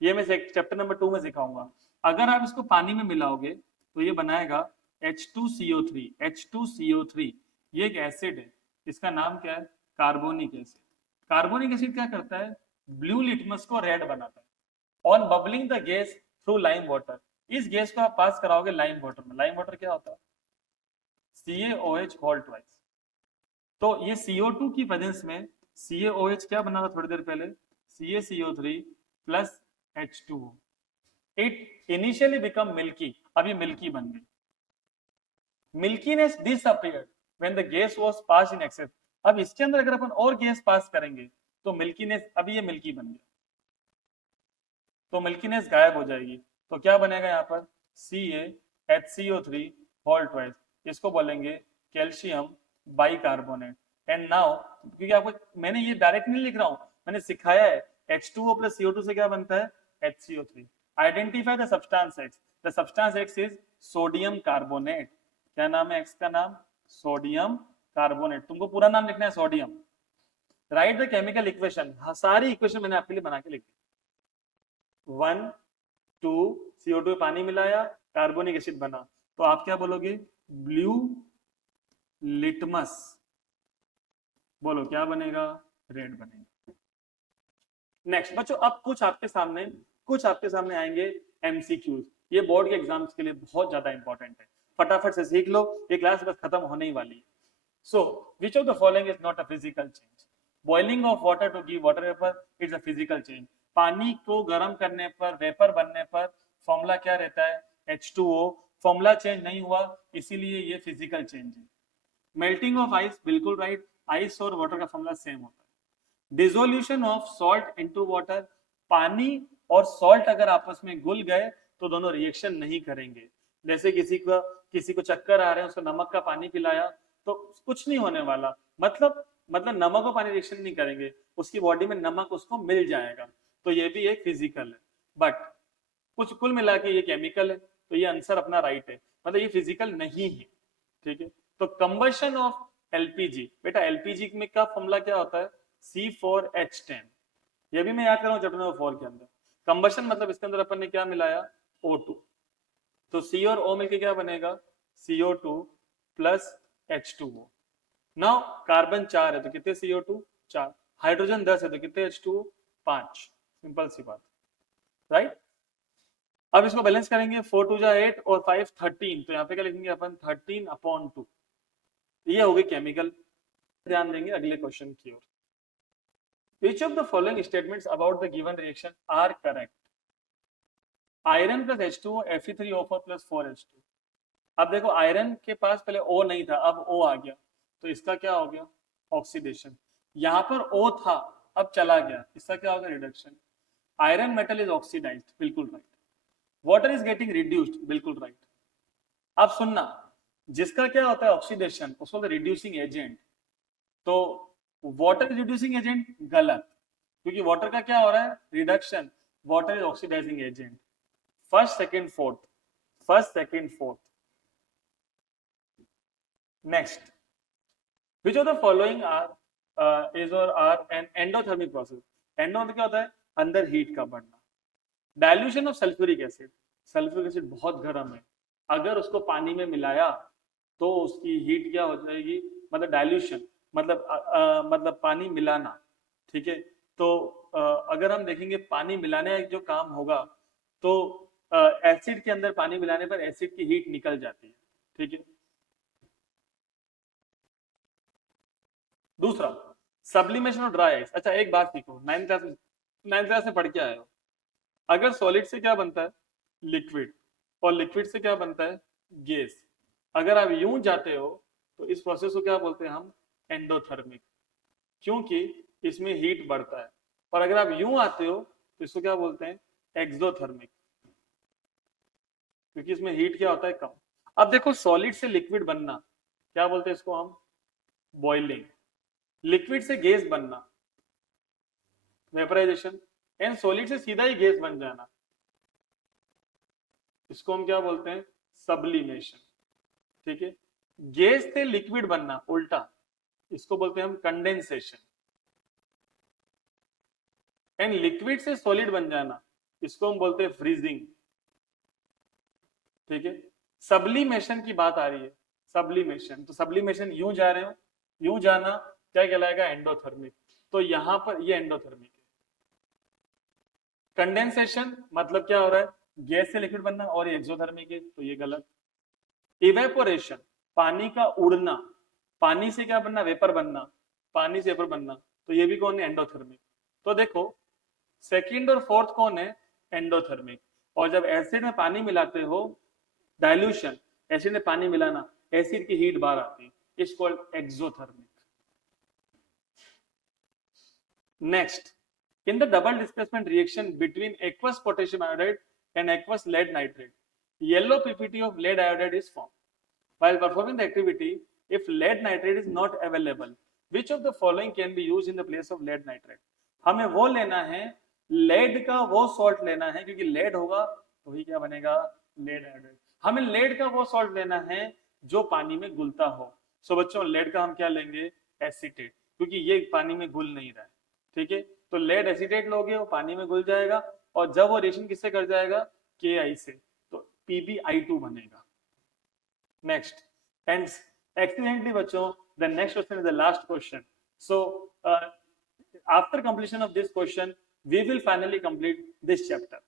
ये मैं चैप्टर नंबर 2 में सिखाऊंगा। अगर आप इसको पानी में मिलाओगे तो ये बनाएगा H2CO3, H2CO3। ये एक एसिड है, इसका नाम क्या है, कार्बोनिक एसिड। कार्बोनिक एसिड क्या करता है, ब्लू लिटमस को रेड बनाता है। On bubbling the gas through lime water, इस गैस को आप पास कराओगे लाइम वाटर में। लाइम वाटर क्या होता है, CaOH होल ट्वाइस। तो ये CO2 की प्रेजेंस में CaOH क्या बना था थोड़ी देर पहले, CaCO3 plus H2O। It initially become milky, अब ये मिल्की बन गई। Milkiness disappeared when the gas was pass in excess. अब इसके अंदर अगर अपन और गैस पास करेंगे तो मिल्कीनेस, अभी ये मिल्की बन गया तो मिल्कीनेस गायब हो जाएगी। तो क्या बनेगा यहाँ पर, CaHCO3 होल ट्वाइस, इसको बोलेंगे कैल्शियम बाइकार्बोनेट। एंड नाउ, क्योंकि आपको मैंने ये डायरेक्ट नहीं लिख रहा हूं, मैंने सिखाया है H2O प्लस CO2 से क्या बनता है, HCO3। Identify the substance X, the substance X is sodium carbonate. क्या नाम है X का नाम, सोडियम कार्बोनेट। तुमको पूरा नाम लिखना है sodium. Right the chemical equation, सारी इक्वेशन मैंने आपके लिए बना के लिख दी। 1 2 CO2 पानी मिलाया, कार्बोनिक एसिड बना, तो आप क्या बोलोगे, ब्लू लिटमस। बोलो क्या बनेगा, रेड बनेगा। नेक्स्ट बच्चों, अब कुछ आपके सामने आएंगे MCQs। ये बोर्ड के एग्जाम्स के लिए बहुत ज्यादा इंपॉर्टेंट है, फटाफट से सीख लो, ये क्लास बस खत्म होने ही वाली है। So which of the following is not a physical change, boiling of water to give water vapour is a physical change. पानी को गर्म करने पर वेपर बनने पर फॉर्मूला क्या रहता है, H2O। फॉर्मूला चेंज नहीं हुआ, इसीलिए ये फिजिकल चेंज है। मेल्टिंग ऑफ आइस, बिल्कुल राइट, आइस और वाटर का फॉर्मूला सेम होता है। Dissolution of salt into water, पानी और सॉल्ट अगर आपस में घुल गए तो दोनों रिएक्शन नहीं करेंगे। जैसे किसी को चक्कर आ रहे हैं, उसको नमक का पानी पिलाया तो कुछ नहीं होने वाला, मतलब नमक और पानी रिएक्शन नहीं करेंगे, उसकी बॉडी में नमक उसको मिल जाएगा। तो ये भी एक फिजिकल है। बट कुछ कुल मिला के ये केमिकल है, तो ये आंसर अपना राइट है, मतलब ये फिजिकल नहीं है। ठीक है, तो कंबशन ऑफ एलपीजी, बेटा एलपीजी में का फॉर्मूला क्या होता है, C4H10, ये भी मैं याद कर रहा हूँ चैप्टर नंबर 4 के अंदर। कंबशन मतलब इसके अंदर अपन ने क्या मिलाया, O2, तो C और O मिलके क्या बनेगा, CO2 plus H2O। Now carbon 4 है तो कितने CO2, 4, हाइड्रोजन 10 है तो कितने H2O, 5, सिंपल सी बात, राइट। अब इसको बैलेंस करेंगे, 4 2 जा 8 और 5 13, तो यहाँ पे क्या लिखेंगे अपन 13/2, ये हो गई केमिकल। ध्यान देंगे अगले क्वेश्चन की ओर। Which of the following statements about the given reaction are correct? Iron plus H2O Fe3O4 plus 4H2। अब देखो आयरन के पास पहले O नहीं था, अब O आ गया, तो इसका क्या हो गया, ऑक्सीडेशन। यहाँ पर O था, अब चला गया, इसका क्या होगा, reduction. Iron metal is oxidised, बिल्कुल right. Water is getting reduced, बिल्कुल राइट। अब सुनना, जिसका क्या होता है ऑक्सीडेशन, उसको रिड्यूसिंग एजेंट, तो वाटर इज रिड्यूसिंग एजेंट, गलत, क्योंकि वाटर का क्या हो रहा है, reduction, water is oxidising agent. First second fourth, first second fourth. Next, which of the following are is और are an endothermic process. Endo क्या होता है, अंदर हीट का बढ़ना। Dilution of sulphuric acid, sulphuric acid बहुत गर्म है, अगर उसको पानी में मिलाया तो उसकी हीट क्या हो जाएगी, मतलब डाइल्यूशन मतलब पानी मिलाना। ठीक है, तो अगर हम देखेंगे पानी मिलाने का जो काम होगा, तो एसिड के अंदर पानी मिलाने पर एसिड की हीट निकल जाती है। ठीक है, दूसरा सब्लिमेशन ऑफ ड्राई आइस। अच्छा एक बात सीखो, 9th क्लास में पढ़ के आए हो, अगर सॉलिड से क्या बनता है, लिक्विड, और लिक्विड से क्या बनता है, गैस। अगर आप यूं जाते हो तो इस प्रोसेस को क्या बोलते हैं हम, एंडोथर्मिक, क्योंकि इसमें हीट बढ़ता है। और अगर आप यूं आते हो तो इसको क्या बोलते हैं, एक्सोथर्मिक, क्योंकि इसमें हीट क्या होता है, कम। अब देखो सॉलिड से लिक्विड बनना क्या बोलते हैं इसको हम, बॉइलिंग। लिक्विड से गैस बनना, वेपराइजेशन। एंड सॉलिड से सीधा ही गैस बन जाना, इसको हम क्या बोलते हैं, सब्लिमेशन। ठीक है, गैस से लिक्विड बनना उल्टा, इसको बोलते हैं हम कंडेंसेशन। एंड लिक्विड से सॉलिड बन जाना, इसको हम बोलते हैं फ्रीजिंग। ठीक है, सब्लिमेशन की बात आ रही है, सब्लिमेशन, तो सब्लिमेशन यूं जा रहे हो, यूं जाना क्या कहलाएगा, एंडोथर्मिक, तो यहां पर ये एंडोथर्मिक है। कंडेंसेशन मतलब क्या हो रहा है, गैस से लिक्विड बनना, और ये एक्सोथर्मिक है, तो ये गलत। इवेपोरेशन, पानी का उड़ना, पानी से क्या बनना, वेपर बनना, पानी से वेपर बनना, तो ये भी कौन है, एंडोथर्मिक। तो देखो सेकंड और फोर्थ कौन है, एंडोथर्मिक। और जब एसिड में पानी मिलाते हो, डाइल्यूशन, एसिड में पानी मिलाना, एसिड की हीट बाहर आती है, it's called exothermic. Next, in the double displacement reaction between aqueous potassium iodide and aqueous lead nitrate, yellow ppt of lead iodide is formed. While performing the activity, if lead nitrate is not available, which of the following can be used in the place of lead nitrate? हमें वो लेना है, lead का वो salt लेना है, क्योंकि lead होगा तो ही क्या बनेगा, लेड आयोडाइड। हमें लेड का वो सॉल्ट लेना है जो पानी में घुलता हो। सो बच्चों लेड का हम क्या लेंगे, एसीटेट, क्योंकि ये पानी में घुल नहीं रहा है। ठीक है, तो लेड एसीटेट लोगे, वो पानी में घुल जाएगा, और जब वो रिएक्शन किससे कर जाएगा, KI से, तो PbI2 बनेगा। नेक्स्ट, एंड एक्सीडेंटली बच्चों the next question is the last question. So after completion of this question we will finally complete this chapter.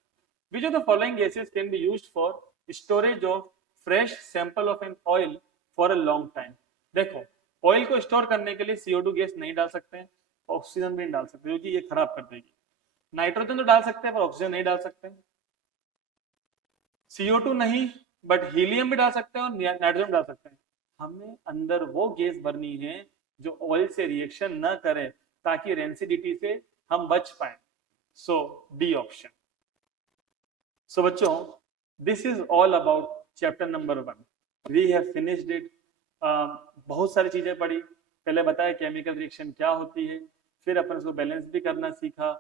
Which of the following gases can be used for storage of fresh sample of an oil for a long time? देखो oil को store करने के लिए CO2 gas नहीं डाल सकते हैं, oxygen भी नहीं डाल सकते, क्योंकि ये खराब कर देगी। नाइट्रोजन तो डाल सकते हैं पर ऑक्सीजन नहीं डाल सकते। CO2 नहीं, बट हीलियम भी डाल सकते हैं और नाइट्रोजन डाल सकते हैं। हमें अंदर वो गैस भरनी है जो ऑयल से रिएक्शन न करे, ताकि रेंसिडिटी से हम बच पाए। सो डी ऑप्शन। सो बच्चों this is all about chapter number 1। We have finished it. बहुत सारी चीजें पढ़ी, पहले बताया केमिकल रिएक्शन क्या होती है, फिर अपन उसको बैलेंस भी करना सीखा,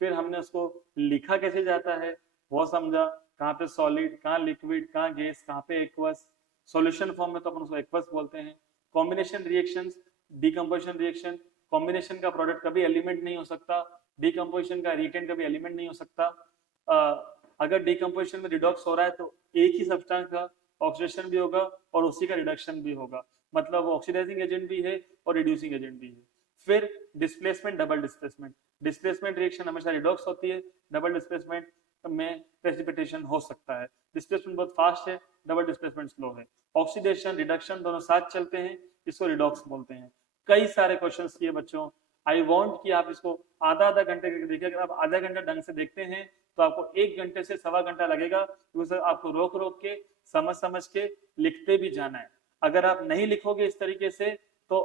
फिर हमने उसको लिखा कैसे जाता है, वो समझा, कहाँ पे सॉलिड, कहाँ लिक्विड, कहाँ गैस, कहाँ पे एक्वस, सॉल्यूशन फॉर्म में तो अपन उसको एक्वस बोलते हैं। Combination reactions, decomposition reaction, combination का प्रोडक्ट कभी एलिमेंट नहीं हो सकता, डिकम्पोजिशन का रिएक्टेंट कभी एलिमेंट नहीं हो सकता। अगर डिकम्पोजिशन में रिडॉक्स हो रहा है तो एक ही सब्सटेंस का ऑक्सीडेशन भी होगा और उसी का रिडक्शन भी होगा, मतलब वो ऑक्सीडाइजिंग एजेंट भी है और रिड्यूसिंग एजेंट भी है। फिर displacement, double displacement, displacement reaction हमेशा रिडॉक्स होती है, डबल डिस्प्लेसमेंट में प्रेसिपिटेशन हो सकता है। डिस्प्लेसमेंट बहुत फास्ट है, डबल डिस्प्लेसमेंट स्लो है। ऑक्सीडेशन रिडक्शन दोनों साथ चलते हैं, इसको रिडॉक्स बोलते हैं। कई सारे क्वेश्चंस किए बच्चों, आई वांट कि आप इसको आधा आधा घंटे करके देखिए। अगर आप आधा घंटा ढंग से देखते हैं तो आपको 1 घंटे से सवा घंटा लगेगा, क्योंकि आपको रोक रोक के समझ के लिखते भी जाना है। अगर आप नहीं लिखोगे इस तरीके से तो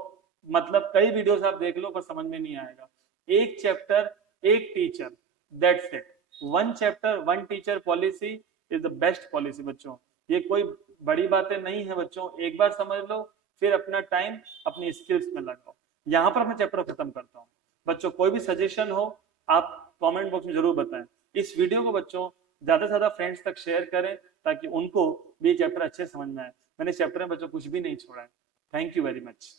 मतलब कई वीडियोस आप देख लो पर समझ में नहीं आएगा। एक चैप्टर एक teacher, that's it. One chapter one teacher policy is the best policy बच्चों। ये कोई बड़ी बातें नहीं है बच्चों, एक बार समझ लो फिर अपना टाइम अपनी स्किल्स में लगाओ। यहाँ पर मैं चैप्टर खत्म करता हूँ बच्चों। कोई भी सजेशन हो आप कमेंट बॉक्स में जरूर बताएं। इस वीडियो को बच्चों ज्यादा से ज्यादा फ्रेंड्स तक शेयर करें ताकि उनको भी चैप्टर अच्छे समझ में आए। मैंने चैप्टर में बच्चों कुछ भी नहीं छोड़ा है। Thank you very much.